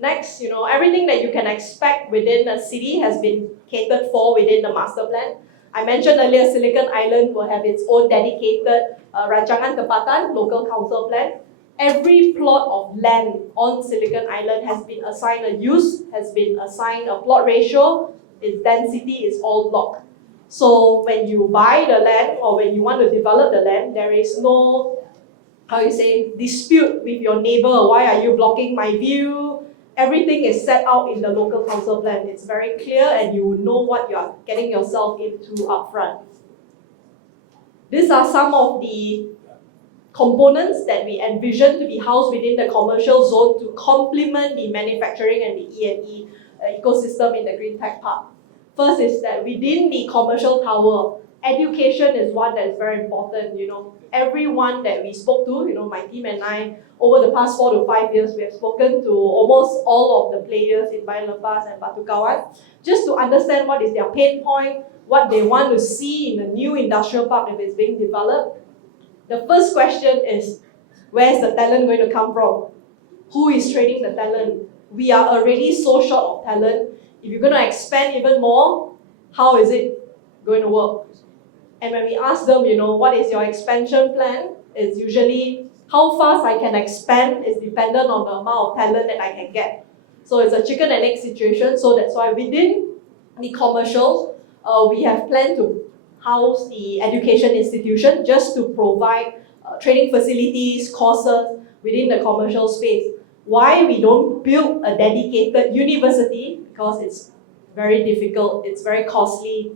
Next, everything that you can expect within a city has been catered for within the master plan. I mentioned earlier, Silicon Island will have its own dedicated Rancangan Tempatan local council plan. Every plot of land on Silicon Island has been assigned a use, has been assigned a plot ratio, its density is all blocked. So when you buy the land or when you want to develop the land, there is no, dispute with your neighbor. Why are you blocking my view? Everything is set out in the local council plan. It's very clear and you know what you are getting yourself into upfront. These are some of the components that we envision to be housed within the commercial zone to complement the manufacturing and the E&E ecosystem in the Green Tech Park. First is that within the commercial tower, education is one that is very important. Everyone that we spoke to, my team and I, over the past 4 to 5 years, we have spoken to almost all of the players in Bayan Lepas and Batu Kawan, just to understand what is their pain point, what they want to see in a new industrial park if it's being developed. The first question is, where's the talent going to come from? Who is trading the talent? We are already so short of talent. If you're going to expand even more, how is it going to work? And when we ask them, what is your expansion plan? It's usually how fast I can expand is dependent on the amount of talent that I can get. So it's a chicken and egg situation. So that's why within the commercial, we have planned to house the education institution just to provide training facilities, courses within the commercial space. Why we don't build a dedicated university? Because it's very difficult, it's very costly,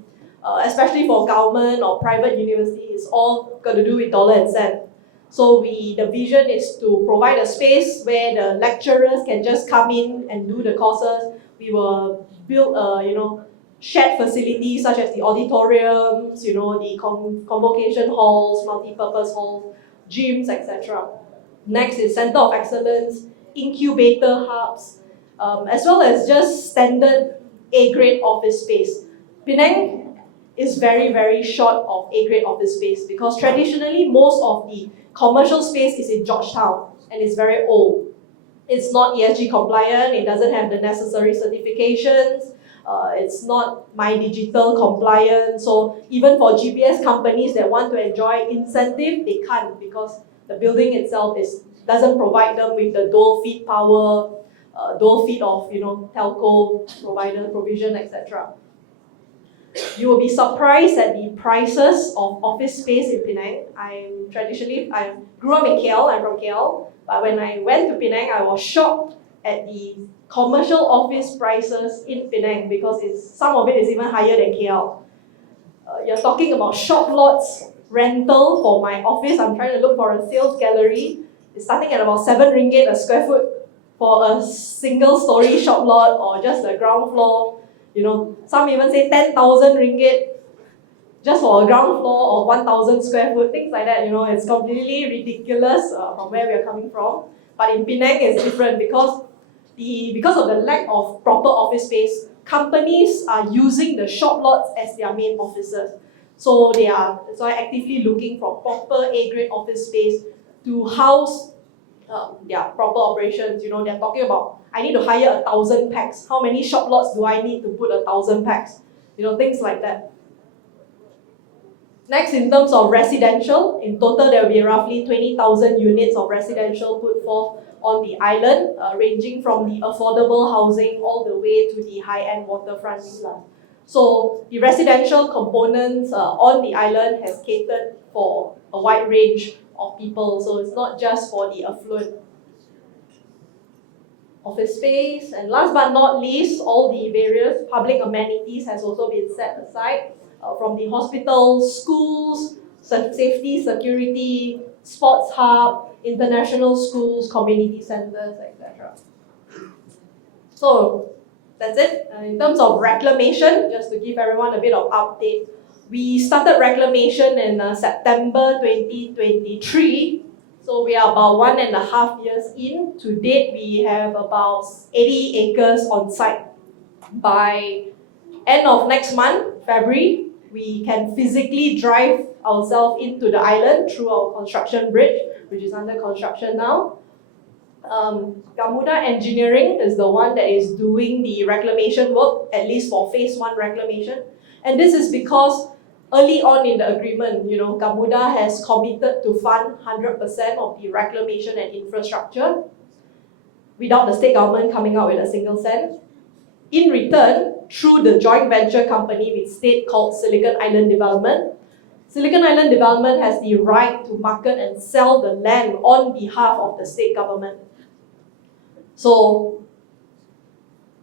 especially for government or private university. It's all got to do with dollar and cent. So the vision is to provide a space where the lecturers can just come in and do the courses. We will build shared facilities such as the auditoriums, the convocation halls, multi-purpose halls, gyms, etc. Next is Center of Excellence, incubator hubs, as well as just standard A-grade office space. Penang is very, very short of A-grade office space because traditionally most of the commercial space is in Georgetown and it's very old. It's not ESG compliant, it doesn't have the necessary certifications, it's not My Digital compliant. So even for GPS companies that want to enjoy incentive, they can't because the building itself doesn't provide them with the dual feed power, dual feed of telco provider provision, etc. You will be surprised at the prices of office space in Penang. I grew up in KL, I'm from KL, but when I went to Penang, I was shocked at the commercial office prices in Penang because some of it is even higher than KL. You're talking about shop lots rental for my office. I'm trying to look for a sales gallery. It's starting at about 7 ringgit a square foot for a single story shop lot or just a ground floor. Some even say 10,000 ringgit just for a ground floor of 1,000 square foot, things like that. It's completely ridiculous from where we're coming from. But in Penang, it's different because of the lack of proper office space, companies are using the shop lots as their main offices. So they are actively looking for proper A-grade office space to house their proper operations. They're talking about, I need to hire 1,000 packs. How many shop lots do I need to put 1,000 packs? Things like that. Next, in terms of residential, in total there will be roughly 20,000 units of residential put forth on the island, ranging from the affordable housing all the way to the high-end waterfront villas. So the residential components on the island has catered for a wide range of people. So it's not just for the affluent. Office space, and last but not least, all the various public amenities has also been set aside from the hospitals, schools, safety, security, sports hub, international schools, community centers, etc. So that's it. In terms of reclamation, just to give everyone a bit of update, we started reclamation in September 2023. So we are about 1.5 years in. To date, we have about 80 acres on site. By end of next month, February, we can physically drive ourselves into the island through our construction bridge, which is under construction now. Gamuda Engineering is the one that is doing the reclamation work, at least for phase 1 reclamation. And this is because early on in the agreement, Gamuda has committed to fund 100% of the reclamation and infrastructure without the state government coming out with a single cent. In return, through the joint venture company with state called Silicon Island Development, Silicon Island Development has the right to market and sell the land on behalf of the state government. So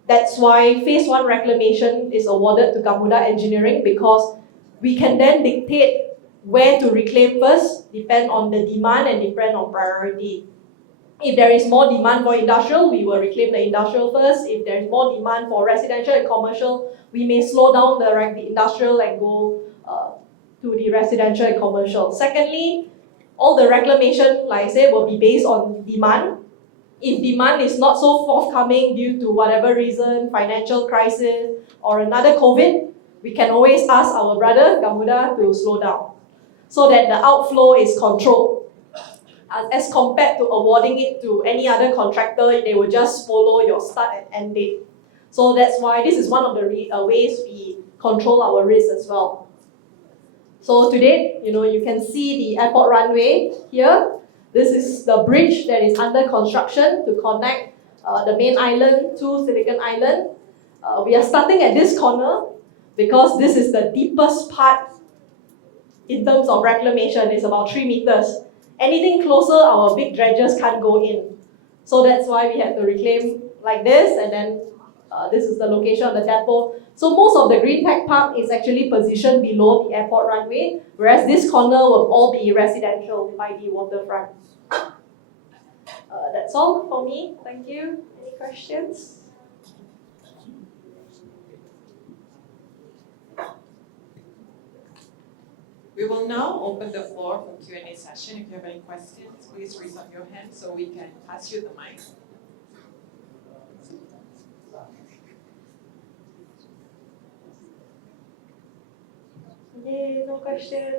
that's why phase 1 reclamation is awarded to Gamuda Engineering, because we can then dictate where to reclaim first, depend on the demand and depend on priority. If there is more demand for industrial, we will reclaim the industrial first. If there is more demand for residential and commercial, we may slow down the industrial and go to the residential and commercial. Secondly, all the reclamation, like I said, will be based on demand. If demand is not so forthcoming due to whatever reason, financial crisis or another COVID, we can always ask our brother Gamuda to slow down so that the outflow is controlled. As compared to awarding it to any other contractor, they will just follow your start and end date. So that's why this is one of the ways we control our risk as well. So today, you can see the airport runway here. This is the bridge that is under construction to connect the main island to Silicon Island. We are starting at this corner because this is the deepest part in terms of reclamation. It's about 3 meters. Anything closer, our big dredgers can't go in. So that's why we had to reclaim like this, and then this is the location of the depot. So most of the green tech park is actually positioned below the airport runway, whereas this corner will all be residential by the waterfront. That's all for me. Thank you. Any questions? We will now open the floor for Q&A session. If you have any questions, please raise up your hand so we can pass you the mic. Yay, no question.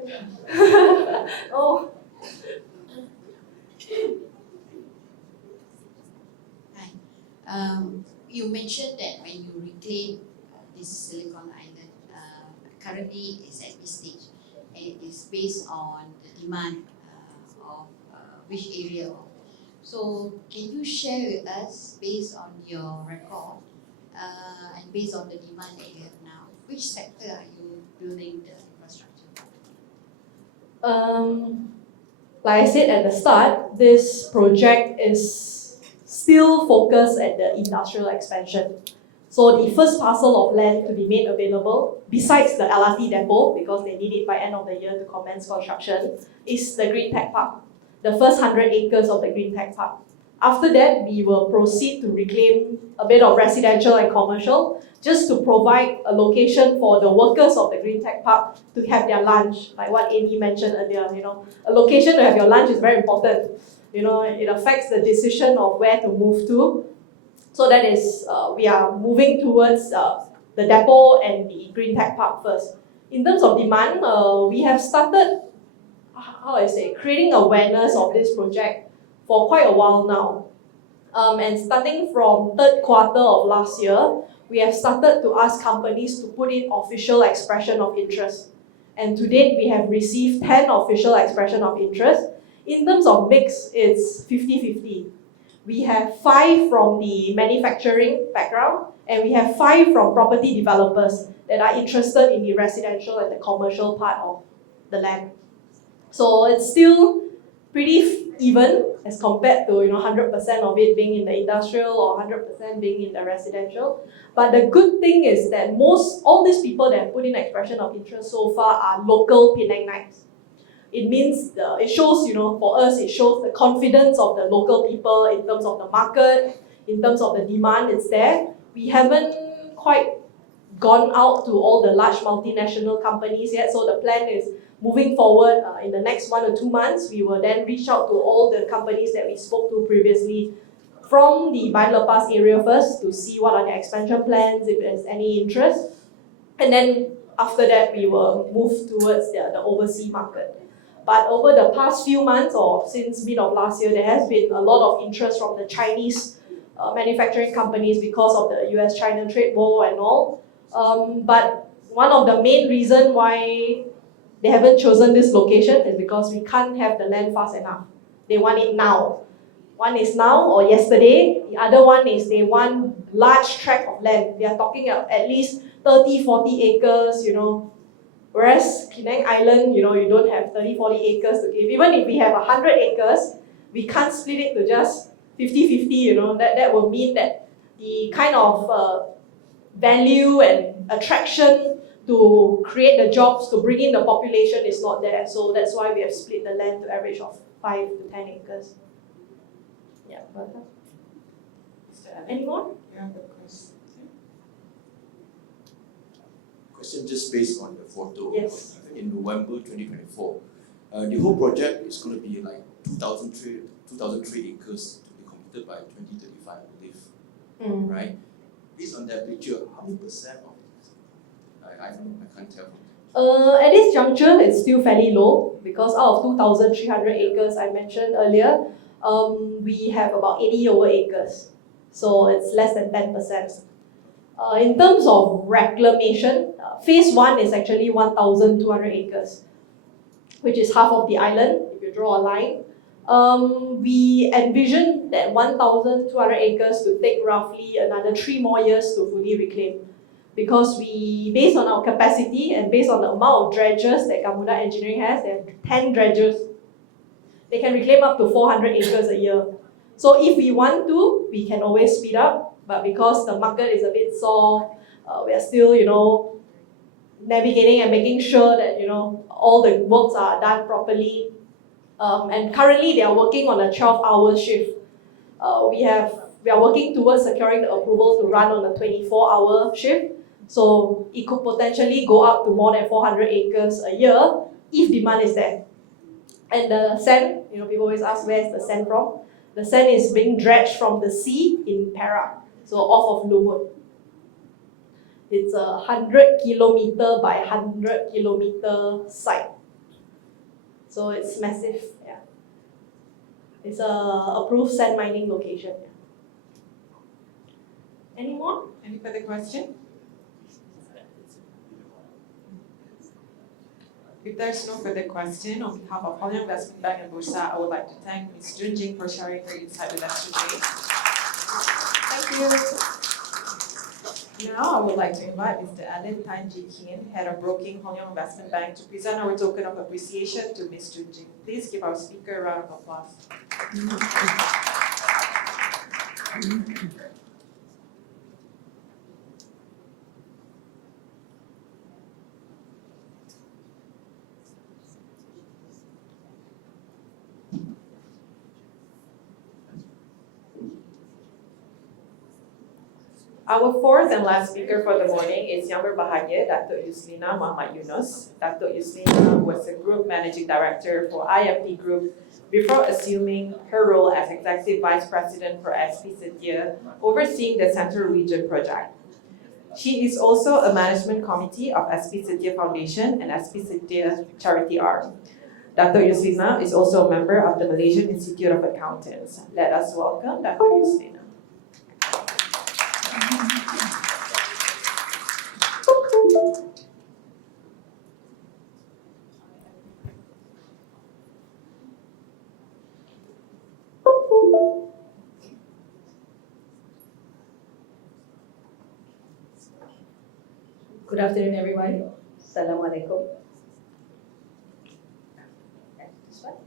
Oh. Hi. You mentioned that when you reclaim this Silicon Island, currently it's at this stage. It is based on the demand of which area. So can you share with us, based on your record and based on the demand that you have now, which sector are you building the infrastructure? Like I said at the start, this project is still focused at the industrial expansion. So the first parcel of land to be made available, besides the LRT depot, because they need it by end of the year to commence construction, is the Green Tech Park, the first 100 acres of the Green Tech Park. After that, we will proceed to reclaim a bit of residential and commercial, just to provide a location for the workers of the Green Tech Park to have their lunch, like what Amy mentioned earlier. A location to have your lunch is very important. It affects the decision of where to move to. So that is, we are moving towards the depot and the Green Tech Park first. In terms of demand, we have started, creating awareness of this project for quite a while now. And starting from third quarter of last year, we have started to ask companies to put in official expression of interest. And to date, we have received 10 official expression of interest. In terms of mix, it's 50-50. We have 5 from the manufacturing background, and we have 5 from property developers that are interested in the residential and the commercial part of the land. So it's still pretty even as compared to 100% of it being in the industrial or 100% being in the residential. But the good thing is that all these people that have put in expression of interest so far are local Penangites. It means, it shows, for us, it shows the confidence of the local people in terms of the market, in terms of the demand, it's there. We haven't quite gone out to all the large multinational companies yet, so the plan is moving forward in the next 1 or 2 months, we will then reach out to all the companies that we spoke to previously from the Bayan Lepas area first to see what are their expansion plans, if there's any interest. And then after that, we will move towards the overseas market. But over the past few months or since mid of last year, there has been a lot of interest from the Chinese manufacturing companies because of the US-China trade war and all. But one of the main reasons why they haven't chosen this location is because we can't have the land fast enough. They want it now. One is now or yesterday. The other one is they want large tract of land. They are talking at least 30, 40 acres, Whereas Penang Island, you don't have 30, 40 acres to give. Even if we have 100 acres, we can't split it to just 50-50, That will mean that the kind of value and attraction to create the jobs, to bring in the population is not there. So that's why we have split the land to average of 5 to 10 acres. Yeah. Any more? Yeah, the question. Question just based on the photo. Yes. I think in November 2024, the whole project is going to be like 2,003 acres to be completed by 2035, I believe. Right? Based on that picture, how many percent of it? I don't know, I can't tell. At this juncture, it's still fairly low because out of 2,300 acres I mentioned earlier, we have about 80 over acres. So it's less than 10%. In terms of reclamation, phase 1 is actually 1,200 acres, which is half of the island, if you draw a line. We envision that 1,200 acres to take roughly another 3 more years to fully reclaim. Because based on our capacity and based on the amount of dredgers that Gamuda Engineering has, they have 10 dredgers. They can reclaim up to 400 acres a year. So if we want to, we can always speed up. But because the market is a bit soft, we are still, navigating and making sure that, all the works are done properly. And currently, they are working on a 12-hour shift. We are working towards securing the approval to run on a 24-hour shift. So it could potentially go up to more than 400 acres a year if demand is there. And the sand, people always ask where is the sand from. The sand is being dredged from the sea in Perak, so off of Lumut. It's a 100 kilometer by 100 kilometer site. So it's massive, yeah. It's a approved sand mining location. Yeah. Any more? Any further question? If there's no further question, on behalf of Hong Leong Investment Bank and Bursa, I would like to thank Ms. Jun Jing for sharing her insight with us today. Thank you. Now I would like to invite Mr. Alan Tan Ji Kien, Head of Broking, Hong Leong Investment Bank, to present our token of appreciation to Ms. Jun Jing. Please give our speaker a round of applause. Our fourth and last speaker for the morning is Yang Berbahagia, Datuk Yuslina Muhammad Yunus. Datuk Yuslina was the Group Managing Director for IFP Group before assuming her role as Executive Vice President for SP Setia, overseeing the Central Region project. She is also a management committee of SP Setia Foundation and SP Setia Charity Arm. Datuk Yuslina is also a member of the Malaysian Institute of Accountants. Let us welcome Datuk Yuslina. Good afternoon, everyone. Assalamualaikum. This one?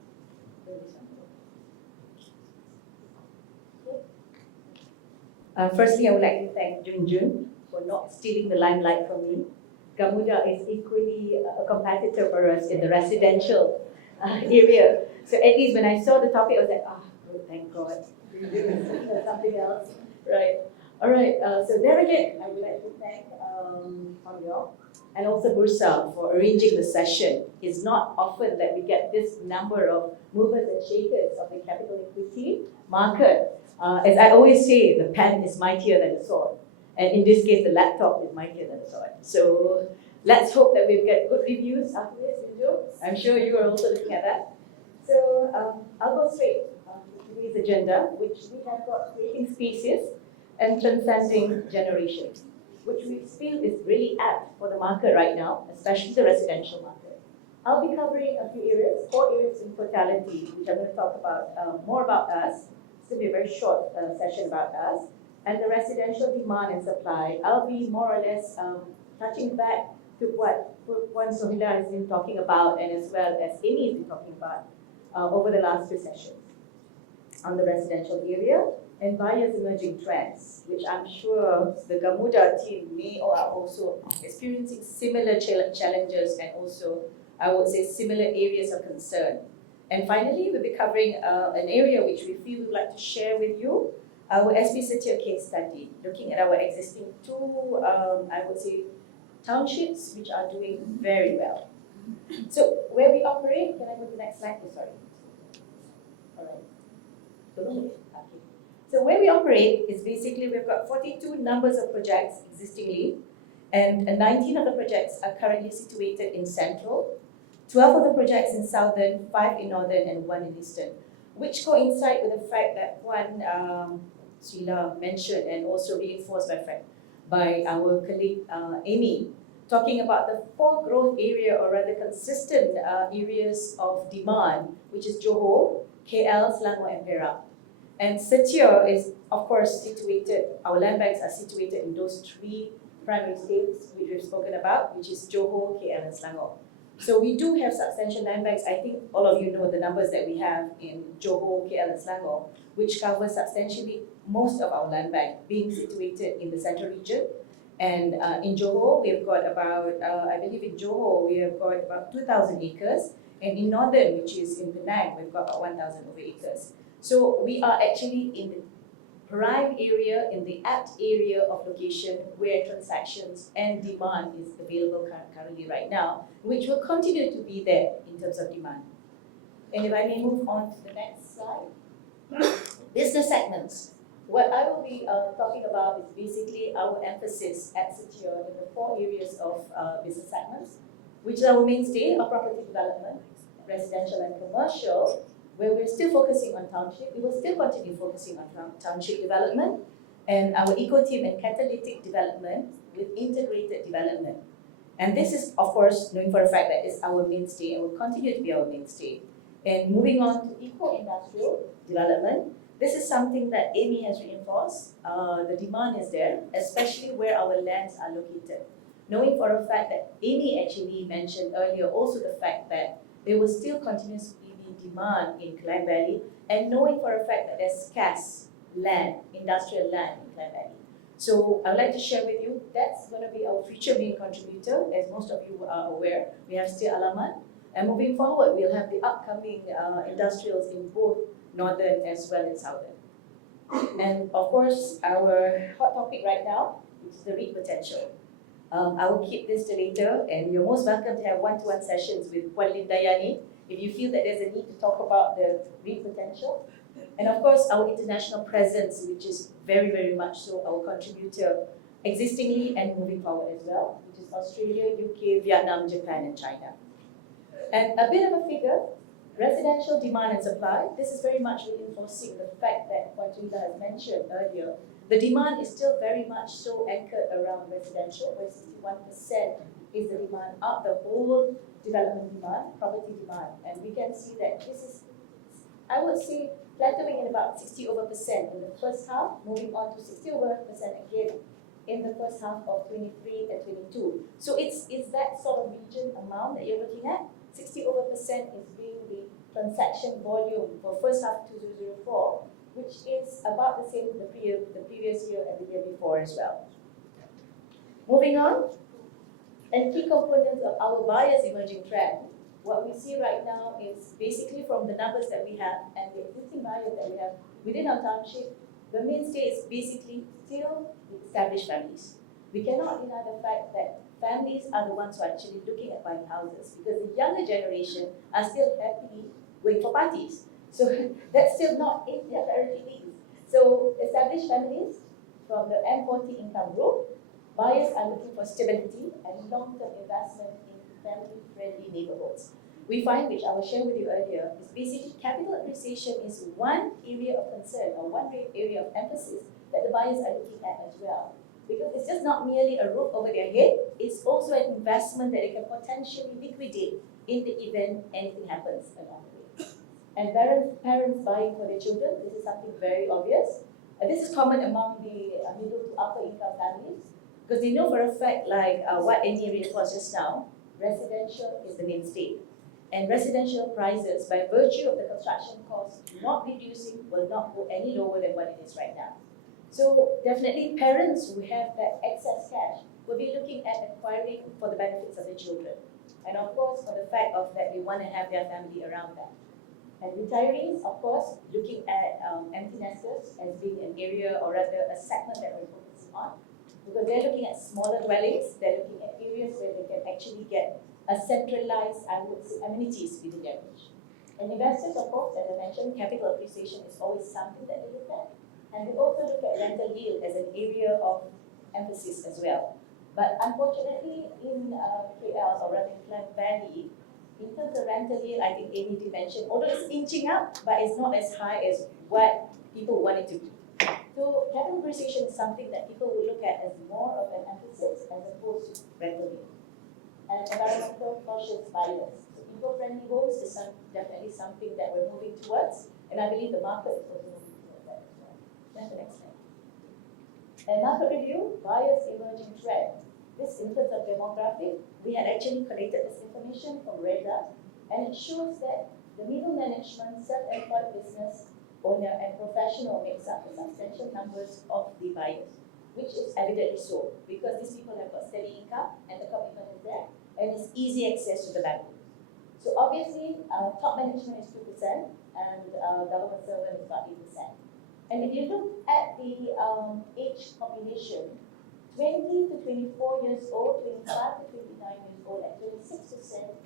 Firstly, I would like to thank Jun for not stealing the limelight from me. Gamuda is equally a competitor for us in the residential area. So at least when I saw the topic, I was like, good, thank God. Something else, right? All right, so there again, I would like to thank Hong Leong and also Bursa for arranging the session. It's not often that we get this number of movers and shakers of the capital equity market. As I always say, the pen is mightier than the sword. And in this case, the laptop is mightier than the sword. So let's hope that we've got good reviews after this video. I'm sure you are also looking at that. So I'll go straight to today's agenda, which we have got creating species and transcending generations, which we feel is really apt for the market right now, especially the residential market. I'll be covering a few areas, 4 areas in totality, which I'm going to talk about more about us. It's going to be a very short session about us. And the residential demand and supply, I'll be more or less touching back to what Puan Sohila has been talking about, and as well as Amy has been talking about over the last 2 sessions on the residential area and buyers' emerging trends, which I'm sure the Gamuda team may or are also experiencing similar challenges and also, I would say, similar areas of concern. And finally, we'll be covering an area which we feel we'd like to share with you, our SB Setia case study, looking at our existing 2, I would say, townships which are doing very well. So where we operate, can I go to the next slide? Oh, sorry. All right. Okay. So where we operate is basically we've got 42 numbers of projects existingly, and 19 of the projects are currently situated in central, 12 of the projects in southern, 5 in northern, and 1 in eastern, which coincide with the fact that one Sheila mentioned and also reinforced by our colleague Amy, talking about the 4 growth area or rather consistent areas of demand, which is Johor, KL, Selangor, and Perak. And Setia is, of course, situated, our land banks are situated in those 3 primary states which we've spoken about, which is Johor, KL, and Selangor. So we do have substantial land banks. I think all of you know the numbers that we have in Johor, KL, and Selangor, which cover substantially most of our land bank being situated in the central region. And in Johor, we've got about, I believe in Johor, we have got about 2,000 acres. And in northern, which is in Penang, we've got about 1,000 over acres. So we are actually in the prime area, in the apt area of location where transactions and demand is available currently right now, which will continue to be there in terms of demand. And if I may move on to the next slide. Business segments. What I will be talking about is basically our emphasis at Setia in the 4 areas of business segments, which is our mainstay of property development, residential and commercial, where we're still focusing on township. We will still continue focusing on township development, and our eco-team and catalytic development with integrated development. And this is, of course, knowing for a fact that it's our mainstay and will continue to be our mainstay. And moving on to eco-industrial development, this is something that Amy has reinforced. The demand is there, especially where our lands are located. Knowing for a fact that Amy actually mentioned earlier also the fact that there will still continuously be demand in Klang Valley, and knowing for a fact that there's scarce land, industrial land in Klang Valley. So I would like to share with you, that's going to be our future main contributor. As most of you are aware, we have still Alaman. And moving forward, we'll have the upcoming industrials in both northern as well as southern. And of course, our hot topic right now is the REIT potential. I will keep this to later, and you're most welcome to have one-to-one sessions with Puan Lindayani if you feel that there's a need to talk about the REIT potential. And of course, our international presence, which is very, very much so our contributor existingly and moving forward as well, which is Australia, UK, Vietnam, Japan, and China. And a bit of a figure, residential demand and supply, this is very much reinforcing the fact that what Rita has mentioned earlier. The demand is still very much so anchored around residential, where 61% is the demand of the whole development demand, property demand. And we can see that this is, I would say, plateauing in about 60% in the first half, moving on to 60% again in the first half of 23 and 22. So it's that sort of region amount that you're looking at. 60% is being the transaction volume for first half 2004, which is about the same as the previous year and the year before as well. Moving on, and key components of our buyers emerging trend. What we see right now is basically from the numbers that we have and the existing buyers that we have within our township, the mainstay is basically still established families. We cannot deny the fact that families are the ones who are actually looking at buying houses, because the younger generation are still happily going for parties. So that's still not in their priority list. So established families from the M40 income group, Buyers are looking for stability and long-term investment in family-friendly neighborhoods. We find, which I will share with you earlier, is basically capital appreciation is one area of concern or one area of emphasis that the buyers are looking at as well. Because it's just not merely a roof over their head, it's also an investment that they can potentially liquidate in the event anything happens along the way. And parents buying for their children, this is something very obvious. This is common among the middle to upper income families because they know for a fact, like what Amy reinforced just now, residential is the mainstay. And residential prices, by virtue of the construction costs not reducing, will not go any lower than what it is right now. So definitely parents who have that excess cash will be looking at acquiring for the benefits of their children. And of course, for the fact of that they want to have their family around them. And retirees, of course, looking at empty nesters as being an area or rather a segment that we're focusing on. Because they're looking at smaller dwellings, they're looking at areas where they can actually get a centralized amenities within their reach. And investors, of course, as I mentioned, capital appreciation is always something that they look at. And we also look at rental yield as an area of emphasis as well. But unfortunately, in KL or rather in Klang Valley, in terms of rental yield, I think Amy did mention, although it's inching up, but it's not as high as what people want it to be. So capital appreciation is something that people will look at as more of an emphasis as opposed to rental yield. And environmental cautious buyers. So eco-friendly homes is definitely something that we're moving towards, and I believe the market is also moving towards that as well. That's the next slide. And market review, buyers emerging trend. This in terms of demographic, we had actually collected this information from Reda, and it shows that the middle management, self-employed business owner and professional makes up the substantial numbers of the buyers, which is evidently so, because these people have got steady income and the commitment is there, and it's easy access to the bank. So obviously, top management is 2%, and government servant is about 8%. And if you look at the age population, 20 to 24 years old, 25 to 29 years old at 26%,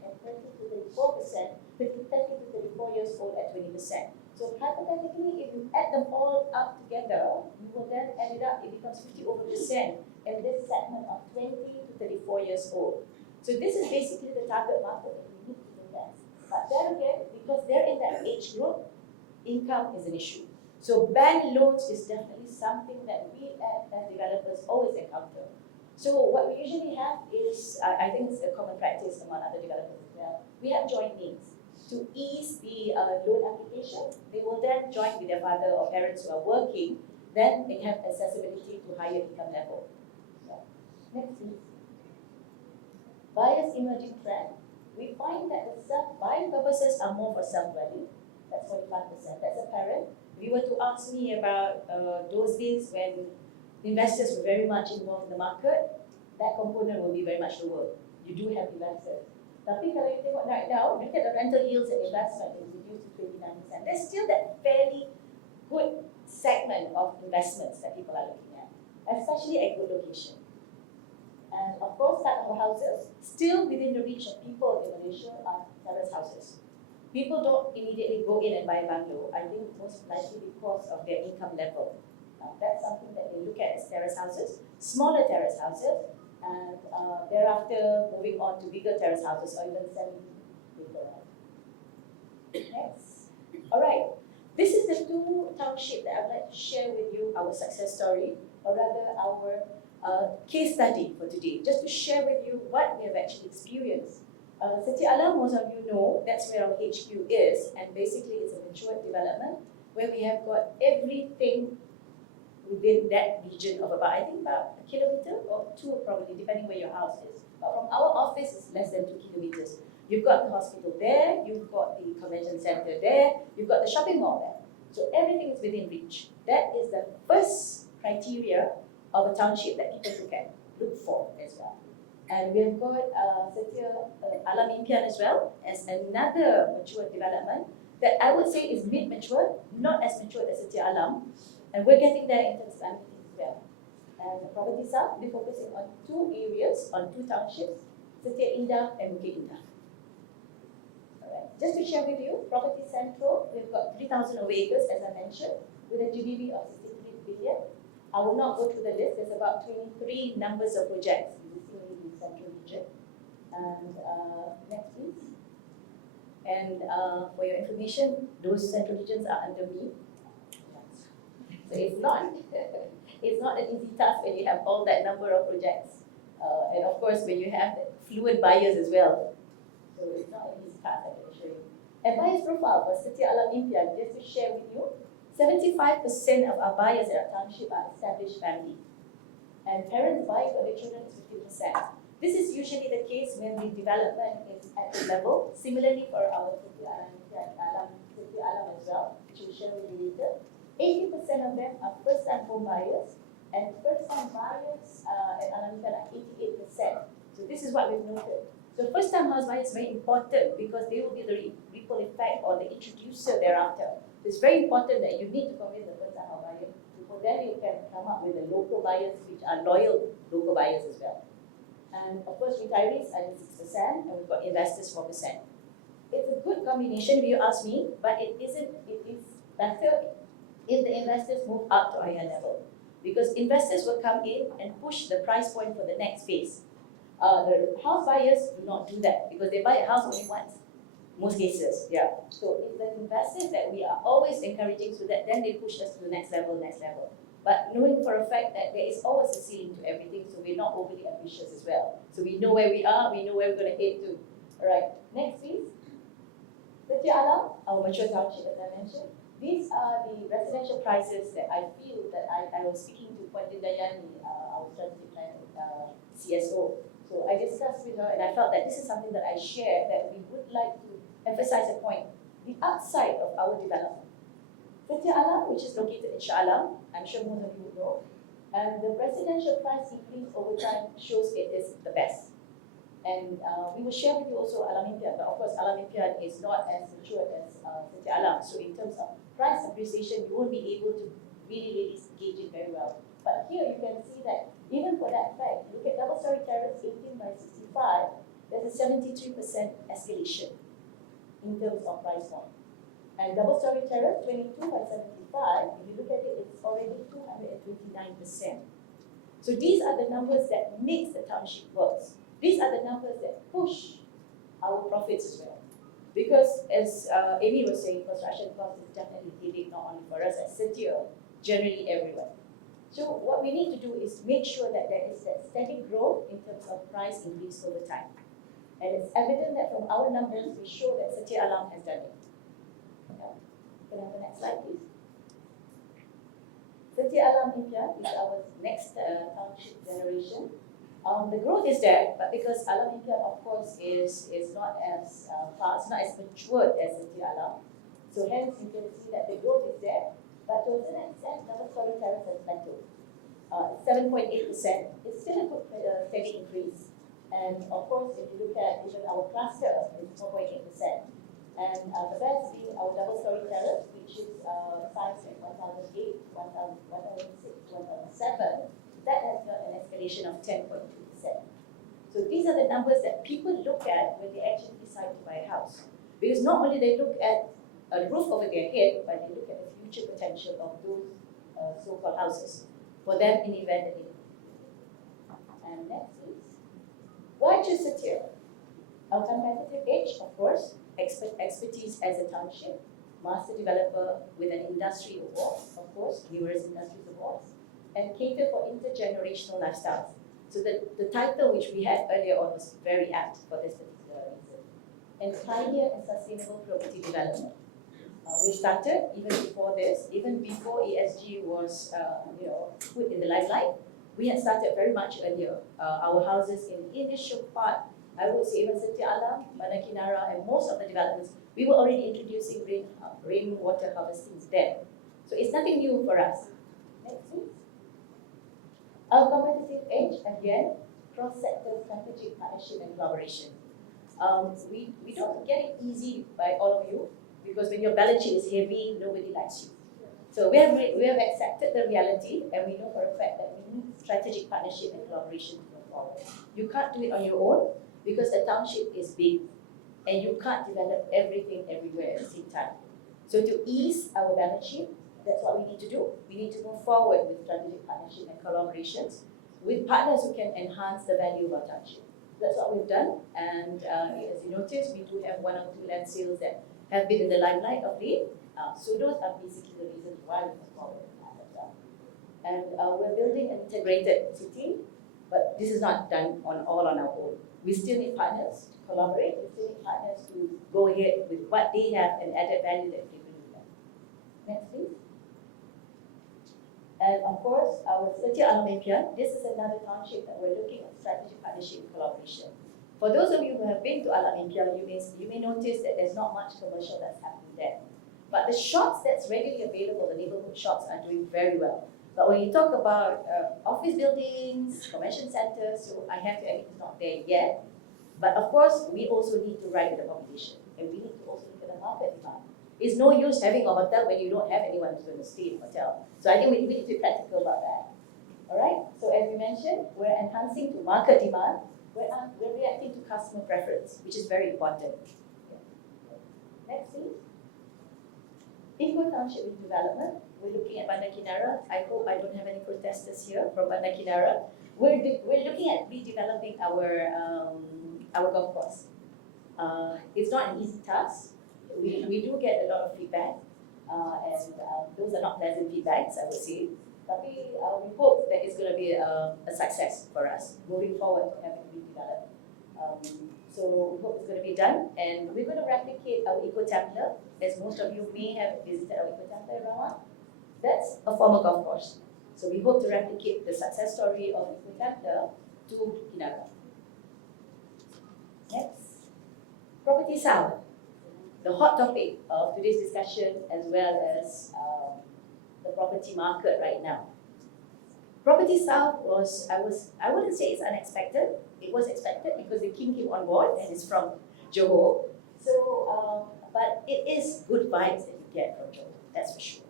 and 30 to 34%, 30 to 34 years old at 20%. So hypothetically, if you add them all up together, you will then add it up, it becomes 50% in this segment of 20 to 34 years old. So this is basically the target market that we need to look at. But then again, because they're in that age group, income is an issue. So bank loans is definitely something that we as developers always encounter. So what we usually have is, I think it's a common practice among other developers as well, we have joint names. To ease the loan application, they will then join with their father or parents who are working, then they have accessibility to higher income level. Yeah. Next please. Buyers emerging trend. We find that the buying purposes are more for self-dwelling. That's 45%. That's apparent. If you were to ask me about those days when investors were very much involved in the market, that component will be very much lower. You do have investors. Tapi kalau you tengok right now, look at the rental yields and investment is reduced to 29%. There's still that fairly good segment of investments that people are looking at, especially at good location. And of course, type of houses, still within the reach of people in Malaysia are terrace houses. People don't immediately go in and buy a bungalow, I think most likely because of their income level. That's something that they look at as terrace houses, smaller terrace houses, and thereafter moving on to bigger terrace houses or even semi-bigger. Next. All right. This is the two township that I'd like to share with you our success story, or rather our case study for today, just to share with you what we have actually experienced. Setia Alam, most of you know, that's where our HQ is, and basically it's a mature development where we have got everything within that region of about, I think about a kilometer or 2 probably, depending where your house is. But from our office, it's less than 2 kilometers. You've got the hospital there, you've got the convention center there, you've got the shopping mall there. So everything is within reach. That is the first criteria of a township that people look for as well. And we've got Setia Alam Impian as well as another mature development that I would say is mid-mature, not as mature as Setia Alam. And we're getting there in terms of amenities as well. And the property sub, we're focusing on 2 areas, on 2 townships, Setia Indah and Bukit Indah. Alright, just to share with you, Property Central, we've got 3,000 over acres, as I mentioned, with a GDP of 63 billion. I will not go through the list. There's about 23 numbers of projects existing in the central region. And next, please. And for your information, those central regions are under me. So it's not, it's not an easy task when you have all that number of projects. And of course, when you have fluent buyers as well. So it's not an easy task, I can assure you. And buyers profile for Setia Alam Impian, just to share with you, 75% of our buyers at our township are established family. And parents buy for their children is 50%. This is usually the case when the development is at the level. Similarly for our Setia Alam as well, which we'll share with you later. 80% of them are first-time home buyers, and first-time buyers at Alam Impian are 88%. So this is what we've noted. So first-time house buyers is very important because they will be the ripple effect or the introducer thereafter. So it's very important that you need to convince the first-time house buyer. Before then you can come up with the local buyers which are loyal local buyers as well. And of course retirees are 6% and we've got investors 4%. It's a good combination if you ask me, but it is better if the investors move up to a higher level. Because investors will come in and push the price point for the next phase. The house buyers do not do that because they buy a house only once, most cases, yeah. So it's the investors that we are always encouraging so that then they push us to the next level. But knowing for a fact that there is always a ceiling to everything, so we're not overly ambitious as well. So we know where we are, we know where we're going to head to. All right, next please. Setia Alam, our mature township as I mentioned. These are the residential prices that I feel that I was speaking to Puan Dayani, our strategic plan CSO. So I discussed with her and I felt that this is something that I share that we would like to emphasize a point. The upside of our development. Setia Alam, which is located in Shah Alam, I'm sure most of you would know, and the residential price increase over time shows it is the best. And we will share with you also Alam Impian, but of course Alam Impian is not as mature as Setia Alam. So in terms of price appreciation, you won't be able to really gauge it very well. But here you can see that even for that fact, look at double story terrace 18 by 65, there's a 73% escalation in terms of price point. And double story terrace 22 by 75, if you look at it, it's already 229%. So these are the numbers that makes the township works. These are the numbers that push our profits as well. Because as Amy was saying, construction cost is definitely headache not only for us at Setia, generally everywhere. So what we need to do is make sure that there is that steady growth in terms of price increase over time. And it's evident that from our numbers, we show that Setia Alam has done it. Yeah. Can I have the next slide, please? Setia Alam Impian is our next township generation. The growth is there, but because Alam Impian, of course, is not as fast, not as matured as Setia Alam. So hence, you can see that the growth is there. But to a certain extent, double story terrace has plateaued. 7.8%. It's still a good steady increase. And of course, if you look at even our cluster, it's 4.8%. And the best being our double story terrace, which is sized at 1008, 1006, 1007. That has got an escalation of 10.2%. So these are the numbers that people look at when they actually decide to buy a house. Because not only they look at a roof over their head, but they look at the future potential of those so-called houses for them in the event that they need. And next please. Why choose Setia? Our competitive edge, of course, expertise as a township, master developer with an industry award, of course, numerous industry awards, and cater for intergenerational lifestyles. So the title which we had earlier on was very apt for this particular reason. And pioneer and sustainable property development. We started even before this, even before ESG was put in the limelight. We had started very much earlier. Our houses in the initial part, I would say even Setia Alam, Manakinara, and most of the developments, we were already introducing rainwater harvesting there. So it's nothing new for us. Next please. Our competitive edge, again, cross-sector strategic partnership and collaboration. We don't get it easy by all of you, because when your balance sheet is heavy, nobody likes you. So we have accepted the reality, and we know for a fact that we need strategic partnership and collaboration to move forward. You can't do it on your own because the township is big, and you can't develop everything everywhere at the same time. So to ease our balance sheet, That's what we need to do. We need to move forward with strategic partnership and collaborations with partners who can enhance the value of our township. That's what we've done, and as you notice, we do have 1 or 2 land sales that have been in the limelight of late. So those are basically the reasons why we move forward with that as well. And we're building an integrated city, but this is not done all on our own. We still need partners to collaborate. We still need partners to go ahead with what they have and added value that they bring with them. Next, please. And of course, our Setia Alamimpian, this is another township that we're looking at strategic partnership and collaboration. For those of you who have been to Alamimpian, you may notice that there's not much commercial that's happening there. But the shops that's readily available, the neighborhood shops, are doing very well. But when you talk about office buildings, convention centers, so I have to admit it's not there yet. But of course, we also need to ride with the population, and we need to also look at the market demand. It's no use having a hotel when you don't have anyone who's going to stay in the hotel. So I think we need to be practical about that. All right. So as we mentioned, we're enhancing to market demand. We're reacting to customer preference, which is very important. Next, please. Eco Township Redevelopment. We're looking at Bandar Kinara. I hope I don't have any protesters here from Bandar Kinara. We're looking at redeveloping our golf course. It's not an easy task. We do get a lot of feedback, and those are not pleasant feedbacks, I would say. But we hope that it's going to be a success for us moving forward to having redeveloped. So we hope it's going to be done, and we're going to replicate our Eco Templar, as most of you may have visited our Eco Templar in Rawang. That's a former golf course. So we hope to replicate the success story of Eco Templar to Kinara. Next, Property South. The hot topic of today's discussion, as well as the property market right now. Property South I wouldn't say it's unexpected. It was expected because the king came on board and is from Johor. So, but it is good vibes that you get from Johor, that's for sure.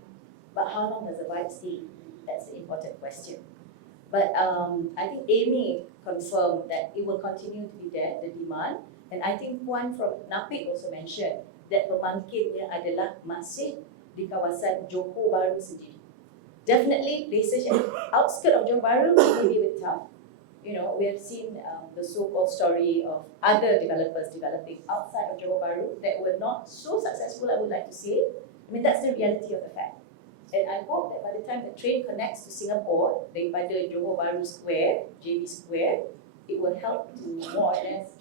But how long does the vibe stay? That's the important question. But I think Amy confirmed that it will continue to be there, the demand. And I think Puan from NAPIC also mentioned that pemangkitnya adalah masih di kawasan Johor Bahru sendiri. Definitely places at the outskirts of Johor Bahru may be a bit tough. You know, we have seen the so-called story of other developers developing outside of Johor Bahru that were not so successful, I would like to say. I mean, that's the reality of the fact. And I hope that by the time the train connects to Singapore, daripada Johor Bahru Square, JB Square, it will help to more or less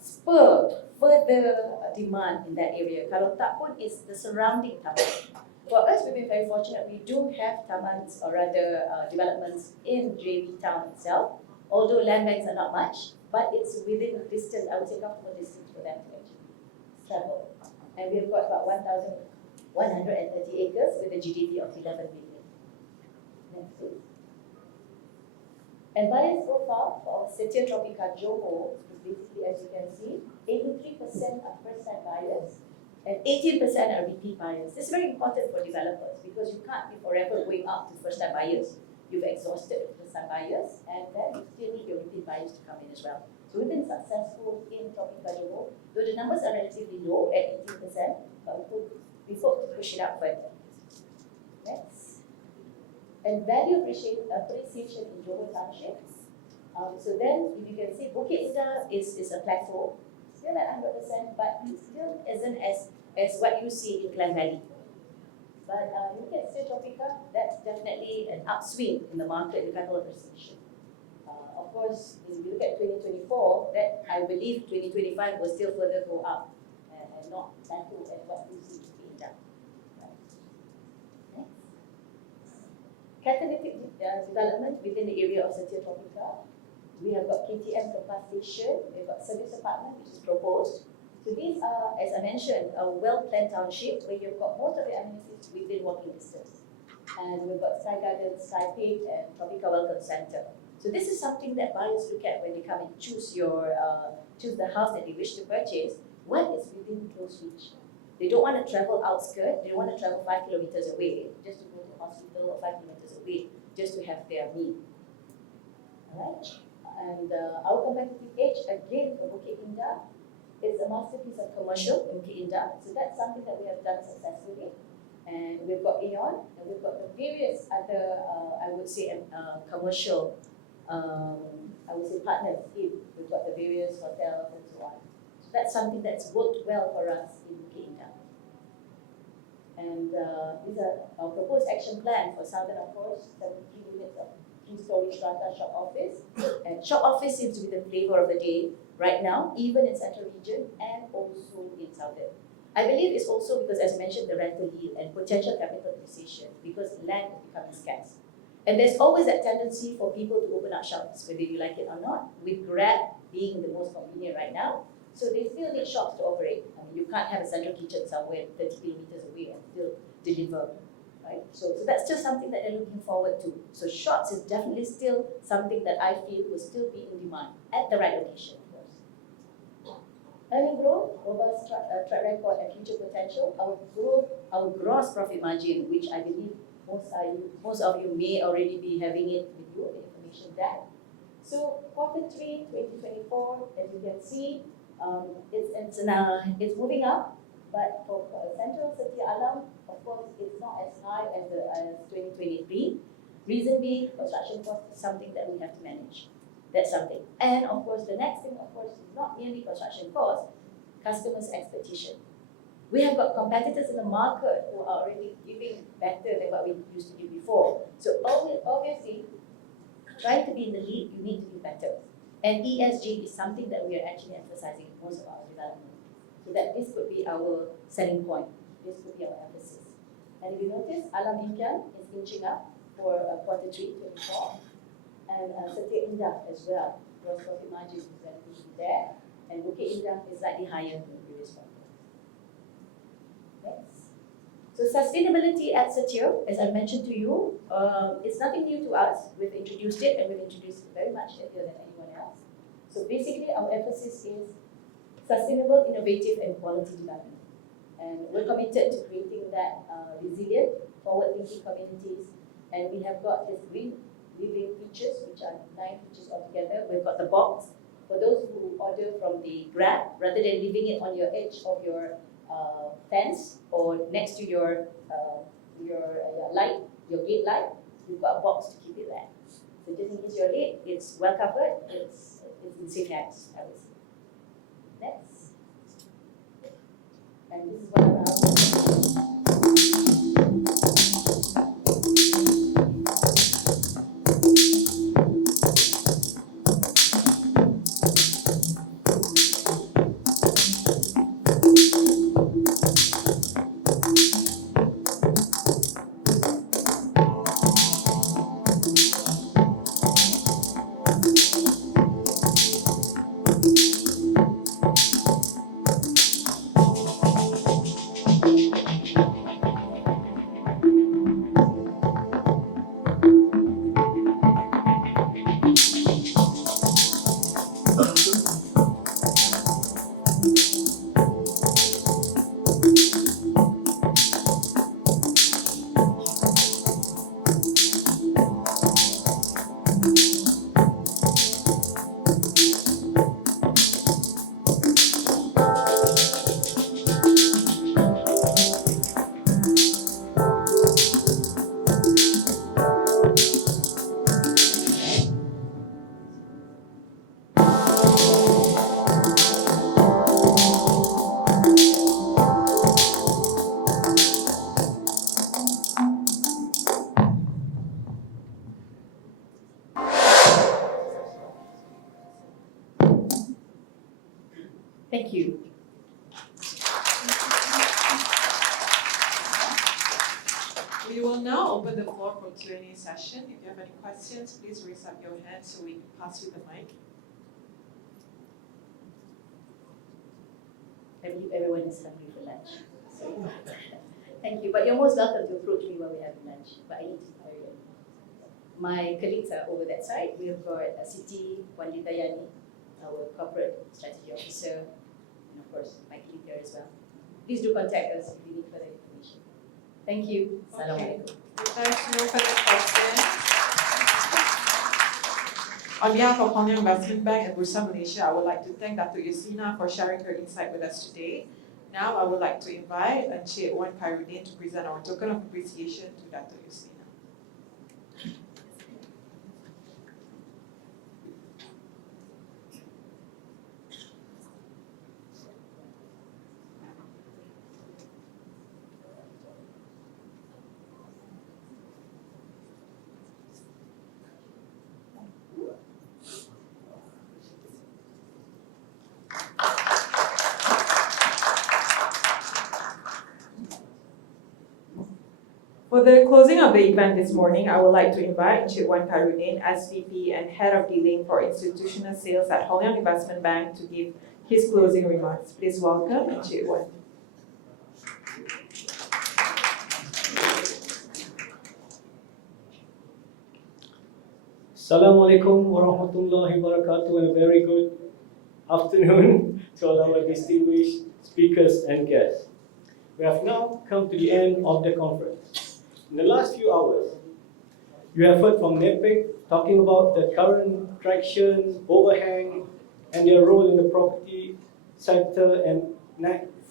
spur further demand in that area. Kalau tak pun, it's the surrounding taman. For us, we've been very fortunate. We do have tamans, or rather developments in JB town itself. Although land banks are not much, but it's within a distance, I would say comfortable distance for them to actually travel. And we've got about 1,130 acres with a GDP of 11 billion. Next, please. And buyers profile for Setia Tropica Johor is basically, as you can see, 83% are first-time buyers and 18% are repeat buyers. This is very important for developers because you can't be forever going up to first-time buyers. You've exhausted first-time buyers, and then you still need your repeat buyers to come in as well. So we've been successful in Tropica Johor, though the numbers are relatively low at 18%, but we hope to push it up further. Next. And value appreciation in Johor Township. So then, if you can see, Bukit Indah is a plateau, still at 100%, but it still isn't as what you see in Klang Valley. But look at Setia Tropica, that's definitely an upswing in the market, the capital appreciation. Of course, if you look at 2024, that I believe 2025 will still further go up and not plateau at what you see in Bukit Indah. Catalytic development within the area of Setia Tropica. We have got KTM Topaz Station, we've got service apartment which is proposed. So these are, as I mentioned, a well-planned township where you've got most of the amenities within walking distance. And we've got Sky Garden, Sky Pit, and Tropica Welcome Center. So this is something that buyers look at when they come and choose the house that they wish to purchase. What is within close reach? They don't want to travel outskirts, they don't want to travel 5 kilometers away just to go to hospital or 5 kilometers away just to have their meal. Alright? And our competitive edge again for Bukit Indah is a masterpiece of commercial in Bukit Indah. So that's something that we have done successfully. And we've got Aeon, and we've got the various other, I would say, commercial, I would say partners. We've got the various hotels and so on. So that's something that's worked well for us in Kenya. And these are our proposed action plan for Southern, of course, 73 units of 3-story strata shop office. And shop office seems to be the flavor of the day right now, even in Central Region and also in Southern. I believe it's also because, as mentioned, the rental yield and potential capital appreciation, because land is becoming scarce. And there's always that tendency for people to open up shops, whether you like it or not, with Grab being the most convenient right now. So they still need shops to operate. I mean, you can't have a central kitchen somewhere 30 kilometers away and still deliver, right? So that's just something that they're looking forward to. So shops is definitely still something that I feel will still be in demand at the right location. Earning growth, robust track record and future potential. Our gross profit margin, which I believe most of you may already be having it with you, the information there. So Q3 2024, as you can see, it's moving up, but for Central City Alam, of course, it's not as high as 2023. Reason being, construction cost is something that we have to manage. That's something. And of course, the next thing, of course, is not merely construction cost, customers' expectation. We have got competitors in the market who are already giving better than what we used to give before. So obviously, trying to be in the lead, you need to be better. And ESG is something that we are actually emphasizing in most of our development. So that this could be our selling point. This could be our emphasis. And if you notice, Alam Impian is inching up for Q3 24. And Setia Indah as well. Gross profit margin is relatively there. And Bukit Indah is slightly higher than the previous one. Next. So sustainability at Setia, as I mentioned to you, it's nothing new to us. We've introduced it, and we've introduced it very much earlier than anyone else. So basically, our emphasis is sustainable, innovative, and quality development. And we're committed to creating that resilient, forward-thinking communities. And we have got this green living features, which are 9 features altogether. We've got the box for those who order from the Grab, rather than leaving it on your edge of your fence or next to your light, your gate light. We've got a box to keep it there. So just in case you're late, it's well covered. It's in safe hands, I would say. Next, and this is one of our. Thank you. We will now open the floor for Q&A session. If you have any questions, please raise up your hand so we can pass you the mic. I believe everyone is hungry for lunch. So, thank you. But you're most welcome to approach me while we're having lunch. But I need to hurry up. My colleagues are over that side. We have got Siti Wanditayani, our corporate strategy officer, and of course, my colleague here as well. Please do contact us if you need further information. Thank you. Okay. If there's no further questions, on behalf of Hong Leong Investment Bank and Bursa Malaysia, I would like to thank Dr. Yasina for sharing her insight with us today. Now I would like to invite Encik Wan Khairuddin to present our token of appreciation to Dr. Yuslina. For the closing of the event this morning, I would like to invite Encik Wan Khairuddin, SVP and Head of Dealing for Institutional Sales at Hong Leong Investment Bank, to give his closing remarks. Please welcome Encik Wan. Assalamualaikum warahmatullahi wabarakatuh, and a very good afternoon to all our distinguished speakers and guests. We have now come to the end of the conference. In the last few hours, you have heard from NEPIC talking about the current traction, overhang, and their role in the property sector, and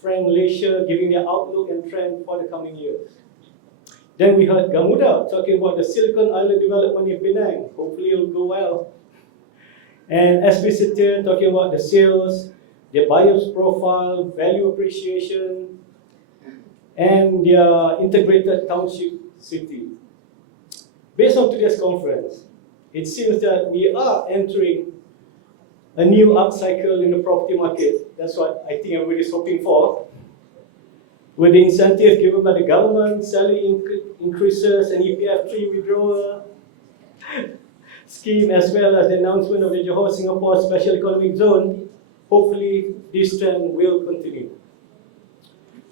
Frank Malaysia giving their outlook and trend for the coming years. Then we heard Gamuda talking about the Silicon Island development in Penang. Hopefully it will go well. And SPCT talking about the sales, their buyers profile, value appreciation, and their integrated township city. Based on today's conference, it seems that we are entering a new upcycle in the property market. That's what I think everybody is hoping for. With the incentives given by the government, salary increases, and EPF3 withdrawal scheme, as well as the announcement of the Johor-Singapore Special Economic Zone, hopefully this trend will continue.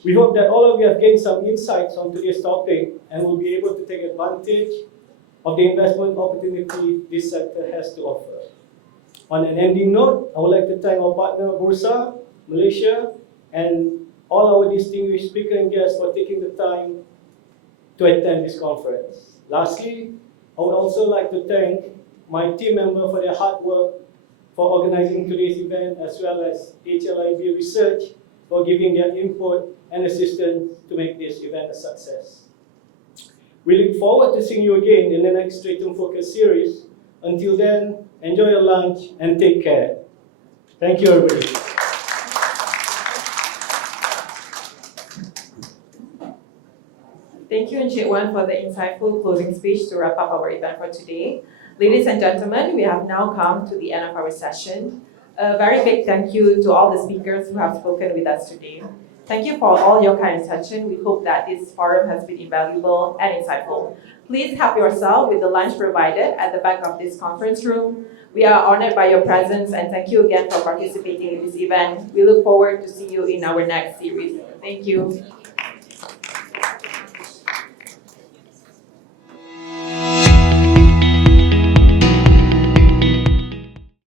We hope that all of you have gained some insights on today's topic and will be able to take advantage of the investment opportunity this sector has to offer. On an ending note, I would like to thank our partner Bursa, Malaysia, and all our distinguished speakers and guests for taking the time to attend this conference. Lastly, I would also like to thank my team members for their hard work for organizing today's event, as well as HLIB Research for giving their input and assistance to make this event a success. We look forward to seeing you again in the next STRATUM Focus series. Until then, enjoy your lunch and take care. Thank you, everybody. Thank you, Encik Wan, for the insightful closing speech to wrap up our event for today. Ladies and gentlemen, we have now come to the end of our session. A very big thank you to all the speakers who have spoken with us today. Thank you for all your kind attention. We hope that this forum has been invaluable and insightful. Please help yourself with the lunch provided at the back of this conference room. We are honored by your presence, and thank you again for participating in this event. We look forward to see you in our next series. Thank you.